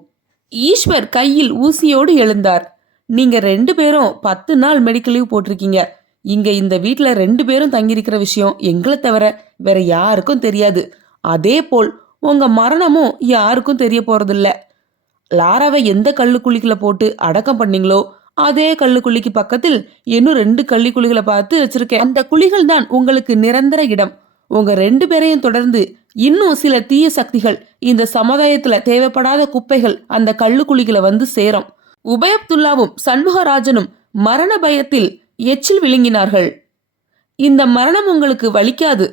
ஈஸ்வர் கையில் ஊசியோடு எழுந்தார். நீங்க 2 பேரும் 10 நாள் மெடிக்கல் லீவ் போட்டிருக்கீங்க. இங்க இந்த வீட்டில் 2 பேரும் தங்கியிருக்கிற விஷயம் எங்களை தவிர வேற யாருக்கும் தெரியாது. அதே போல் உங்க மரணமும் யாருக்கும் தெரிய போறதில்ல. லாராவை எந்த கல்லுக்குழிக்குள்ள போட்டு அடக்கம் பண்ணீங்களோ அதே கல்லுக்குழிக்கு பக்கத்தில் இன்னும் 2 கள்ளிக்குழிகளை பார்த்து வச்சிருக்கேன். அந்த குழிகள் தான் உங்களுக்கு நிரந்தர இடம். உங்க 2 பேரையும் தொடர்ந்து இன்னும் சில தீய சக்திகள், இந்த சமுதாயத்துல தேவைப்படாத குப்பைகள் அந்த கல்லுக்குழிகளை வந்து சேரும். உபயத்துல்லாவும் சண்முகராஜனும் மரண பயத்தில் எச்சில் விழுங்கினார்கள். இந்த மரணம் உங்களுக்கு வலிக்காது.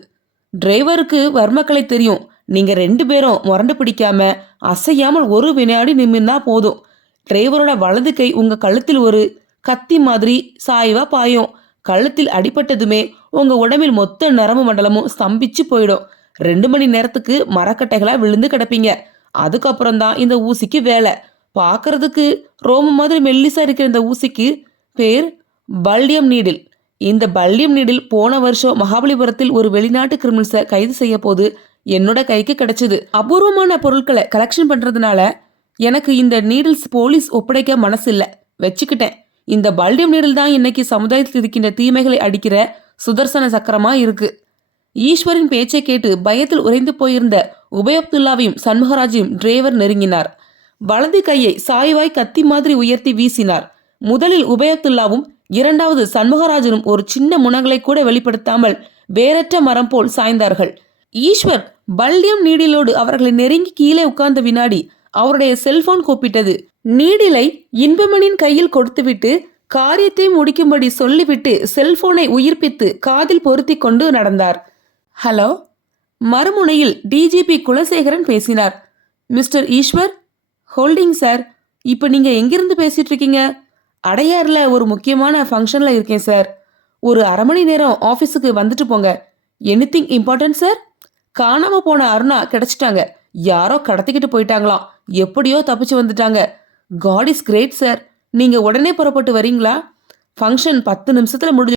டிரைவருக்கு வர்மக்கலை தெரியும். நீங்க 2 பேரும் முரண்டு பிடிக்காம அசையாமல் ஒரு வினாடி நிமிர்ந்தா போதும். டிரைவரோட வலது கை உங்க கழுத்தில் ஒரு கத்தி மாதிரி சாய்வா பாயும். கழுத்தில் அடிபட்டதுமே உங்க உடம்பில் மொத்த நரம்பு மண்டலமும் ஸ்தம்பிச்சு போயிடும். 2 மணி நேரத்துக்கு மரக்கட்டைகளா விழுந்து கிடப்பீங்க. அதுக்கப்புறம் தான் இந்த ஊசிக்கு வேலை. பார்க்கறதுக்கு ரோம மாதிரி மெல்லிசா இருக்கிற இந்த ஊசிக்கு பேர் பல்டியம் நீடில். இந்த பல்டியம் நீடில் போன வருஷம் மகாபலிபுரத்தில் ஒரு வெளிநாட்டு கிரிமினல்ஸை கைது செய்ய போது என்னோட கைக்கு கிடைச்சது. அபூர்வமான பொருட்களை கலெக்ஷன் பண்றதுனால எனக்கு இந்த நீடில்ஸ் போலீஸ் ஒப்படைக்க மனசு இல்லை, வச்சுக்கிட்டேன். இந்த பல்டியம் நீடில் தான் இன்னைக்கு சமுதாயத்தில் இருக்கின்ற தீமைகளை அடிக்கிற சுதர்சன சக்கரமா இருக்கு. ஈஸ்வரின் பேச்சை கேட்டு பயத்தில் உறைந்து போயிருந்த உபயப்துல்லாவையும் சண்முகராஜையும் டிரைவர் நெருங்கினார். வலது கையை சாய்வாய் கத்தி மாதிரி உயர்த்தி வீசினார். முதலில் உபயப்துல்லாவும் இரண்டாவது சண்முகராஜனும் ஒரு சின்ன முனங்களை கூட வெளிப்படுத்தாமல் வேறற்ற மரம் போல் சாய்ந்தார்கள். ஈஸ்வர் பல்டியம் நீடிலோடு அவர்களை நெருங்கி கீழே உட்கார்ந்த வினாடி அவருடைய செல்போன் கூப்பிட்டது. நீடிலை இன்பமணியின் கையில் கொடுத்துவிட்டு காரியத்தை முடிக்கும்படி சொல்லிவிட்டு செல்போனை உயிர்ப்பித்து காதில் பொருத்தி கொண்டு நடந்தார். ஹலோ. மறுமுனையில் டிஜிபி குலசேகரன் பேசினார். மிஸ்டர் ஈஸ்வர். Holding sir. இப்போ நீங்க எங்கிருந்து பேசிட்டு இருக்கீங்க? அடையாறுல ஒரு முக்கியமான ஃபங்க்ஷன்ல இருக்கேன் சார். ஒரு அரை மணி நேரம் ஆஃபீஸுக்கு வந்துட்டு போங்க. Anything important sir? காணாம போன அருணா கிடைச்சிட்டாங்க. யாரோ கடத்திக்கிட்டு போயிட்டாங்களாம். எப்படியோ தப்பிச்சு வந்துட்டாங்க. God is great sir. நீங்க உடனே புறப்பட்டு வரீங்களா? ஃபங்க்ஷன் 10 நிமிஷத்துல முடிஞ்சு